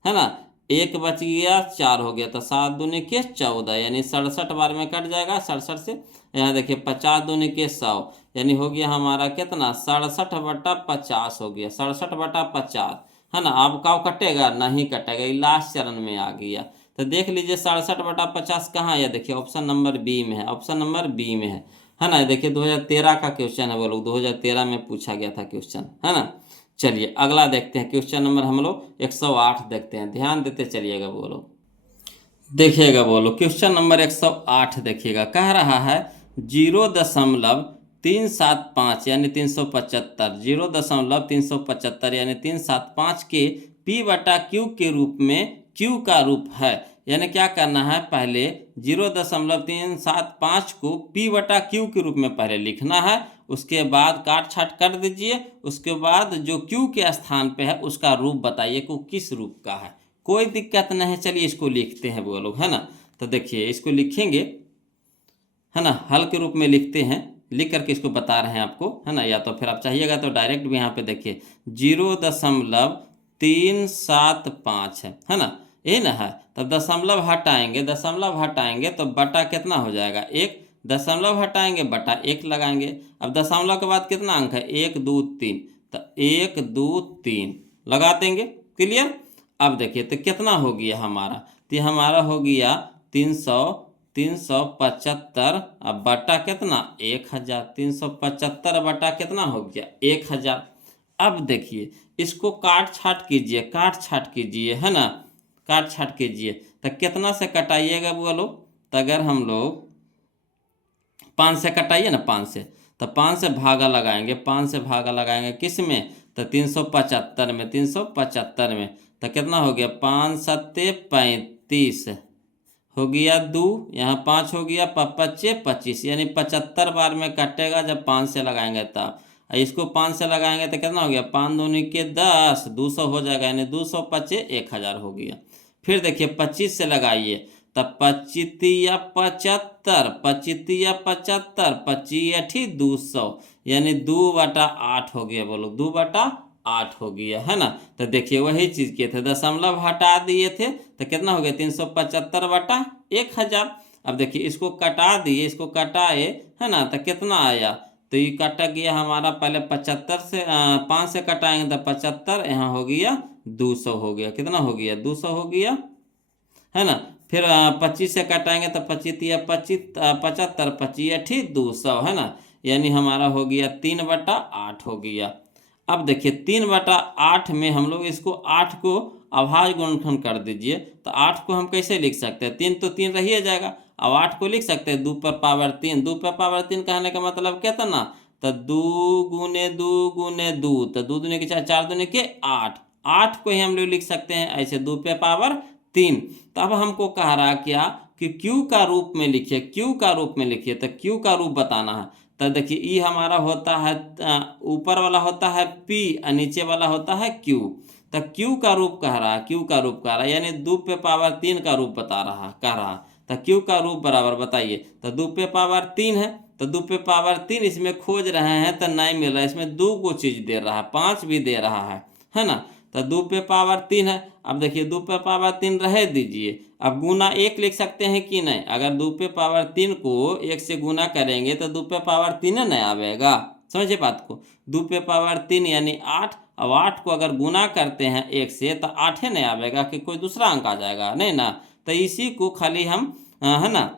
है ना, 1 बच गया 4 हो गया, तो 7 दूनी के 14, यानी 67 बार में कट जाएगा 67 से। यहाँ देखिए 50 दूनी के 100, यानी हो गया हमारा कितना 67/50 हो गया, 67/50, है ना। अब कब कटेगा, नहीं कटेगा, ये लास्ट चरण में आ गया। तो देख लीजिए 67/50 कहाँ है, देखिए ऑप्शन नंबर बी में है, ऑप्शन नंबर बी में है ना। देखिए 2013 का क्वेश्चन है वो लोग, 2013 में पूछा गया था क्वेश्चन, है ना। चलिए अगला देखते हैं क्वेश्चन नंबर हम लोग 108 देखते हैं, ध्यान देते चलिएगा बोलो, देखिएगा बोलो क्वेश्चन नंबर 108 देखिएगा। कह रहा है 0.375 यानी 375, 0.375 यानी 375 के P/Q के रूप में Q का रूप है, यानी क्या करना है, पहले 0.375 को P/Q के रूप में पहले लिखना है, उसके बाद काट छाट कर दीजिए, उसके बाद जो Q के स्थान पे है उसका रूप बताइए को किस रूप का है, कोई दिक्कत नहीं है। चलिए इसको लिखते हैं वो लोग, है ना। तो देखिए इसको लिखेंगे, है ना, हल के रूप में लिखते हैं, लिख करके इसको बता रहे हैं आपको, है ना, या तो फिर आप चाहिएगा तो डायरेक्ट भी यहाँ पे देखिए 0.375 है ना, ये ना है। तब दशमलव हटाएंगे तो बटा कितना हो जाएगा 1, दशमलव हटाएंगे बटा 1 लगाएंगे। अब दशमलव के बाद कितना अंक है 1 2 3, तो 1 2 3 लगा देंगे। क्लियर। अब देखिए तो कितना हो गया हमारा, तो ये हमारा हो गया 375 अब बटा कितना 1000, 375 बटा कितना हो गया 1000। अब देखिए इसको काट छाट कीजिए है ना, काट छाट कीजिए तो कितना से कटाइएगा बोलो। तो अगर हम लोग 5 से कटाइए ना, 5 से, तो 5 से भागा लगाएंगे किस में, तो 375 में, 375 में। तो कितना हो गया 5 सत्ते 35 हो गया 2, यहाँ 5 हो गया 5 25, यानी 75 बार में कटेगा जब 5 से लगाएंगे तब। इसको 5 से लगाएंगे तो कितना हो गया 5 दूनी के 10, 200 हो जाएगा, यानी 200 25 1000 हो गया। फिर देखिए 25 से लगाइए, तब 25 75, 25 75, 25 200, यानी 2/8 हो गया। बोलो 2/8 हो गया है ना। तो देखिए वही चीज़ किए थे, दशमलव हटा दिए थे तो कितना हो गया 375 बटा 1000। अब देखिए इसको कटा दिए, इसको कटाए है ना, तो कितना आया, तो ये कटा गया हमारा पहले 75 से 5 से कटाएंगे तो 75, यहाँ हो गया 200 हो गया। कितना हो गया 200 हो गया है ना। फिर 25 से कटाएंगे तो 25 75, 25 200 है ना, यानी हमारा हो गया 3/8 हो गया। अब देखिए 3/8 में हम लोग इसको 8 को अभाज्य गुणनखंड कर दीजिए, तो 8 को हम कैसे लिख सकते हैं, 3 तो 3 रह ही जाएगा। अब 8 को लिख सकते हैं 2 पर पावर 3, 2 पर पावर 3 कहने का मतलब कितना, तो 2 गुने 2 गुने 2, तो 2 दूनी के 4, 4 दूनी के 8, 8 को ही हम लोग लिख सकते हैं ऐसे 2 पे पावर 3। तो अब हमको कह रहा क्या कि क्यू का रूप में लिखिए, तो क्यू का रूप बताना है। तो देखिए ई हमारा होता है ऊपर वाला होता है पी और नीचे वाला होता है क्यू। तो क्यू का रूप कह रहा है, यानी 2 पे पावर 3 का रूप कह रहा। तो क्यू का रूप बराबर बताइए, तो 2 पे पावर 3 है, तो 2 पे पावर 3 इसमें खोज रहे हैं तो नहीं मिल रहा है, इसमें 2 को चीज़ दे रहा है, 5 भी दे रहा है ना। तो 2 पे पावर 3 है। अब देखिए 2 पे पावर 3 रह दीजिए, अब गुना 1 लिख सकते हैं कि नहीं, अगर 2 पे पावर 3 को 1 से गुना करेंगे तो 2 पे पावर 3 नहीं आवेगा, समझे बात को। 2 पे पावर 3 यानी 8, अब 8 को अगर गुना करते हैं 1 से तो 8 नहीं आवेगा कि कोई दूसरा अंक आ जाएगा, नहीं ना। तो इसी को खाली हम है ना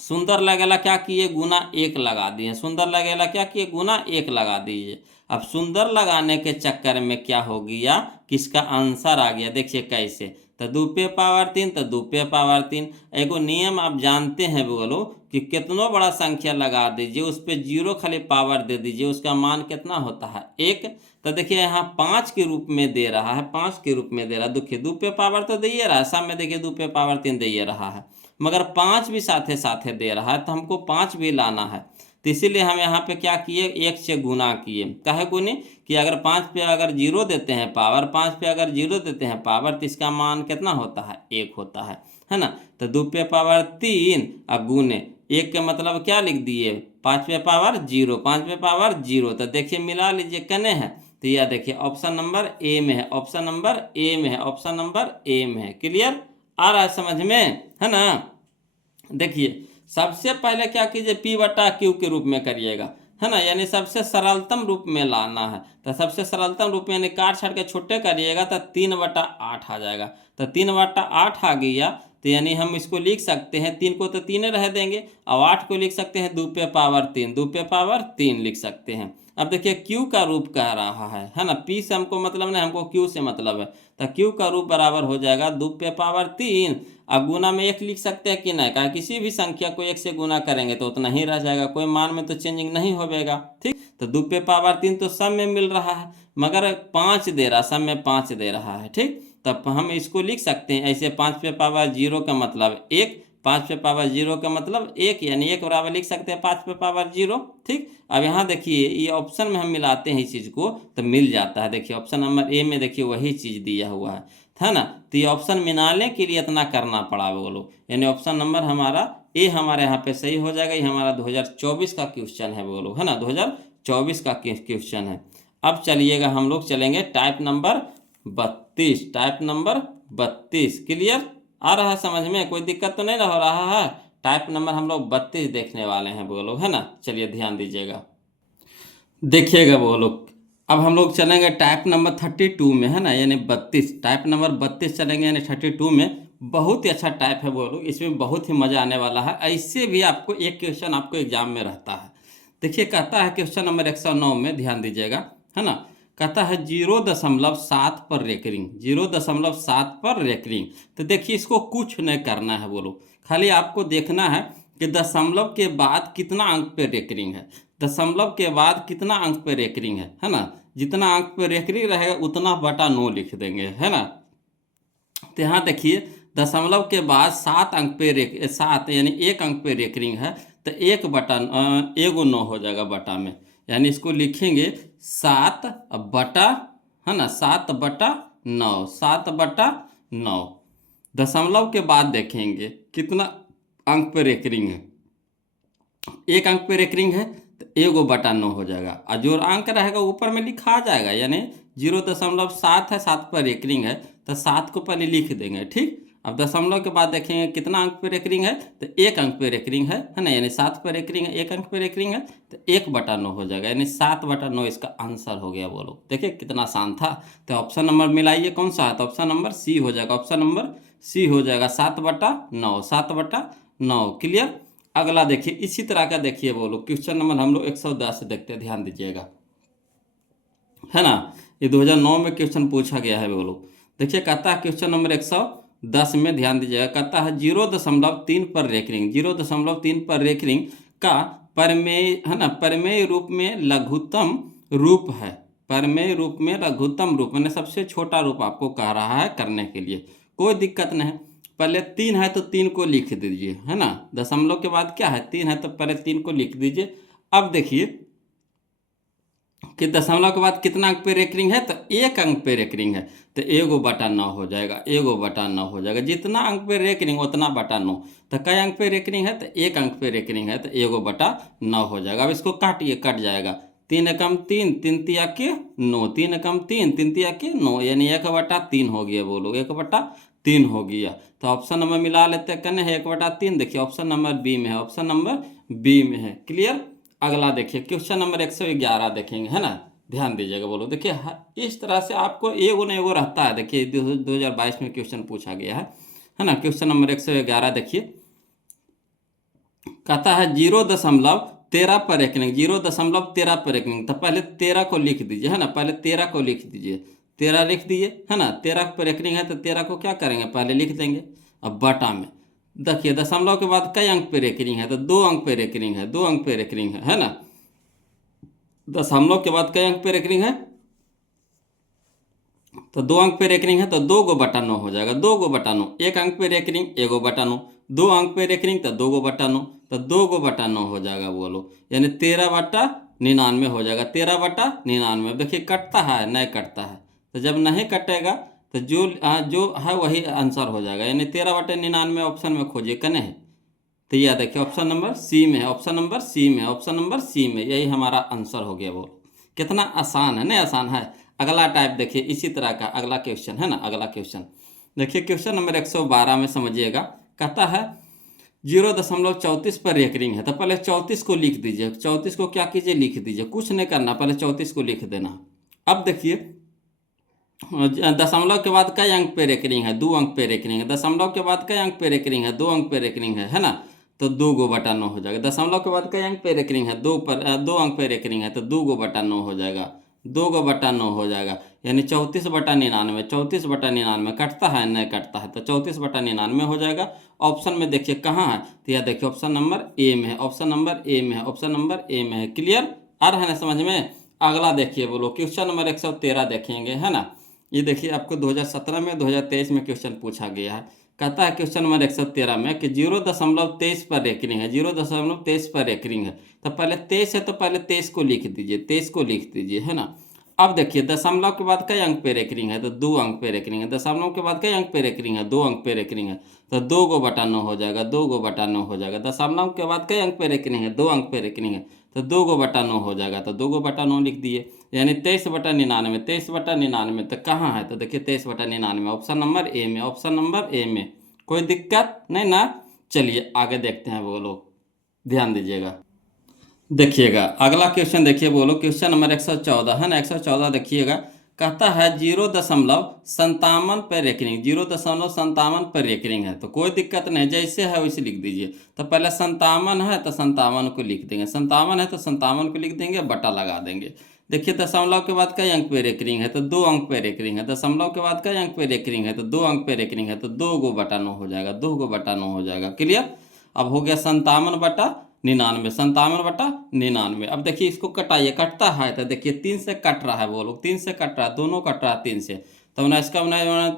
सुंदर लगेला क्या किए गुना 1 लगा दिए, सुंदर लगेला क्या किए गुना 1 लगा दीजिए। अब सुंदर लगाने के चक्कर में क्या हो गया, किसका आंसर आ गया, देखिए कैसे, तो 2 पे पावर 3, तो 2 पे पावर 3। एगो नियम आप जानते हैं बोलो कि कितनों बड़ा संख्या लगा दीजिए उस पर 0 खाली पावर दे दीजिए, उसका मान कितना होता है 1। तो देखिए यहाँ 5 के रूप में दे रहा है, 5 के रूप में दे रहा है। देखिए 2 पे पावर तो दे ही रहा है, सामने देखिए 2 पे पावर 3 दे ही रहा है, मगर 5 भी साथे साथे दे रहा है, तो हमको 5 भी लाना है। तो इसीलिए हम यहाँ पे क्या किए 1 से गुना किए, काहे गुने कि अगर 5 पे अगर 0 देते हैं पावर, 5 पे अगर 0 देते हैं पावर, तो इसका मान कितना होता है 1 होता है ना। तो 2 पे पावर 3 और गुने 1 के मतलब क्या लिख दिए 5 पे पावर 0, 5 पे पावर 0। तो देखिए मिला लीजिए कने है, तो यह देखिए ऑप्शन नंबर ए में है, ऑप्शन नंबर ए में है, ऑप्शन नंबर ए में है। क्लियर आ रहा है समझ में, है ना। देखिए सबसे पहले क्या कीजिए पी बटा क्यू के रूप में करिएगा, है ना, यानी सबसे सरलतम रूप में लाना है। तो सबसे सरलतम रूप में यानी काट छाट के छोटे करिएगा तो 3/8 आ जाएगा। तो 3/8 आ गया, तो यानी हम इसको लिख सकते हैं, 3 को तो 3 रह देंगे, और 8 को लिख सकते हैं 2 पे पावर 3, 2 पे पावर 3 लिख सकते हैं। अब देखिए क्यू का रूप कह रहा है ना, पी से हमको मतलब नहीं, हमको क्यू से मतलब है। तो क्यू का रूप बराबर हो जाएगा 2 पे पावर 3, अब गुना में 1 लिख सकते हैं कि नहीं, कहा किसी भी संख्या को 1 से गुना करेंगे तो उतना ही रह जाएगा, कोई मान में तो चेंजिंग नहीं होगा। ठीक, तो 2 पे पावर 3 तो सब में मिल रहा है, मगर 5 दे रहा, सब में 5 दे रहा है। ठीक, तब हम इसको लिख सकते हैं ऐसे 5 पे पावर 0 का मतलब 1, 5 पे पावर 0 का मतलब 1, यानी 1 बराबर लिख सकते हैं 5 पे पावर 0। ठीक, अब यहाँ देखिए ये ऑप्शन में हम मिलाते हैं इस चीज़ को तो मिल जाता है। देखिए ऑप्शन नंबर ए में देखिए वही चीज़ दिया हुआ है ना। तो ये ऑप्शन मिलाने के लिए इतना करना पड़ा बोलो, यानी ऑप्शन नंबर हमारा ए हमारे यहाँ पे सही हो जाएगा। ये हमारा 2024 का क्वेश्चन है बोलो, है ना, 2024 का क्वेश्चन है। अब चलिएगा हम लोग चलेंगे type number 32, type number 32। Clear? आ रहा है समझ में? कोई दिक्कत तो नहीं हो रहा है? टाइप नंबर हम लोग 32 देखने वाले हैं वो लोग, है ना। चलिए ध्यान दीजिएगा, देखिएगा वो लोग। अब हम लोग चलेंगे टाइप नंबर 32 में, है ना, यानी 32। टाइप नंबर 32 चलेंगे यानी 32 में। बहुत ही अच्छा टाइप है वो लोग, इसमें बहुत ही मज़ा आने वाला है। ऐसे भी आपको एक क्वेश्चन आपको एग्जाम में रहता है। देखिए कहता है क्वेश्चन नंबर 109 में, ध्यान दीजिएगा, है ना। कहता है 0.7 पर रेकरिंग, 0.7 पर रेकरिंग। तो देखिए इसको कुछ नहीं करना है वो लोग, खाली आपको देखना है कि दशमलव के बाद कितना अंक पे रेकरिंग है। दशमलव के बाद कितना अंक पे रेकरिंग है ना। जितना अंक पे रेकरिंग रहेगा उतना बटा 9 लिख देंगे, है ना। तो यहाँ देखिए दशमलव के बाद 7 अंक पे 7 यानी 1 अंक पे रेकरिंग है, तो 1 बटा एगो 9 हो जाएगा बटा में। यानी इसको लिखेंगे 7 बटा, है ना, 7 बटा 9, 7 बटा 9। दशमलव के बाद देखेंगे कितना अंक पे रेकरिंग है। 1 अंक पे रेकरिंग है तो एगो बटा 9 हो जाएगा, और जो अंक रहेगा ऊपर में लिखा आ जाएगा। यानी 0.7 है, 7 पर रेकरिंग है, तो 7 को पहले लिख देंगे, ठीक। अब दशमलव के बाद देखेंगे कितना अंक पे रेकरिंग है, तो 1 अंक पे रेकरिंग है ना, यानी 7 पर रेकरिंग है, 1 अंक पे रेकरिंग है, तो 1 बटा 9 हो जाएगा, यानी 7 बटा 9 इसका आंसर हो गया। बोलो देखिए कितना आसान था। तो ऑप्शन नंबर मिलाइए कौन सा है, तो ऑप्शन नंबर सी हो जाएगा, ऑप्शन नंबर सी हो जाएगा, 7 बटा 9, 7 बटा 9। क्लियर? अगला देखिए इसी तरह का, देखिए वो लोग क्वेश्चन नंबर हम लोग 110 से देखते हैं, ध्यान दीजिएगा, है ना। ये 2009 में क्वेश्चन पूछा गया है वो लोग। देखिए कहता है क्वेश्चन नंबर 110 में, ध्यान दीजिएगा, कहता है 0.3 पर रेकरिंग, 0.3 पर रेकरिंग का परमेय, है ना, परमेय रूप में लघुत्तम रूप है। परमेय रूप में लघुत्तम रूप मैंने सबसे छोटा रूप आपको कह रहा है करने के लिए, कोई दिक्कत नहीं। पहले 3 है तो 3 को लिख दीजिए, है ना। दशमलव के बाद क्या है, 3 है तो पहले 3 को लिख दीजिए। अब देखिए कि दशमलव के बाद कितना अंक पे रेकरिंग है, तो 1 अंक पे रेकरिंग है, तो एगो बटा 9 हो जाएगा, एगो बटा 9 हो जाएगा। जितना अंक पे रेकरिंग उतना बटा 9। तो कई अंक पे रेकरिंग है, तो 1 अंक पे रेकरिंग है, तो एगो बटा 9 हो जाएगा। अब इसको काटिए, कट जाएगा। 3 एकम 3, 3 तिया के 9, 3 एकम 3, 3 तिया के 9, यानी 1 बटा 3 हो गया। बोलो 1 बटा 3 हो गया। तो ऑप्शन नंबर मिला लेते हैं, कने है 1 बटा 3। देखिए ऑप्शन नंबर बी में है, ऑप्शन नंबर बी में है। क्लियर? अगला देखिए क्वेश्चन नंबर 111 देखेंगे, है ना। ध्यान दीजिएगा। बोलो देखिए इस तरह से आपको एगो न एगो रहता है। देखिए 2022 में क्वेश्चन पूछा गया है ना। क्वेश्चन नंबर 111 देखिए, कहता है 0.13 पर रेकरिंग, 0.13 पर रेकरिंग। तो पहले 13 को लिख दीजिए, है ना, पहले 13 को लिख दीजिए, 13 लिख दीजिए, है ना। 13 पर रेकरिंग है तो 13 को क्या करेंगे, पहले लिख देंगे। अब बटा में देखिए दशमलव के बाद कई अंक पे रेकरिंग है, तो 2 अंक पे रेकरिंग है, 2 अंक पे रेकरिंग है ना। दशमलव के बाद कई अंक पे रेकरिंग है, तो 2 अंक पे रेकरिंग है, तो 2 गो बटा 9 हो जाएगा, 2 गो बटा 9। 1 अंक पे रेकरिंग, एगो बटा 9। 2 अंक पे रेकरिंग, तो 2 गो बटा 9, तो 2 गो बटा 9 हो जाएगा। बोलो यानी 13 बटा 99 हो जाएगा, 13 बटा 99। देखिए कटता है नहीं कटता है, तो जब नहीं कटेगा तो जो है वही आंसर हो जाएगा, यानी 13 बटा 99 ऑप्शन में खोजिए, कने है। तो यह देखिए ऑप्शन नंबर सी में है, ऑप्शन नंबर सी में, ऑप्शन नंबर सी में, यही हमारा आंसर हो गया। वो कितना आसान है, नहीं आसान है। अगला टाइप देखिए इसी तरह का अगला क्वेश्चन, है ना। अगला क्वेश्चन देखिए क्वेश्चन नंबर 112 में समझिएगा, कहता है 0.34 पर रेकरिंग है, तो पहले 34 को लिख दीजिए। 34 को क्या कीजिए, लिख दीजिए, कुछ नहीं करना, पहले 34 को लिख देना। अब देखिए दशमलव के बाद कई अंक पे रेकरिंग है, 2 अंक पे रेकरिंग है। दशमलव के बाद कई अंक पे रेकरिंग है, 2 अंक पे रेकरिंग है ना। तो 2 गो बटा 9 हो जाएगा। दशमलव के बाद कई अंक पे रेकरिंग है, 2 अंक पे रेकरिंग है, तो 2 गो बटा 9 हो जाएगा, 2 गो बटा 9 हो जाएगा, यानी 34 बटा 99। 34 बटा 99 कटता है नहीं कटता है, तो 34 बटा 99 हो जाएगा। ऑप्शन में देखिए कहाँ है, तो यह देखिए ऑप्शन नंबर ए में है, ऑप्शन नंबर ए में है, ऑप्शन नंबर ए में है। क्लियर? आ रहा है ना समझ में? अगला देखिए बोलो क्वेश्चन नंबर 113 देखेंगे, है ना। ये देखिए आपको 2017 में 2023 में क्वेश्चन पूछा गया है। कहता है क्वेश्चन नंबर 113 में कि 0.23 पर रेकरिंग है, 0.23 पर रेकरिंग है। तो पहले 23 है तो पहले 23 को लिख दीजिए, 23 को लिख दीजिए, है ना। अब देखिए दशमलव के बाद कई अंक पे रेकरिंग है, तो 2 अंक पे रेकरिंग है। दशमलव के बाद कई अंक पे रेकरिंग है, 2 अंक पे रेकरिंग है, तो 2 गो बटा 9 हो जाएगा, 2 गो बटा 9 हो जाएगा। दशमलव के बाद कई अंक पे रेकरिंग है, 2 अंक पे रेकरिंग है, तो 2 × 9 हो जाएगा, तो 2 × 9 लिख दिए, यानी 23/99। 23/99 तो कहाँ है, तो देखिए 23/99 ऑप्शन नंबर ए में, ऑप्शन नंबर ए में। कोई दिक्कत नहीं ना। चलिए आगे देखते हैं वो लोग, ध्यान दीजिएगा। देखिएगा अगला क्वेश्चन, देखिए बोलो क्वेश्चन नंबर 114 है ना। 114 देखिएगा, कहता है 0.57 पर रेकरिंग, 0.57 पर रेकरिंग है। तो कोई दिक्कत नहीं, जैसे है वैसे लिख दीजिए। तो पहले 57 है तो 57 को लिख देंगे, 57 है तो 57 को लिख देंगे, बटा लगा देंगे। देखिए दशमलव के बाद कई अंक पे रेकरिंग है, तो 2 अंक पे रेकरिंग है। दशमलव के बाद कई अंक पे रेकरिंग है, तो 2 अंक पे रेकरिंग है, तो 2 × 9 हो जाएगा, 2 × 9 हो जाएगा। क्लियर। अब हो गया 57/99, 57/99। अब देखिए इसको कटाइए, कटता है तो देखिए 3 से कट रहा है, वो लोग 3 से कट रहा है, दोनों कट रहा है 3 से। तो इसका 57 और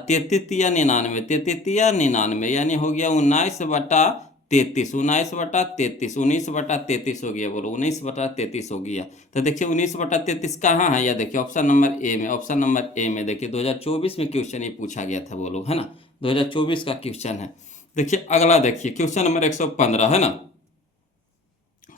33 99, यानी हो गया 19/33, 19/33, 19/33 हो गया, बोलो 19/33 हो गया। तो देखिए 19/33 कहाँ है, या देखिए ऑप्शन नंबर ए में, ऑप्शन नंबर ए में। देखिए 2024 में क्वेश्चन ये पूछा गया था, बोलो है ना, 2024 का क्वेश्चन है। देखिए अगला देखिए क्वेश्चन नंबर 115 है ना,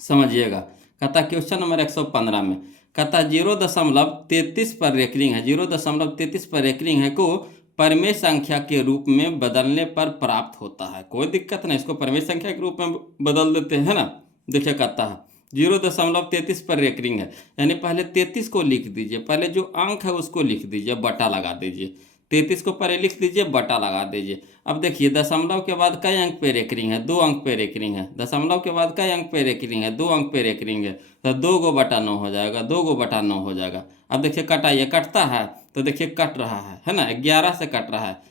समझिएगा। कहता क्वेश्चन नंबर 115 में कहता 0.33 पर रेकरिंग है, 0.33 पर रेकरिंग है को परमेय संख्या के रूप में बदलने पर प्राप्त होता है। कोई दिक्कत नहीं, इसको परमेय संख्या के रूप में बदल देते हैं ना। देखिए कहता है 0.33 पर रेकरिंग है, यानी पहले 33 को लिख दीजिए, पहले जो अंक है उसको लिख दीजिए, बटा लगा दीजिए। 33 को पहले लिख दीजिए, बटा लगा दीजिए। अब देखिए दशमलव के बाद कई अंक पे रेकरिंग है, 2 अंक पे रेकरिंग है। दशमलव के बाद कई अंक पे रेकरिंग है, 2 अंक पे रेकरिंग है, तो 2 × 9 हो जाएगा, 2 × 9 हो जाएगा। अब देखिए कटाइए, कटता है तो देखिए कट रहा है ना, 11 से कट रहा है।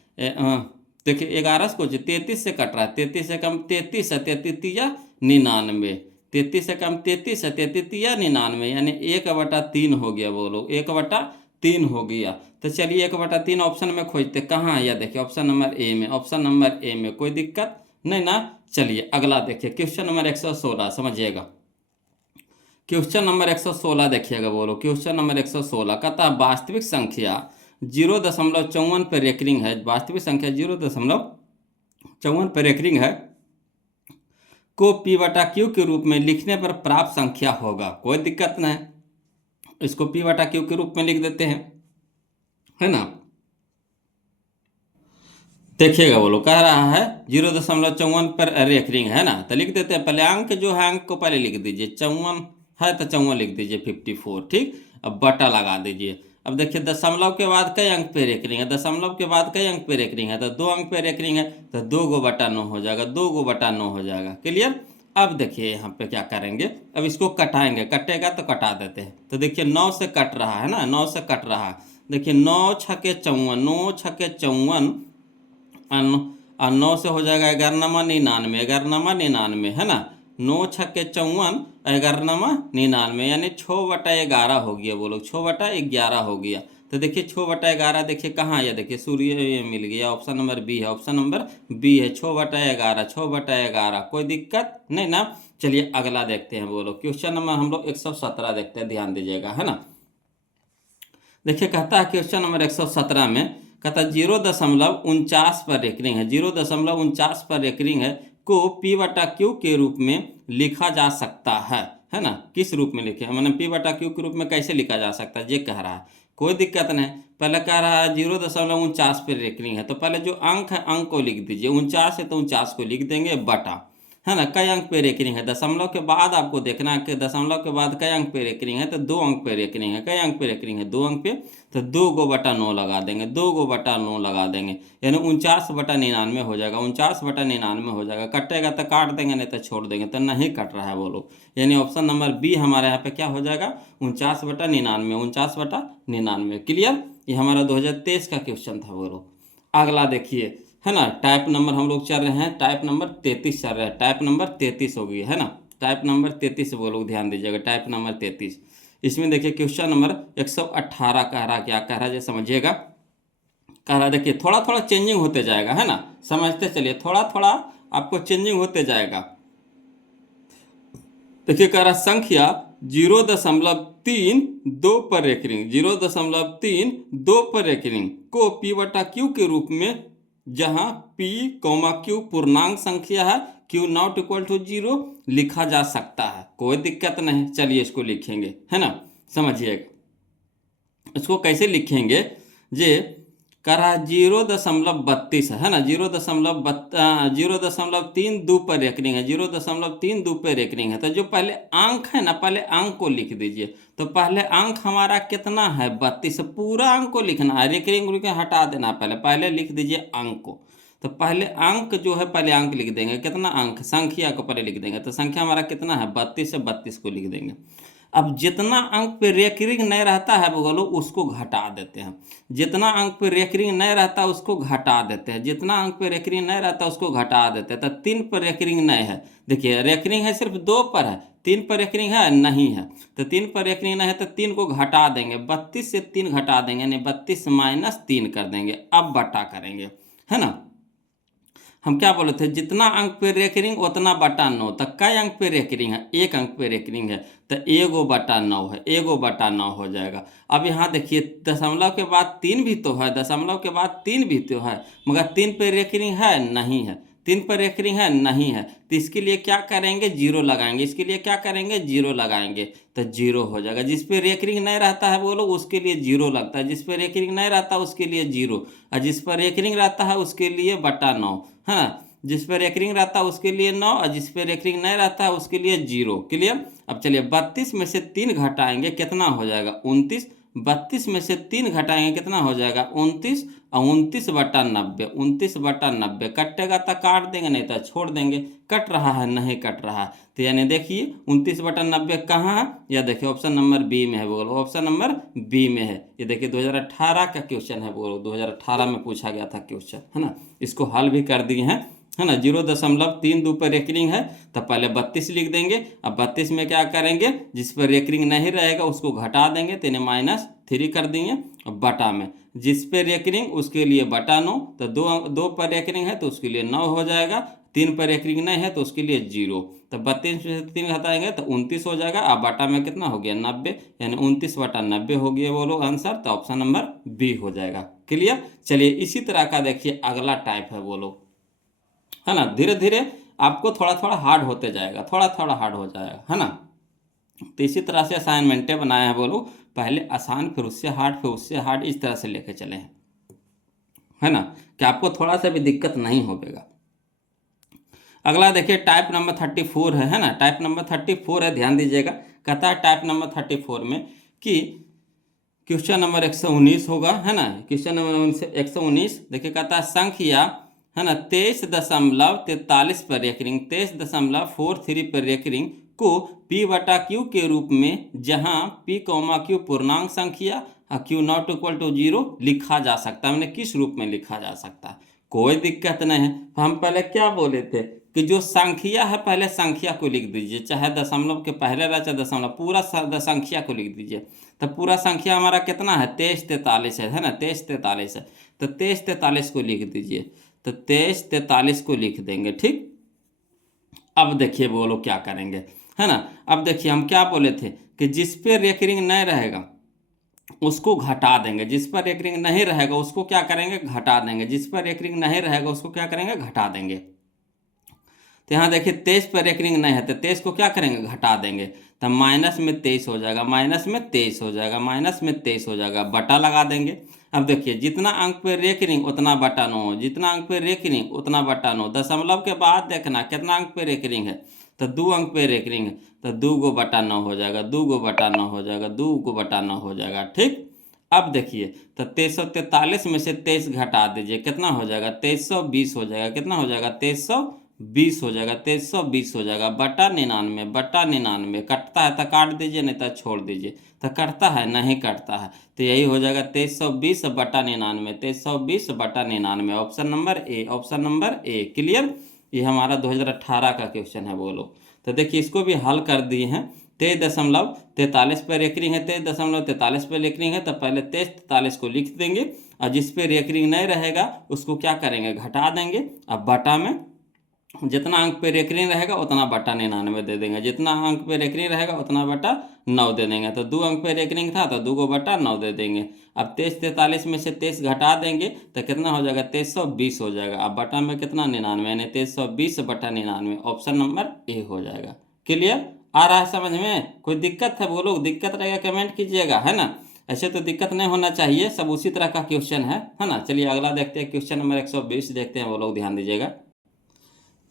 देखिए 11 से कुछ 33 से कट रहा है, 33 से कम 33 है, 33 या 99, 33 से कम 33 है, 33 या 99, यानी 1/3 हो गया, बोलो 1/3 हो गया। तो चलिए 1/3 ऑप्शन में खोजते कहाँ है, या देखिए ऑप्शन नंबर ए में, ऑप्शन नंबर ए में। कोई दिक्कत नहीं ना। चलिए अगला देखिए क्वेश्चन नंबर 116, समझिएगा। क्वेश्चन नंबर 116 देखिएगा, बोलो क्वेश्चन नंबर 116 कहता वास्तविक संख्या 0.54 पर रेकरिंग है, वास्तविक संख्या 0.54 पर रेकरिंग है को P/Q के रूप में लिखने पर प्राप्त संख्या होगा। कोई दिक्कत नहीं, इसको P/Q के रूप में लिख देते हैं, है ना। देखिएगा बोलो कह रहा है 0.54 पर रेकरिंग है ना, तो लिख देते हैं। पहले अंक जो है अंक को पहले लिख दीजिए, 54 है तो 54 लिख दीजिए, 54, ठीक। अब बटा लगा दीजिए। अब देखिए दशमलव के बाद कई अंक पे रेकरिंग है, दशमलव के बाद कई अंक पे रेकरिंग है, तो 2 अंक पे रेकरिंग है, तो 2 × 9 हो जाएगा, 2 × 9 हो जाएगा। क्लियर। अब देखिए यहाँ पे क्या करेंगे, अब इसको कटाएंगे, कटेगा तो कटा देते हैं। तो देखिए 9 से कट रहा है ना, 9 से कट रहा है। देखिए 9 × 6 = 54, 9 × 6 = 54, और 9 से हो जाएगा 11×99, 11×99 है ना। 9 × 6 = 54, 11×99, यानी 6/11 हो गया, बोलो 6/11 हो गया। तो देखिए 6/11 देखिए कहाँ है, देखिए सूर्य मिल गया, ऑप्शन नंबर बी है, ऑप्शन नंबर बी है, 6/11, 6/11। कोई दिक्कत नहीं ना। चलिए अगला देखते हैं, बोलो क्वेश्चन नंबर हम लोग 117 देखते हैं, ध्यान दीजिएगा, है ना। देखिए कहता है क्वेश्चन नंबर 117 में कहता 0.49 पर रेकरिंग है, 0.49 पर रेकरिंग है को P/Q के रूप में लिखा जा सकता है ना। किस रूप में लिखे, मैंने P/Q के रूप में कैसे लिखा जा सकता है ये कह रहा है। कोई दिक्कत नहीं, पहले कह रहा है 0.49 पर रेकरिंग है, तो पहले जो अंक है अंक को लिख दीजिए, 49 है तो 49 को लिख देंगे, बटा, है ना। कई अंक पे रेकरिंग है, दशमलव के बाद आपको देखना है कि दशमलव के बाद कई अंक पे रेकरिंग है, तो 2 अंक पे रेकरिंग है, कई अंक पे रेकरिंग है, 2 अंक पे, तो 2 × 9 लगा देंगे, 2 × 9 लगा देंगे, यानी 49/99 हो जाएगा, 49/99 हो जाएगा। कटेगा तो काट देंगे, नहीं तो छोड़ देंगे, तो नहीं कट रहा है, बोलो, यानी ऑप्शन नंबर बी हमारे यहाँ पे क्या हो जाएगा, 49/99, 49/99। क्लियर। ये हमारा 2023 का क्वेश्चन था, बोलो। अगला देखिए, है ना, टाइप नंबर हम लोग चल रहे हैं, टाइप नंबर 33 चल रहा है, टाइप नंबर 33 हो गई है ना, टाइप नंबर 33 बोलो, ध्यान दीजिएगा, टाइप नंबर 33। इसमें देखिए क्वेश्चन नंबर 118 कह रहा, क्या कह रहा है ये समझिएगा। कह रहा देखिए थोड़ा थोड़ा चेंजिंग होते जाएगा, है ना, समझते चलिए, थोड़ा थोड़ा आपको चेंजिंग होते जाएगा। देखिए कह रहा संख्या 0.32 पर रेकरिंग, 0.32 पर रेकरिंग को P/Q के रूप में, जहां P, Q पूर्णांक संख्या है, क्यू नॉट इक्वल टू 0 लिखा जा सकता है, कोई दिक्कत नहीं। चलिए इसको लिखेंगे, है ना, समझिएगा। इसको कैसे लिखेंगे, जे कह रहा 0.32 है ना, 0.32 पर रेकरिंग है, 0.32 पे रेकरिंग है। तो जो पहले अंक है ना, पहले अंक को लिख दीजिए। तो पहले अंक हमारा कितना है 32, पूरा अंक को लिखना है, रेकरिंग को हटा देना, पहले लिख दीजिए अंक को। तो पहले अंक जो है, पहले अंक लिख देंगे, कितना अंक, संख्या को पहले लिख देंगे। तो संख्या हमारा कितना है 32 से 32 को लिख देंगे। अब जितना अंक पे रेकरिंग नहीं रहता है बोलो उसको घटा देते हैं, जितना अंक पे रेकरिंग नहीं रहता उसको घटा देते हैं, जितना अंक पे रेकरिंग नहीं रहता उसको घटा देते हैं। तो 3 पर रेकरिंग नहीं है, देखिए रेकरिंग है सिर्फ 2 पर है, 3 पर रेकरिंग है नहीं है। तो 3 पर रेकरिंग नहीं है तो 3 को घटा देंगे, 32 से 3 घटा देंगे, यानी 32 माइनस 3 कर देंगे। अब बटा करेंगे, है ना। हम क्या बोले थे, जितना अंक पे रेकरिंग उतना बटा 9। तो कई अंक पे रेकरिंग है, 1 अंक पे रेकरिंग है, तो 1/9 है, 1/9 हो जाएगा। अब यहाँ देखिए दशमलव के बाद 3 भी तो है, दशमलव के बाद 3 भी तो है, मगर 3 पे रेकरिंग है नहीं है, 3 पर रेकरिंग है नहीं है। तो इसके लिए क्या करेंगे, 0 लगाएंगे, इसके लिए क्या करेंगे 0 लगाएंगे, तो 0 हो जाएगा। जिस पे रेकरिंग नहीं रहता है बोलो उसके लिए 0 लगता है, जिस पे रेकरिंग नहीं रहता उसके लिए 0, और जिस पर रेकरिंग रहता है उसके लिए बटा 9, है ना। जिस पर रेकरिंग रहता है उसके लिए 9 और जिस पर रेकरिंग नहीं रहता है उसके लिए 0। क्लियर। अब चलिए 32 में से 3 घटाएंगे, कितना हो जाएगा 29। 32 में से 3 घटाएंगे कितना हो जाएगा 29, और 29/90, 29/90 कटेगा तो काट देंगे, नहीं तो छोड़ देंगे। कट रहा है नहीं कट रहा है, तो यानी देखिए 29/90 कहाँ है, या देखिए ऑप्शन नंबर बी में है, बोलो ऑप्शन नंबर बी में है। ये देखिए 2018 का क्वेश्चन है, बोलो 2018 में पूछा गया था क्वेश्चन, है ना। इसको हल भी कर दिए हैं, है ना। 0.32 पर रेकरिंग है तो पहले 32 लिख देंगे। अब 32 में क्या करेंगे, जिस पर रेकरिंग नहीं रहेगा उसको घटा देंगे, तो -3 कर देंगे। और बटा में जिस पे रेकरिंग उसके लिए बटा 9, तो 2 पर रेकरिंग है तो उसके लिए 9 हो जाएगा, 3 पर रेकरिंग नहीं है तो उसके लिए 0। तो 32 में से 3 घटाएंगे तो 29 हो जाएगा। अब बटा में कितना हो गया 90, यानी 29/90 हो गया बोलो आंसर। तो ऑप्शन नंबर बी हो जाएगा। क्लियर। चलिए इसी तरह का देखिए अगला टाइप है बोलो, है ना। धीरे धीरे आपको थोड़ा थोड़ा हार्ड होते जाएगा, थोड़ा थोड़ा हार्ड हो जाएगा, है ना। तो इसी तरह से असाइनमेंटें बनाए हैं बोलो, पहले आसान फिर उससे हार्ड फिर उससे हार्ड, इस तरह से लेके चले हैं, है ना, कि आपको थोड़ा सा भी दिक्कत नहीं होगा। अगला देखिए टाइप नंबर 34 है ना। टाइप नंबर 34 है, ध्यान दीजिएगा। कहता है टाइप नंबर 34 में कि क्वेश्चन नंबर 119 होगा, है ना। क्वेश्चन नंबर 119 देखिए, कहता है संख्या, है ना, 23.43 पर रेकरिंग, 23.43 पर रेकरिंग को P/Q के रूप में, जहां P, Q पूर्णांक संख्या और Q0 = 0 लिखा जा सकता है। मैंने किस रूप में लिखा जा सकता है, कोई दिक्कत नहीं है। हम पहले क्या बोले थे कि जो संख्या है पहले संख्या को लिख दीजिए, चाहे दशमलव के पहले रहे चाहे दशमलव, पूरा संख्या को लिख दीजिए। तो पूरा संख्या हमारा कितना है 2343 है ना, 2343 है। तो 2343 को लिख दीजिए, तो 2343 को लिख देंगे, ठीक। अब देखिए बोलो क्या करेंगे, है ना। अब देखिए हम क्या बोले थे कि जिस पे रेकरिंग नहीं रहेगा उसको घटा देंगे, जिस पर रेकरिंग नहीं रहेगा उसको क्या करेंगे घटा देंगे, जिस पर रेकरिंग नहीं रहेगा उसको क्या करेंगे घटा देंगे। तो यहाँ देखिए 23 पर रेकरिंग नहीं है तो 23 को क्या करेंगे घटा देंगे, तो -23 हो जाएगा, -23 हो जाएगा, -23 हो जाएगा, बटा लगा देंगे। अब देखिए जितना अंक पे रेकरिंग उतना बटा 9, जितना अंक पे रेकरिंग उतना बटा 9। दशमलव के बाद देखना कितना अंक पे रेकरिंग है, तो 2 अंक पे रेकरिंग है, तो 2/9 हो जाएगा, 2/9 हो जाएगा, 2/9 हो जाएगा, ठीक। अब देखिए तो 2343 में से 23 घटा दीजिए, कितना हो जाएगा 2320 हो जाएगा, कितना हो जाएगा 2320 हो जाएगा, 2320 हो जाएगा, बटा 99 कटता है तो काट दीजिए, नहीं तो छोड़ दीजिए। तो कटता है नहीं कटता है, तो यही हो जाएगा 2320/99, 2320/99, option number A, option number A. Clear. ये हमारा 2018 का क्वेश्चन है बोलो। तो देखिए इसको भी हल कर दिए हैं। 23.43 पर रेकरिंग है, 23.43 पर रेकरिंग है, तो पहले 2343 को लिख देंगे, और जिस पे रेकरिंग नहीं रहेगा उसको क्या करेंगे घटा देंगे। अब बटा में जितना अंक पे रेकरिंग रहेगा उतना बटा 99 दे देंगे, जितना अंक पे रेकरिंग रहेगा उतना बटा 9 दे देंगे। तो 2 अंक पे रेकरिंग था तो 2 को बटा 9 दे देंगे। अब 2343 में से 23 घटा देंगे तो कितना हो जाएगा, 2320 हो जाएगा। अब बटा में कितना, 99, यानी 2320 बटा 99, ऑप्शन नंबर ए हो जाएगा। क्लियर, आ रहा है समझ में? कोई दिक्कत है वो लोग, दिक्कत रहेगा कमेंट कीजिएगा, है ना। ऐसे तो दिक्कत नहीं होना चाहिए, सब उसी तरह का क्वेश्चन है ना। चलिए अगला देखते हैं, क्वेश्चन नंबर 120 देखते हैं, वो लोग ध्यान दीजिएगा।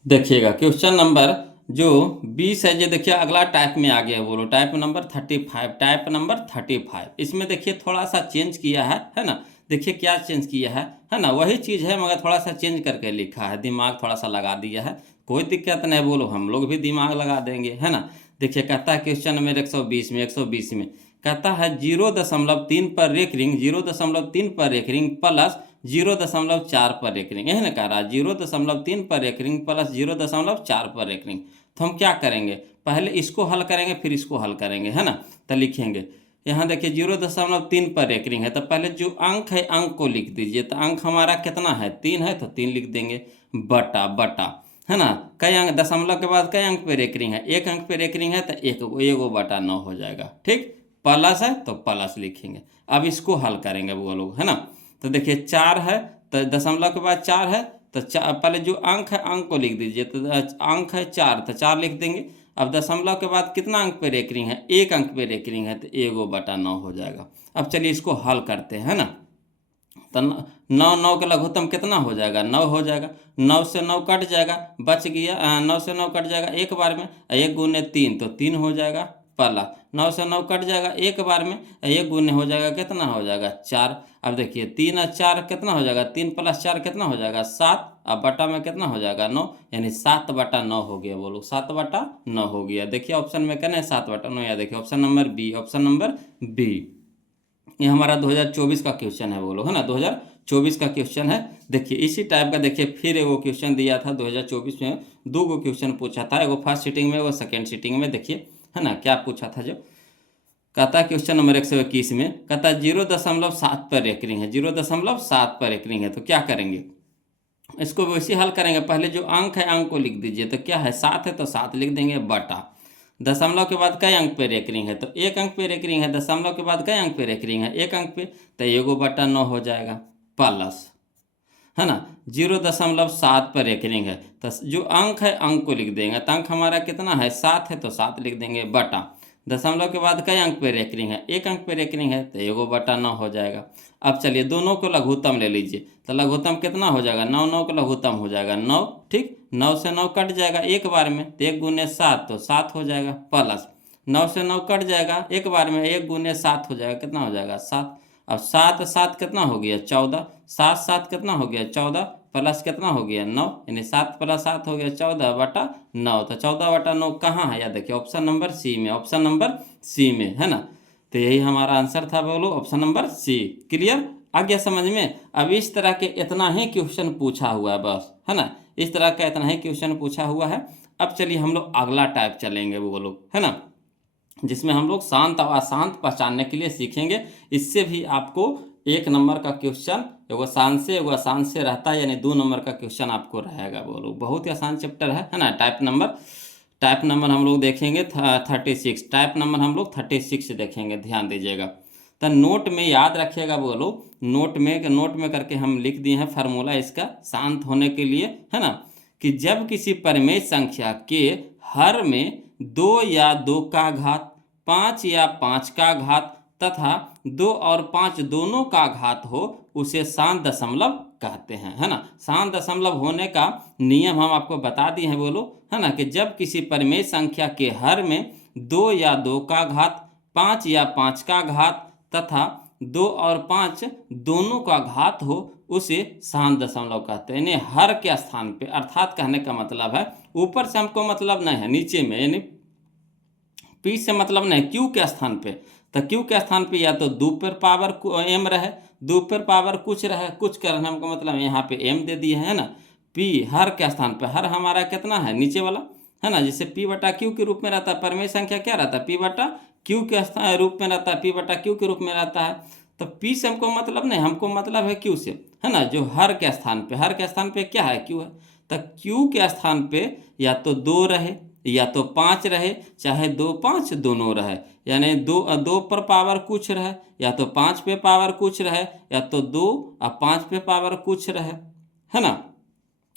देखिएगा क्वेश्चन नंबर जो 20 है, ये देखिए अगला टाइप में आ गया है, बोलो टाइप नंबर 35, टाइप नंबर 35। इसमें देखिए थोड़ा सा चेंज किया है ना। देखिए क्या चेंज किया है ना, वही चीज़ है मगर थोड़ा सा चेंज करके लिखा है, दिमाग थोड़ा सा लगा दिया है। कोई दिक्कत नहीं, बोलो हम लोग भी दिमाग लगा देंगे, है ना। देखिए कहता है क्वेश्चन नंबर 120 में कहता है 0.3 पर रेकरिंग, 0.3 पर रेकरिंग प्लस 0.4 पर रेकरिंग, यही ना कह रहा है, 0.3 पर रेकरिंग प्लस 0.4 पर रेकरिंग। तो हम क्या करेंगे, पहले इसको हल करेंगे फिर इसको हल करेंगे, है ना। तो लिखेंगे यहाँ देखिए 0.3 पर रेकरिंग है, तो पहले जो अंक है अंक को लिख दीजिए। तो अंक हमारा कितना है, 3 है, तो 3 लिख देंगे, बटा बटा, है ना। कई अंक, दशमलव के बाद कई अंक पे रेकरिंग है, 1 अंक पे रेकरिंग है तो 1 बटा 9 हो जाएगा, ठीक। प्लस है तो प्लस लिखेंगे। अब इसको हल करेंगे वो लोग, है ना। तो देखिए 4 है तो दशमलव के बाद 4 है, तो पहले जो अंक है अंक को लिख दीजिए। तो अंक है 4 तो 4 लिख देंगे। अब दशमलव के बाद कितना अंक पे रेकरिंग है, 1 अंक पे रेकरिंग है, तो 1 बटा 9 हो जाएगा। अब चलिए इसको हल करते हैं, है ना। तो 9 का लघुत्तम कितना हो जाएगा, 9 हो जाएगा। 9 से 9 कट जाएगा, बच गया 9 से 9 कट जाएगा एक बार में, 1 गुने 3 तो 3 हो जाएगा पहला। 9 से 9 कट जाएगा एक बार में, 1 गुने हो जाएगा कितना हो जाएगा, 4। अब देखिए 3 और 4 कितना हो जाएगा, 3 प्लस 4 कितना हो जाएगा, 7। अब बटा में कितना हो जाएगा, 9, यानी 7 बटा 9 हो गया। बोलो 7 बटा 9 हो गया। देखिए ऑप्शन में कहना है 7 बटा 9, या देखिए option number B, option number B. ये हमारा 2024 का क्वेश्चन है, बोलो, है ना, 2024 का क्वेश्चन है। देखिए इसी टाइप का देखिए फिर एगो क्वेश्चन दिया था 2024 में, 2 गो क्वेश्चन पूछा था, एगो फर्स्ट सीटिंग में, एगो सेकेंड सीटिंग में। देखिए है ना क्या पूछा था, जो कहता है क्वेश्चन नंबर 121 में कहता है 0.7 पर रेकरिंग है, 0.7 पर रेकरिंग है, तो क्या करेंगे, इसको वैसे हल करेंगे। पहले जो अंक है अंक को लिख दीजिए। तो क्या है, 7 है तो 7 लिख देंगे, बटा दशमलव के बाद कई अंक पे रेकरिंग है, तो 1 अंक पे रेकरिंग है। दशमलव के बाद कई अंक पे रेकरिंग है, 1 अंक पे, तो 1 बटा 9 हो जाएगा, प्लस, है ना, 0.7 पर रेकरिंग है, तो जो अंक है अंक को लिख देंगे। तो अंक हमारा कितना है, 7 है तो 7 लिख देंगे, बटा दशमलव के बाद कई अंक पे रेकरिंग है, 1 अंक पे रेकरिंग है, तो 1 बटा 9 हो जाएगा। अब चलिए दोनों को लघुत्तम ले लीजिए। तो लघुत्तम कितना हो जाएगा, 9, 9 का लघुत्तम हो जाएगा 9, ठीक। 9 से 9 कट जाएगा एक बार में, तो 1 गुने 7 तो 7 हो जाएगा, प्लस 9 से 9 कट जाएगा एक बार में, 1 गुने 7 हो जाएगा, कितना हो जाएगा, 7। अब 7 7 कितना हो गया, 14। 7 7 कितना हो गया, 14, प्लस कितना हो गया, 9, यानी 7 प्लस 7 हो गया 14 बटा 9। तो 14 बटा 9 कहाँ है, या देखिए ऑप्शन नंबर सी में, ऑप्शन नंबर सी में, है ना। तो यही हमारा आंसर था, बोलो ऑप्शन नंबर सी। क्लियर, आ गया समझ में। अब इस तरह के इतना ही क्वेश्चन पूछा हुआ है बस, है ना, इस तरह का इतना ही क्वेश्चन पूछा हुआ है। अब चलिए हम लोग अगला टाइप चलेंगे, वो लोग, है ना, जिसमें हम लोग शांत और अशांत पहचानने के लिए सीखेंगे। इससे भी आपको 1 नंबर का क्वेश्चन एगो शांत से एगो आसान से रहता है, यानी 2 नंबर का क्वेश्चन आपको रहेगा। बोलो बहुत ही आसान चैप्टर है ना। टाइप नंबर हम लोग देखेंगे 36, टाइप नंबर हम लोग 36 देखेंगे, ध्यान दीजिएगा। तो नोट में याद रखिएगा, बोलो नोट में करके हम लिख दिए हैं फार्मूला इसका शांत होने के लिए, है ना, कि जब किसी परिमेय संख्या के हर में 2 या 2 का घात, 5 या 5 का घात तथा 2 और 5 दोनों का घात हो, उसे शांत दशमलव कहते हैं, है ना। शांत दशमलव होने का नियम हम आपको बता दिए हैं, बोलो, है ना, कि जब किसी परिमेय संख्या के हर में 2 या 2 का घात, 5 या 5 का घात तथा 2 और 5 दोनों का घात हो, उसे शांत दशमलव कहते हैं। यानी हर के स्थान पे, अर्थात कहने का मतलब है ऊपर से हमको मतलब नहीं है, नीचे में, यानी पी से मतलब नहीं, क्यू के स्थान पे। तो क्यू के स्थान पे या तो 2 पर पावर एम रहे, 2 पर पावर कुछ रहे, कुछ करने हमको मतलब यहाँ पे एम दे दिए है ना। पी हर के स्थान पे, हर हमारा कितना है, नीचे वाला, है ना, जैसे पी बटा क्यू के रूप में रहता है। परिमेय संख्या क्या रहता है, पी बटा क्यू के रूप में रहता है, पी बटा क्यू के रूप में रहता है। तो पी से हमको मतलब नहीं, हमको मतलब है क्यू से, है ना, जो हर के स्थान पे, हर के स्थान पे क्या है, क्यू है। तो क्यू के स्थान पे या तो 2 रहे या तो 5 रहे, चाहे 2 5 दोनों रहे, यानी 2 पर पावर कुछ रहे या तो 5 पे पावर कुछ रहे या तो 2 और 5 पे पावर कुछ रहे, है ना।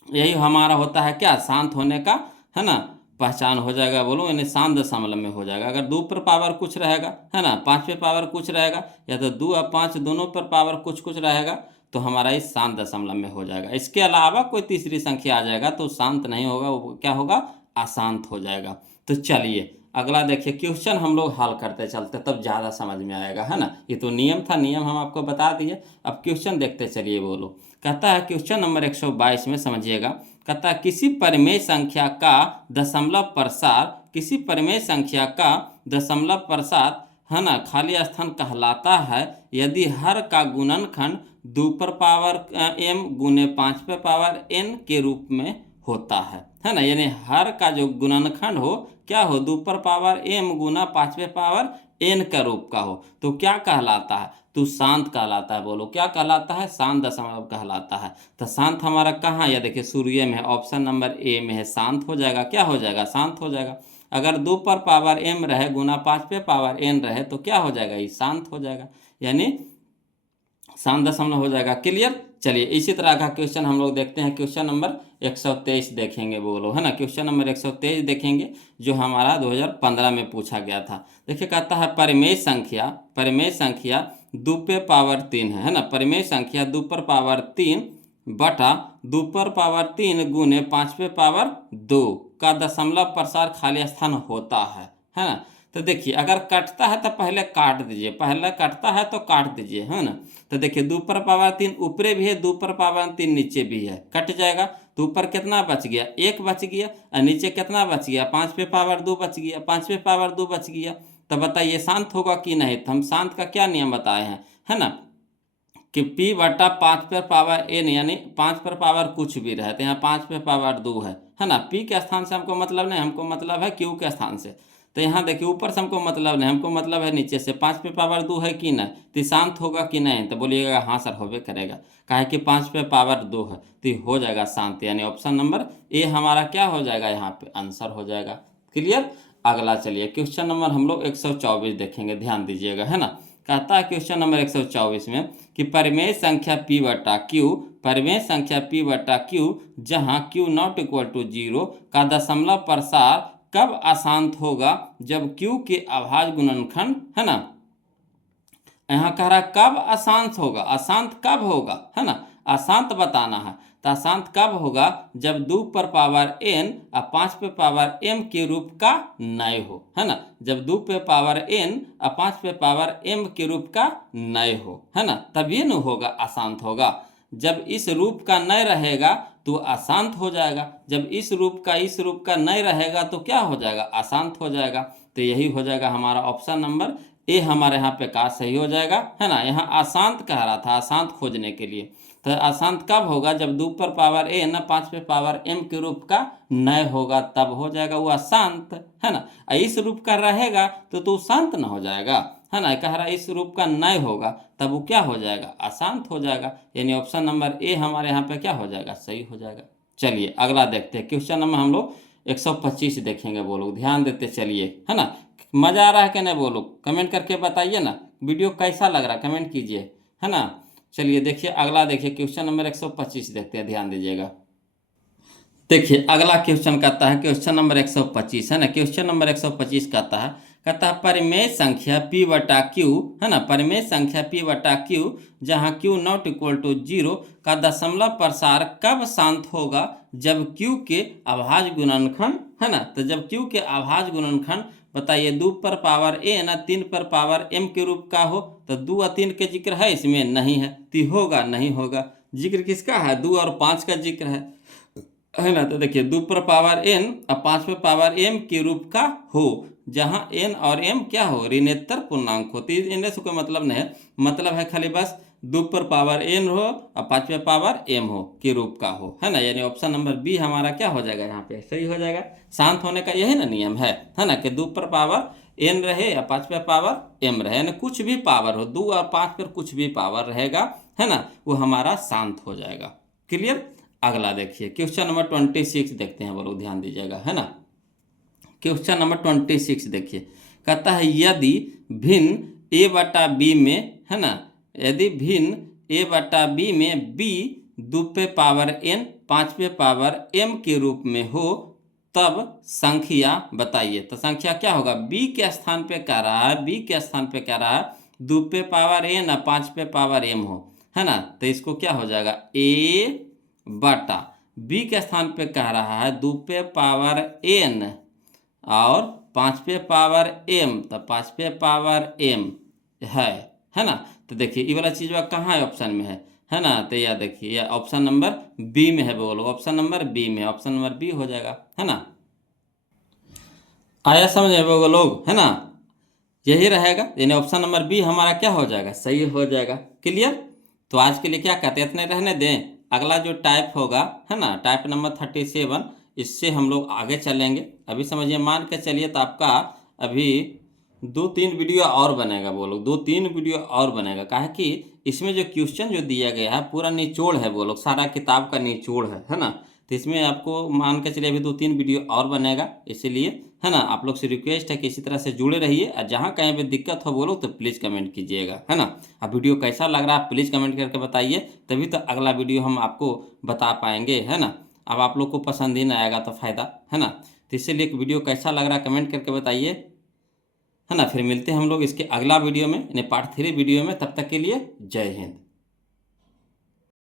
यही हमारा होता है क्या, शांत होने का, है ना, पहचान हो जाएगा बोलो, यानी शांत दशमलव में हो जाएगा। अगर 2 पर पावर कुछ रहेगा, है ना, 5 पे पावर कुछ रहेगा या तो 2 और 5 दोनों पर पावर कुछ कुछ रहेगा तो हमारा इस शांत दशमलव में हो जाएगा। इसके अलावा कोई तीसरी संख्या आ जाएगा तो शांत नहीं होगा, वो क्या होगा, अशांत हो जाएगा। तो चलिए अगला देखिए, क्वेश्चन हम लोग हल करते चलते तब ज़्यादा समझ में आएगा, है ना। ये तो नियम था, नियम हम आपको बता दिए, अब क्वेश्चन देखते चलिए बोलो। कहता है क्वेश्चन नंबर 122 में समझिएगा, कहता है किसी परिमेय संख्या का दशमलव प्रसार, किसी परिमेय संख्या का दशमलव प्रसार, है ना, खाली स्थान कहलाता है यदि हर का गुणनखंड 2 पर पावर m गुने 5 पे पावर n के रूप में होता है ना। यानी हर का जो गुणनखंड हो क्या हो, 2 पर पावर m गुना 5 पे पावर n का रूप का हो, तो क्या कहलाता है, तो शांत कहलाता है। बोलो क्या कहलाता है, शांत दशमलव कहलाता है। तो शांत हमारा कहाँ, या देखिए शुरू में है, ऑप्शन नंबर ए में है, शांत हो जाएगा। क्या हो जाएगा, शांत हो जाएगा। अगर 2 पर पावर m रहे गुना 5 पे पावर n रहे तो क्या हो जाएगा, ये शांत हो जाएगा, यानी शांत दशमलव हो जाएगा। क्लियर। चलिए इसी तरह का क्वेश्चन हम लोग देखते हैं, क्वेश्चन नंबर 123 देखेंगे बोलो, है ना। क्वेश्चन नंबर 123 देखेंगे जो हमारा 2015 में पूछा गया था। देखिए कहता है परिमेय संख्या 2 पे पावर 3 है ना। परिमेय संख्या 2 पर पावर 3 बटा 2 पर पावर 3 गुने 5 पे पावर 2 का दशमलव प्रसार खाली स्थान होता है ना। तो देखिए अगर कटता है तो पहले काट दीजिए, पहले कटता है तो काट दीजिए, है ना। तो देखिए 2 पर पावर 3 ऊपरे भी है, 2 पर पावर 3 नीचे भी है, कट जाएगा। तो ऊपर कितना बच गया, 1 बच गया, और नीचे कितना बच गया, 5 पे पावर 2 बच गया, 5 पे पावर 2 बच गया। तो बताइए शांत होगा कि नहीं। तो हम शांत का क्या नियम बताए हैं, है ना, कि p बटा 5 पर पावर n, यानी 5 पर पावर कुछ भी रहे, तो यहाँ 5 पे पावर 2 है ना। p के स्थान से हमको मतलब नहीं, हमको मतलब है q के स्थान से। तो यहाँ देखिए ऊपर से हमको मतलब नहीं, हमको मतलब है नीचे से। 5 पे पावर 2 है कि नहीं, तो शांत होगा कि नहीं, तो बोलिएगा हाँ सर होबे करेगा, काहे कि 5 पे पावर 2 है, तो हो जाएगा शांत, यानी ऑप्शन नंबर ए हमारा क्या हो जाएगा, यहाँ पे आंसर हो जाएगा। क्लियर। अगला चलिए क्वेश्चन नंबर हम लोग 124 देखेंगे, ध्यान दीजिएगा, है ना। कहता है क्वेश्चन नंबर 124 में कि परिमेय संख्या p बटा q, परिमेय संख्या p बटा q जहाँ q नॉट इक्वल टू 0 का दशमलव प्रसार कब अशांत होगा, जब q के अभाज्य गुणनखंड, है ना। यहाँ कह रहा है कब अशांत होगा, अशांत कब होगा, है ना, अशांत बताना है। तो अशांत कब होगा, जब 2 पर पावर n और 5 पे पावर m के रूप का नय हो, है ना। जब 2 पे पावर n और 5 पे पावर m के रूप का नय हो, है ना, तभी न होगा, अशांत होगा। जब इस रूप का नय रहेगा तो अशांत हो जाएगा, जब इस रूप का नय रहेगा तो क्या हो जाएगा, अशांत हो जाएगा। तो यही हो जाएगा हमारा ऑप्शन नंबर ए हमारे यहाँ पे का सही हो जाएगा, है ना। यहाँ अशांत कह रहा था, अशांत खोजने के लिए। तो अशांत कब होगा, जब 2 पर पावर ए ना 5 पे पावर m के रूप का नय होगा, तब हो जाएगा वो अशांत, है ना। इस रूप का रहेगा तो शांत न हो जाएगा, है ना। कह रहा इस रूप का नय होगा तब वो क्या हो जाएगा, अशांत हो जाएगा, यानी ऑप्शन नंबर ए हमारे यहाँ पे क्या हो जाएगा, सही हो जाएगा। चलिए अगला देखते हैं, क्वेश्चन नंबर हम लोग 125 देखेंगे बोलो, ध्यान देते चलिए, है ना। मज़ा आ रहा है कि नहीं बोलो, कमेंट करके बताइए ना, वीडियो कैसा लग रहा है कमेंट कीजिए, है ना। चलिए देखिए अगला देखिए, क्वेश्चन नंबर 125 देखते हैं, ध्यान दीजिएगा। देखिए अगला क्वेश्चन कहता है, क्वेश्चन नंबर 125, है ना। क्वेश्चन नंबर 125 कहता है परिमेय संख्या p बटा q, है ना, परिमेय संख्या p बटा q जहाँ q नॉट इक्वल टू 0 का दशमलव प्रसार कब शांत होगा, जब q के अभाज्य गुणनखंड, है ना। तो जब q के अभाज्य गुणनखंड बताइए 2 पर पावर a ना 3 पर पावर m के रूप का हो, तो 2 और 3 के जिक्र है इसमें, नहीं है, तो होगा नहीं होगा। जिक्र किसका है, 2 और 5 का जिक्र है ना। तो देखिए 2 पर पावर n और 5 पर पावर m के रूप का हो, जहाँ n और m क्या हो, ऋणोत्तर पूर्णांक हो। तो इनमें से कोई मतलब नहीं है, मतलब है खाली बस 2 पर पावर n हो और 5 पर पावर m हो के रूप का हो, है ना। यानी ऑप्शन नंबर बी हमारा क्या हो जाएगा, यहाँ पे सही हो जाएगा। शांत होने का यही ना नियम है ना, कि 2 पर पावर n रहे या 5 पर पावर m रहे, यानी कुछ भी पावर हो, 2 और 5 पर कुछ भी पावर रहेगा, है ना, वो हमारा शांत हो जाएगा। क्लियर। अगला देखिए क्वेश्चन नंबर 26 देखते हैं, वो लोग ध्यान दीजिएगा, है ना। क्वेश्चन नंबर 26 देखिए, कहता है यदि भिन्न ए बटा बी में, है ना, यदि भिन्न ए बटा बी में बी 2 पे पावर n 5 पे पावर m के रूप में हो तब संख्या बताइए। तो संख्या क्या होगा, b के स्थान पे कह रहा है, b के स्थान पे कह रहा है 2 पे पावर n और 5 पे पावर m हो, है ना। तो इसको क्या हो जाएगा, a बटा b के स्थान पे कह रहा है 2 पे पावर n और 5 पे पावर m, तो 5 पे पावर m है ना। तो देखिए ये वाला चीज़ कहाँ है, ऑप्शन में है ना। तो यह देखिए यह ऑप्शन नंबर बी में है, बोलो ऑप्शन नंबर बी में, ऑप्शन नंबर बी हो जाएगा, है ना। आया समझ में वो लोग, है ना, यही रहेगा, यानी ऑप्शन नंबर बी हमारा क्या हो जाएगा, सही हो जाएगा। क्लियर। तो आज के लिए क्या कहते हैं, इतने रहने दें। अगला जो टाइप होगा, है ना, टाइप नंबर 37, इससे हम लोग आगे चलेंगे। अभी समझिए, मान के चलिए तो आपका अभी 2-3 वीडियो और बनेगा, बोलो 2-3 वीडियो और बनेगा। काहे कि इसमें जो क्वेश्चन जो दिया गया है पूरा निचोड़ है, बोलो सारा किताब का निचोड़ है ना। तो इसमें आपको मान के चलिए अभी 2-3 वीडियो और बनेगा, इसीलिए, है ना, आप लोग से रिक्वेस्ट है कि इसी तरह से जुड़े रहिए। और जहाँ कहीं भी दिक्कत हो बोलो तो प्लीज़ कमेंट कीजिएगा, है ना। अब वीडियो कैसा लग रहा है प्लीज़ कमेंट करके बताइए, तभी तो अगला वीडियो हम आपको बता पाएंगे, है ना। अब आप लोग को पसंद ही ना आएगा तो फ़ायदा, है ना। तो इसीलिए वीडियो कैसा लग रहा है कमेंट करके बताइए, है ना। फिर मिलते हैं हम लोग इसके अगला वीडियो में, यानी पार्ट 3 वीडियो में। तब तक के लिए जय हिंद।